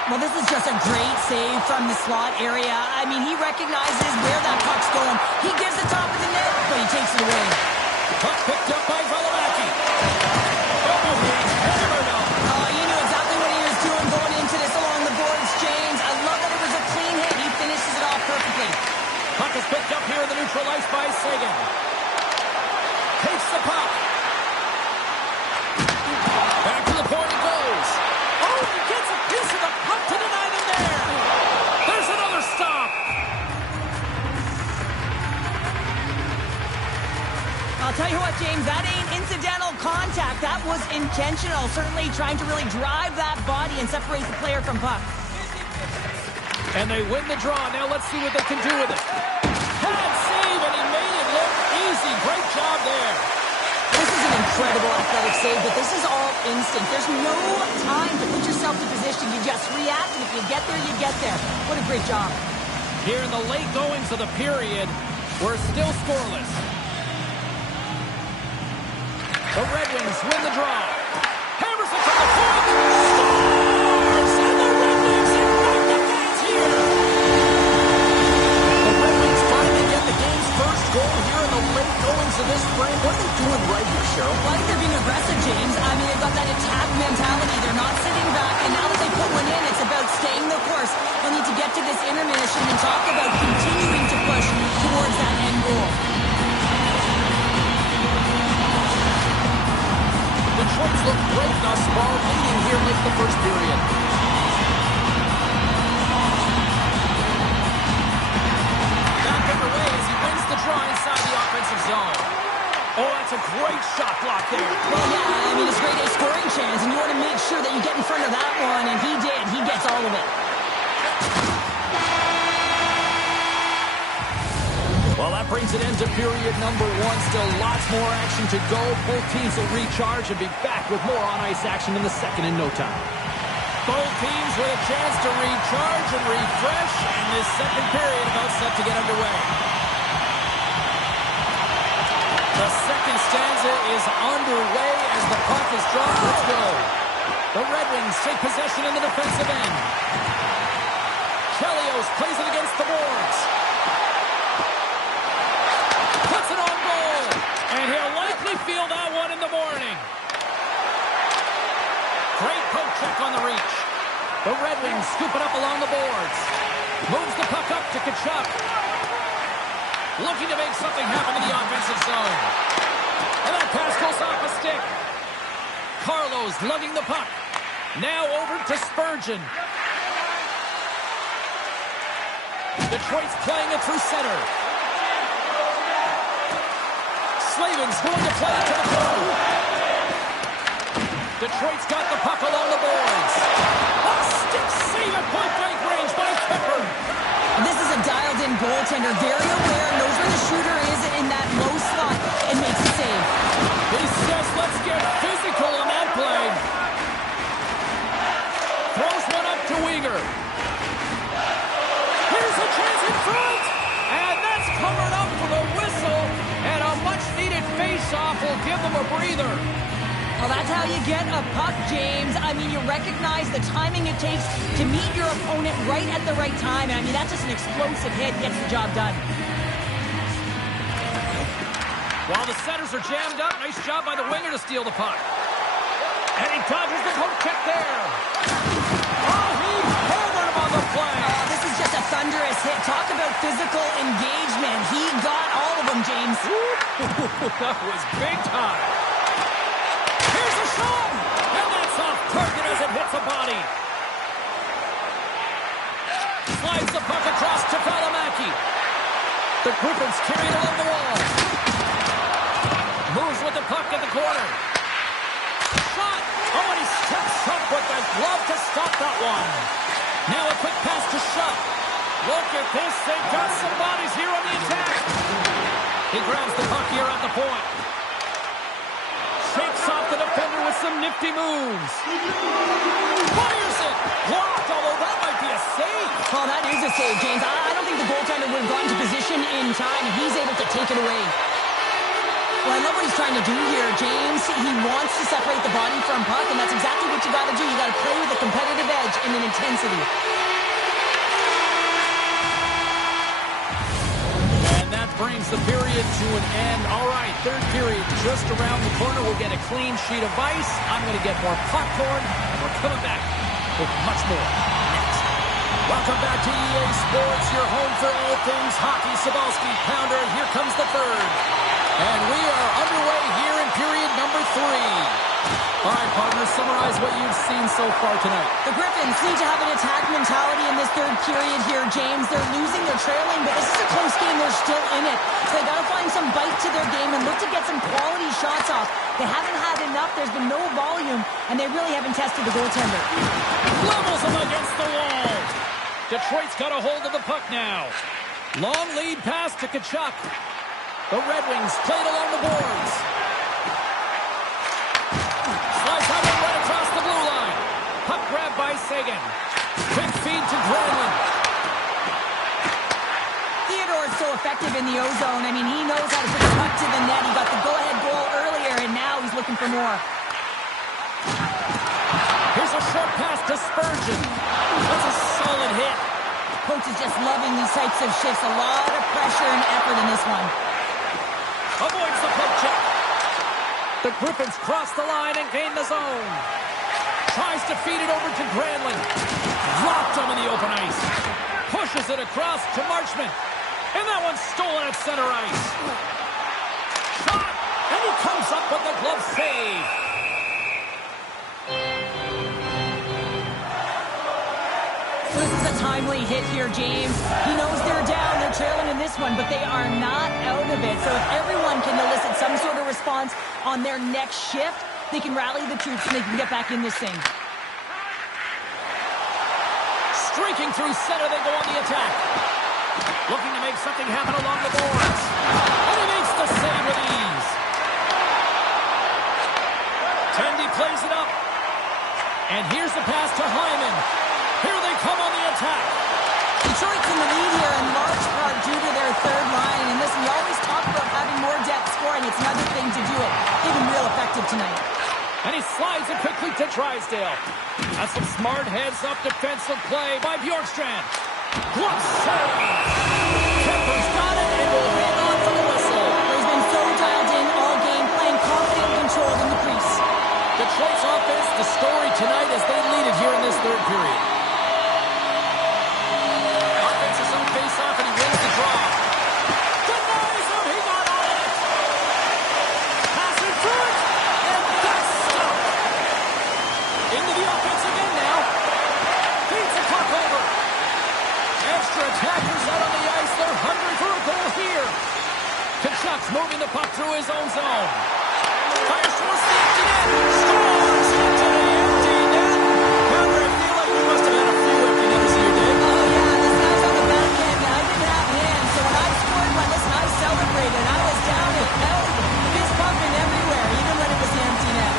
Well, this is just a great save from the slot area. I mean, he recognizes where that puck's going. He gives the top of the net, but he takes it away. Puck picked up by Valimaki. Oh, he hammered him. Oh, you knew exactly what he was doing going into this along the boards, James. I love that it was a clean hit. He finishes it off perfectly. Puck is picked up here in the neutral ice by Sagan. Takes the puck. Back to the point it goes. Oh, he gets a piece of the puck to deny them there. There's another stop. I'll tell you what, James, that ain't incidental contact. That was intentional. Certainly trying to really drive that body and separate the player from puck. And they win the draw. Now let's see what they can do with it. Pad save, and he made it look easy. Great job there. This is an incredible athletic save, but this is all instinct. There's no time to put yourself in position. You just react, and if you get there, you get there. What a great job. Here in the late goings of the period, we're still scoreless. The Red Wings win the draw. Hammerson from the point. Scores! And the Red Wings ignite the fans here. The Red Wings finally get the game's first goal here in the late goings of this frame. What are they doing right here, Cheryl? Well, I think they're being aggressive, James. I mean, they've got that attack mentality. They're not sitting back, and now that they put one in, it's about staying the course. They'll need to get to this intermission and talk about continuing to push towards that end goal. Detroit's look great thus far, leading here late in the first period. Back underway as he wins the draw inside the offensive zone. Oh, that's a great shot block there. Well, yeah, I mean, it's great a scoring chance, and you want to make sure that you get in front of that one, and he did. He gets all of it. Well, that brings it into period number one. Still lots more action to go. Both teams will recharge and be back with more on-ice action in the second in no time. Both teams with a chance to recharge and refresh, and this second period about set to get underway. The second stanza is underway as the puck is dropped. Let's go. The Red Wings take possession in the defensive end. Chelios plays it against the boards. Puts it on goal. And he'll likely feel that one in the morning. Great poke check on the reach. The Red Wings scoop it up along the boards. Moves the puck up to Tkachuk. Looking to make something happen in the offensive zone. And that pass goes off a stick. Carlos lugging the puck. Now over to Spurgeon. Detroit's playing it through center. Slavin's going to play it to the goal. Detroit's got the puck along the boards. A stick save at point-blank range by Kemper. This is a dialed-in goaltender, very aware, knows where the shooter is in that low slot, and makes a save. He says, let's get physical on that play. Throws one up to Weegar. Here's a chance in front. And that's covered up for the whistle. And a much-needed face-off will give them a breather. Well, that's how you get a puck, James. I mean, you recognize the timing it takes to meet your opponent right at the right time. I mean, that's just an explosive hit. Gets the job done. While the setters are jammed up, nice job by the winger to steal the puck. And he dodges the poke check there. Oh, he hammered him on the play. Oh, this is just a thunderous hit. Talk about physical engagement. He got all of them, James. That was big time. Here's a shot. And that's off target as it hits a body. Slides the puck across to Valimaki. The Griffins carry it along the wall. Moves with the puck at the corner. Shot. Oh, and he steps up with the glove to stop that one. Now a quick pass to Shutt. Look at this. They've got some bodies here on the attack. He grabs the puck here at the point. Shakes off the defender with some nifty moves. Fires it. Blocked, although that might be a save. Oh, that is a save, James. I don't think the goaltender would have gotten to position in time, and he's able to take it away. Well, I love what he's trying to do here, James. He wants to separate the body from puck, and that's exactly what you got to do. You got to play with a competitive edge and an intensity. And that brings the period to an end. All right, third period just around the corner. We'll get a clean sheet of ice. I'm going to get more popcorn, and we're coming back with much more next. Welcome back to EA Sports, your home for all things hockey. Cybulski, Pounder, and here comes the third. And we are underway here in period number 3. All right, partners, summarize what you've seen so far tonight. The Griffins need to have an attack mentality in this third period here, James. They're losing, they're trailing, but this is a close game. They're still in it. So they got to find some bite to their game and look to get some quality shots off. They haven't had enough. There's been no volume, and they really haven't tested the goaltender. Levels him against the wall. Detroit's got a hold of the puck now. Long lead pass to Tkachuk. The Red Wings played along the boards. Seguin. Quick feed to Granlund. Theodore's so effective in the O-zone. I mean, he knows how to put the puck to the net. He got the go-ahead goal earlier, and now he's looking for more. Here's a short pass to Spurgeon. That's a solid hit. Coach is just loving these types of shifts. A lot of pressure and effort in this one. Avoids the poke check. The Griffins cross the line and gain the zone. Tries to feed it over to Granlund. Dropped him in the open ice. Pushes it across to Marchment. And that one's stolen at center ice. Shot! And he comes up with the glove save. This is a timely hit here, James. He knows they're down. They're trailing in this one, but they are not out of it. So if everyone can elicit some sort of response on their next shift, they can rally the troops and they can get back in this thing. Streaking through center, they go on the attack. Looking to make something happen along the boards. And he makes the save with ease. Tendy plays it up. And here's the pass to Hyman. Here they come on the attack. Detroit's in the lead here in large part due to their third line. And listen, you always talk about having more depth scoring. It's another thing to do it. They've been real effective tonight. And he slides it quickly to Drysdale. That's some smart heads-up defensive play by Bjorkstrand. Glove save. Kemper's got it and will hang on for the whistle. He's been so dialed in all game, playing confident and controlled in the crease. Detroit's offense, the story tonight as they lead it here in this third period. Offense is on face-off and he wins the draw. Denies him, he got on it. Passing to it, and that's stopped. Into the offense again now. Feeds the puck over. Extra attackers out on the ice. They're hungry for a goal here. Kachuk's moving the puck through his own zone. Fires towards the empty net. Scores into the empty net. Connor, I feel like you must have had a few empty netters here, Dave. Oh, yeah, this guy's on the back end. I didn't have hands, so when I scored one, listen, I celebrated. I was down and out, fist pumping everywhere, even when it was the empty net.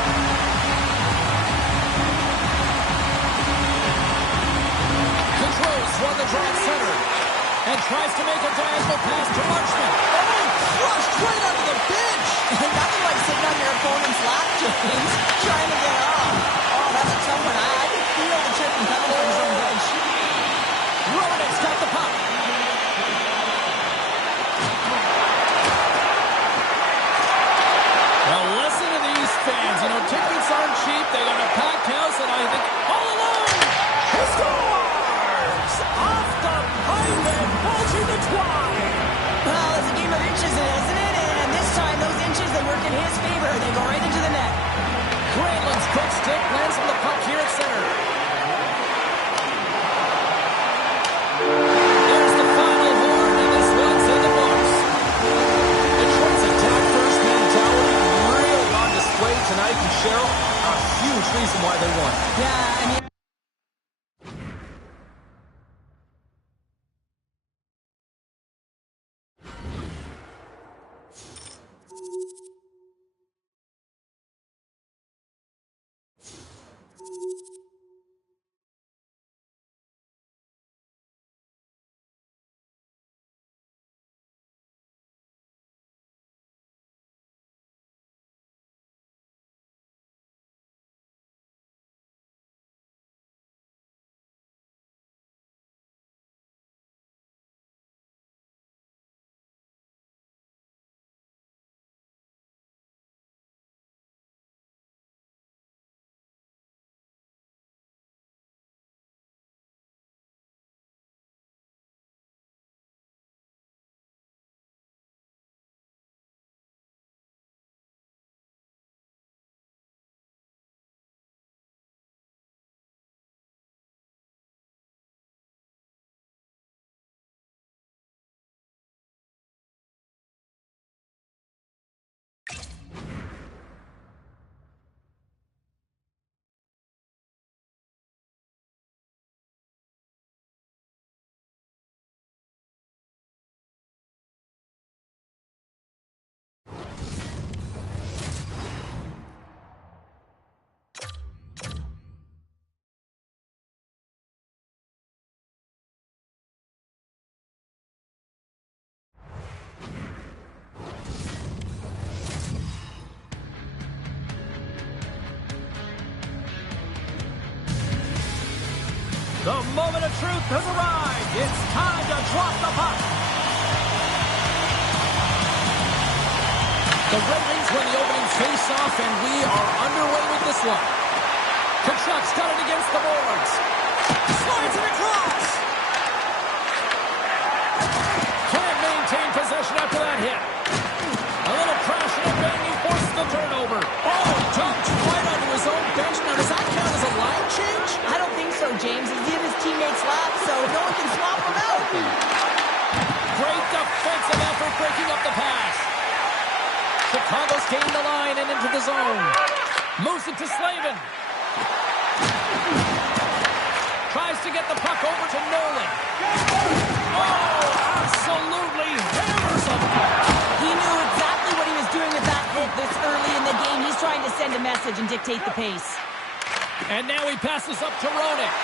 Controls run the draw at center. And tries to make a diagonal pass to Marchment. Oh, crushed right under the bench. Nothing like sitting on your opponent's lap, James, trying to get off. Oh, that's a tough one. I can feel the chip coming from his own bench. Romanek's got the puck. Now listen to these fans. You know, tickets aren't cheap. They got a packed house, and I think all alone, he scores! Off the pipe and bulging the twine. Well, it's a game of inches, isn't it? And this time, those inches, they work in his favor. They go right into the net. Granlund's quick stick lands on the puck here at center. There's the final horn, and this one's in the books. Detroit's attack-first mentality really on display tonight, and Cheryl, a huge reason why they won. Yeah, I mean... The moment of truth has arrived. It's time to drop the puck. The Red Wings win the opening face-off, and we are underway with this one. Kachuk's got it against the boards. Slides it across. Can't maintain possession after that hit. A little crash and a bang, he forces the turnover. Oh, dumped right onto his own bench. Now, does that count as a line change? I don't think so, James. He's giving his teammates laps, so no one can swap him out. Great defensive effort breaking up the pass. Chicago's gained the line and into the zone. Moves it to Slavin. Tries to get the puck over to Nolan. Oh, absolutely hammers him. He knew exactly what he was doing with that hit this early in the game. He's trying to send a message and dictate the pace. And now he passes up to Roenick.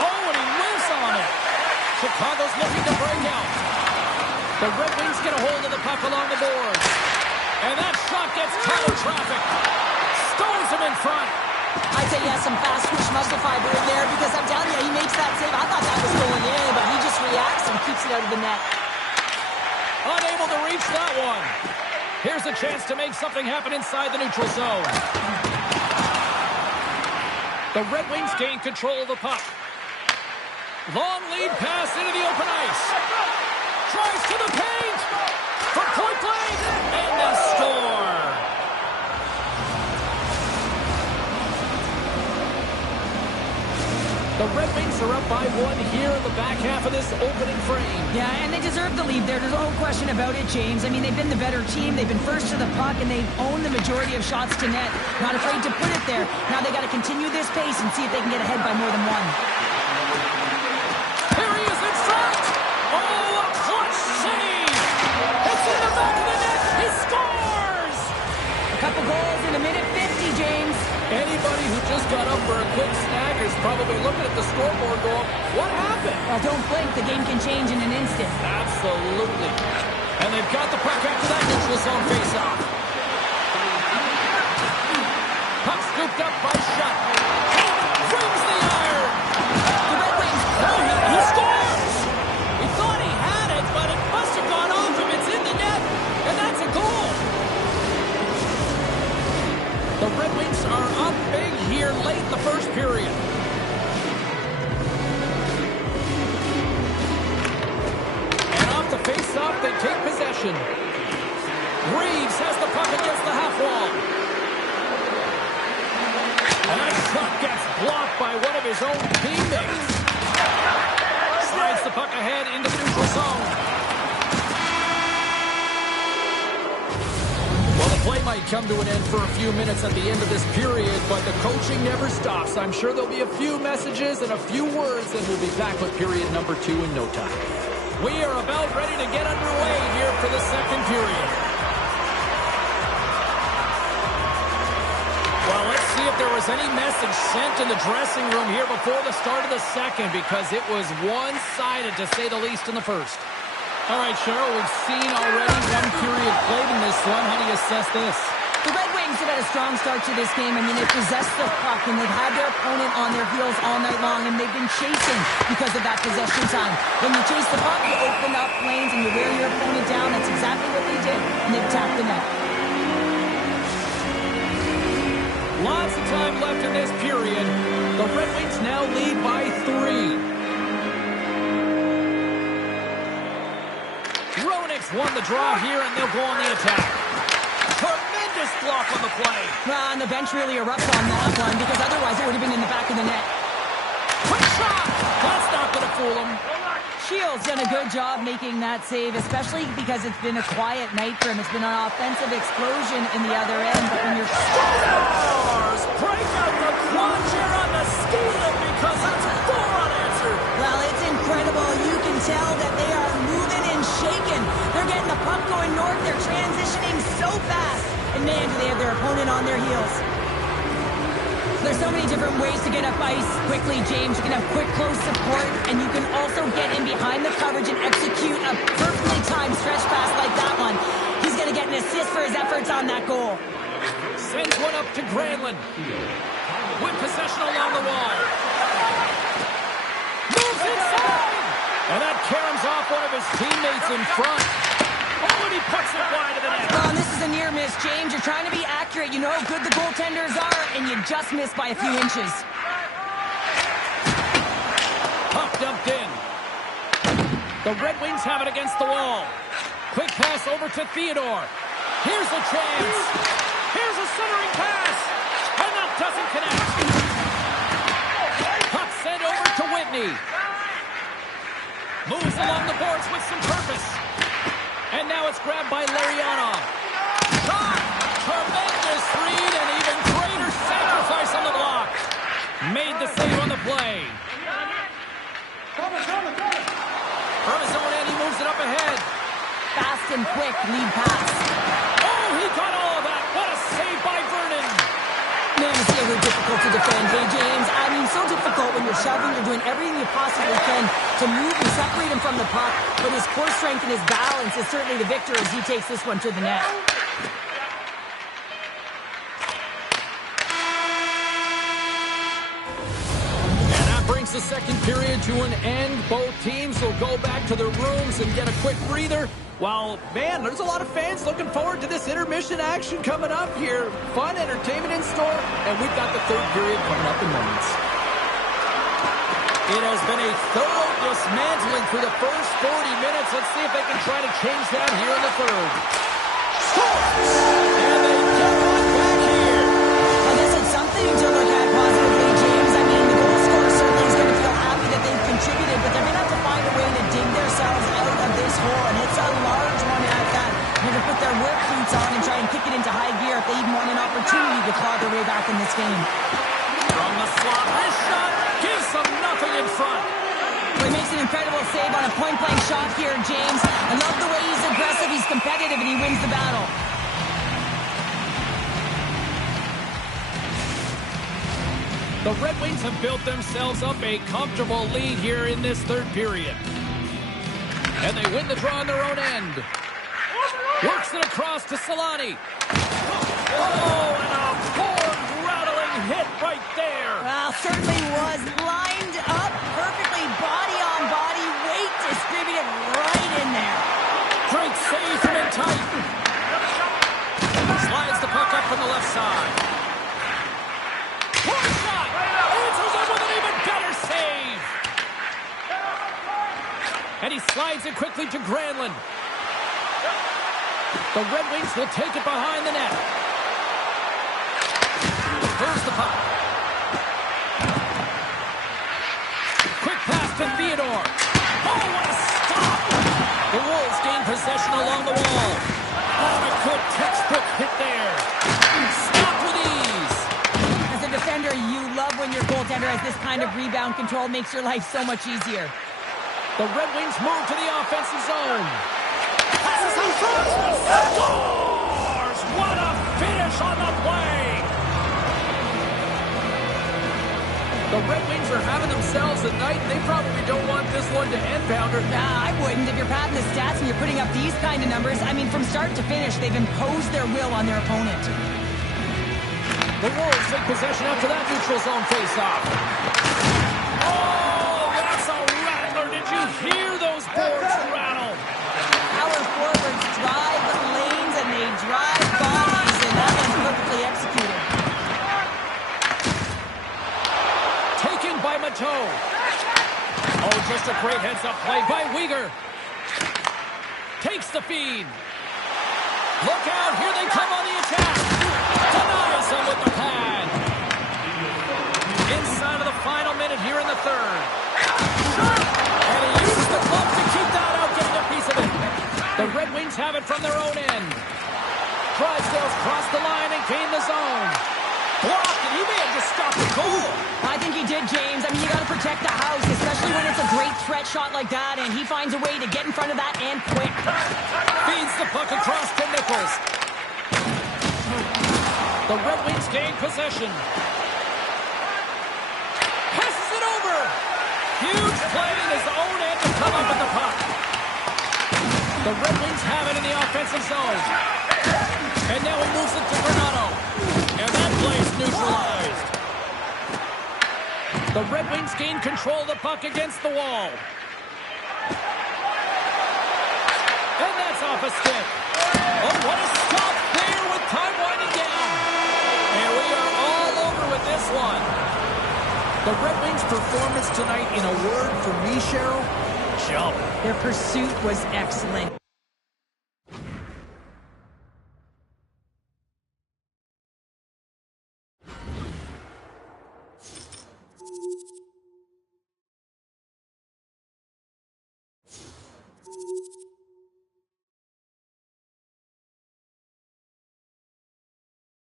Oh, and he whiffs on it. Chicago's looking to break out. The Red Wings get a hold of the puck along the boards. And that shot gets counter traffic. Stones him in front. I'd say he has some fast twitch muscle fiber in there because I'm telling you, he makes that save. I thought that was going in, but he just reacts and keeps it out of the net. Unable to reach that one. Here's a chance to make something happen inside the neutral zone. The Red Wings gain control of the puck. Long lead pass into the open ice. Tries to the paint. For point blank. And they score. The Red Wings are up by one here in the back half of this opening frame. Yeah, and they deserve the lead there. There's no question about it, James. I mean, they've been the better team. They've been first to the puck, and they've owned the majority of shots to net. Not afraid to put it there. Now they got to continue this pace and see if they can get ahead by more than one. Here he is in front. Oh, a clutch save. It's in the back of the net. He scores. A couple goals in a minute 50, James. Anybody who just got up for a quick snag is probably looking at the scoreboard going, what happened? Well, don't blink. The game can change in an instant. Absolutely. And they've got the puck after that neutral zone faceoff. Puck scooped up by Shutt. Brings the iron. The Red Wings. Oh, he scores! He thought he had it, but it must have gone off him. It's in the net, and that's a goal. The Red Wings are up big here late in the first period. And off the face-off, they take possession. Reeves has the puck against the half wall. And that shot gets blocked by one of his own teammates. Slides the puck ahead into the neutral zone. Well, the play might come to an end for a few minutes at the end of this period, but the coaching never stops. I'm sure there'll be a few messages and a few words, and we'll be back with period number 2 in no time. We are about ready to get underway here for the second period. Well, let's see if there was any message sent in the dressing room here before the start of the second, because it was one-sided, to say the least, in the first. All right, Cheryl, we've seen already one period played in this one. How do you assess this? The Red Wings have had a strong start to this game. I mean, they've possessed the puck, and they've had their opponent on their heels all night long, and they've been chasing because of that possession time. When you chase the puck, you open up lanes, and you wear your opponent down. That's exactly what they did, and they've attacked the net. Lots of time left in this period. The Red Wings now lead by 3. Roenick's won the draw here, and they'll go on the attack. Tremendous block on the play. Well, and the bench really erupts on that one, because otherwise it would have been in the back of the net. Quick shot! That's not going to fool him. Shields done a good job making that save, especially because it's been a quiet night for him. It's been an offensive explosion in the other end, but when you're... Stars break out the quad here on the steal because that's 4 unanswered. Well, it's incredible. You can tell that they are moving and shaking. They're getting the puck going north. They're transitioning so fast. And man, do they have their opponent on their heels. There's so many different ways to get up ice quickly, James. You can have quick, close support, and you can also get in behind the coverage and execute a perfectly timed stretch pass like that one. He's going to get an assist for his efforts on that goal. Sends one up to Granlund. With possession along the wall. Moves inside! And that caroms off one of his teammates in front. Oh, and he puts it wide of the net. Oh, this is a near miss, James. You're trying to be accurate. You know how good the goaltenders are, and you just missed by a few inches. Puck dumped in. The Red Wings have it against the wall. Quick pass over to Theodore. Here's a chance. Here's a centering pass. And that doesn't connect. Puck sent over to Whitney. Moves along the boards with some purpose. And now it's grabbed by Larionov. Shot! Tremendous read and even greater sacrifice on the block. Made the save on the play. From his own end, he moves it up ahead. Fast and quick lead pass. Oh, he got all of that. What a save by Vernon. Man, it's really difficult to defend. Hey, James, I mean, so difficult when you're shoving. You're doing everything you possibly can to move and separate him from the puck. But his core strength and his balance is certainly the victor as he takes this one to the net. And that brings the second period to an end. Both teams will go back to their rooms and get a quick breather. Well, man, there's a lot of fans looking forward to this intermission action coming up here. Fun entertainment in store, and we've got the third period coming up in moments. It has been a thorough dismantling through the first 40 minutes. Let's see if they can try to change that here in the third. Scores! And they get one back here. Well, this is something to look at positively, James. I mean, the goal scorer certainly is going to feel happy that they've contributed, but they're going to have to find a way to dig themselves out of this hole, and it's a large one at that. They're going to put their work boots on and try and kick it into high gear if they even want an opportunity to claw their way back in this game. From the slot, this shot gives them nothing in front. Well, he makes an incredible save on a point-blank shot here, James. I love the way he's aggressive, he's competitive, and he wins the battle. The Red Wings have built themselves up a comfortable lead here in this third period. And they win the draw on their own end. Works it across to Solani. Oh, and a board-rattling hit right there. Well, certainly was lined up perfectly, body on body, weight distributed right in there. Great save from in tight. Slides the puck up from the left side. One shot. Answers it with an even better save. And he slides it quickly to Granlund. The Red Wings will take it behind the net. Here's the puck. Quick pass to Theodore. Oh, what a stop! The Wolves gain possession along the wall. Oh, a good textbook hit there. Stopped with ease. As a defender, you love when your goaltender has this kind of rebound control. Makes your life so much easier. The Red Wings move to the offensive zone. Passes out front. Scores! What a finish on the play! The Red Wings are having themselves a night, and they probably don't want this one to end, Pounder. Nah, I wouldn't. If you're padding the stats and you're putting up these kind of numbers, I mean, from start to finish, they've imposed their will on their opponent. The Wolves take possession after that neutral zone face-off. Oh, that's a rattler. Did you hear those boards rattle? Our forwards drive lanes and they drive bodies, and that one's perfectly executed. Taken by Mateau. Oh, just a great heads-up play by Weegar. Takes the feed. Look out, here they come on the attack. Denies them with the pad. Inside of the final minute here in the third. And he uses the glove to keep that out, getting a piece of it. The Red Wings have it from their own end. Drysdale's crossed the line and gained the zone. Blocked, and he may have just stopped the goal. I think he did, James. I mean, you got to protect the house, especially when it's a great threat shot like that, and he finds a way to get in front of that and quick. Feeds the puck across to Nichols. The Red Wings gain possession. Passes it over. Huge play in his own end to come up with the puck. The Red Wings have it in the offensive zone. And now he moves it to Granato. The Red Wings gain control of the puck against the wall. And that's off a stick. Oh, what a stop there with time winding down. And we are all over with this one. The Red Wings' performance tonight, in a word for me, Cheryl, jump. Their pursuit was excellent.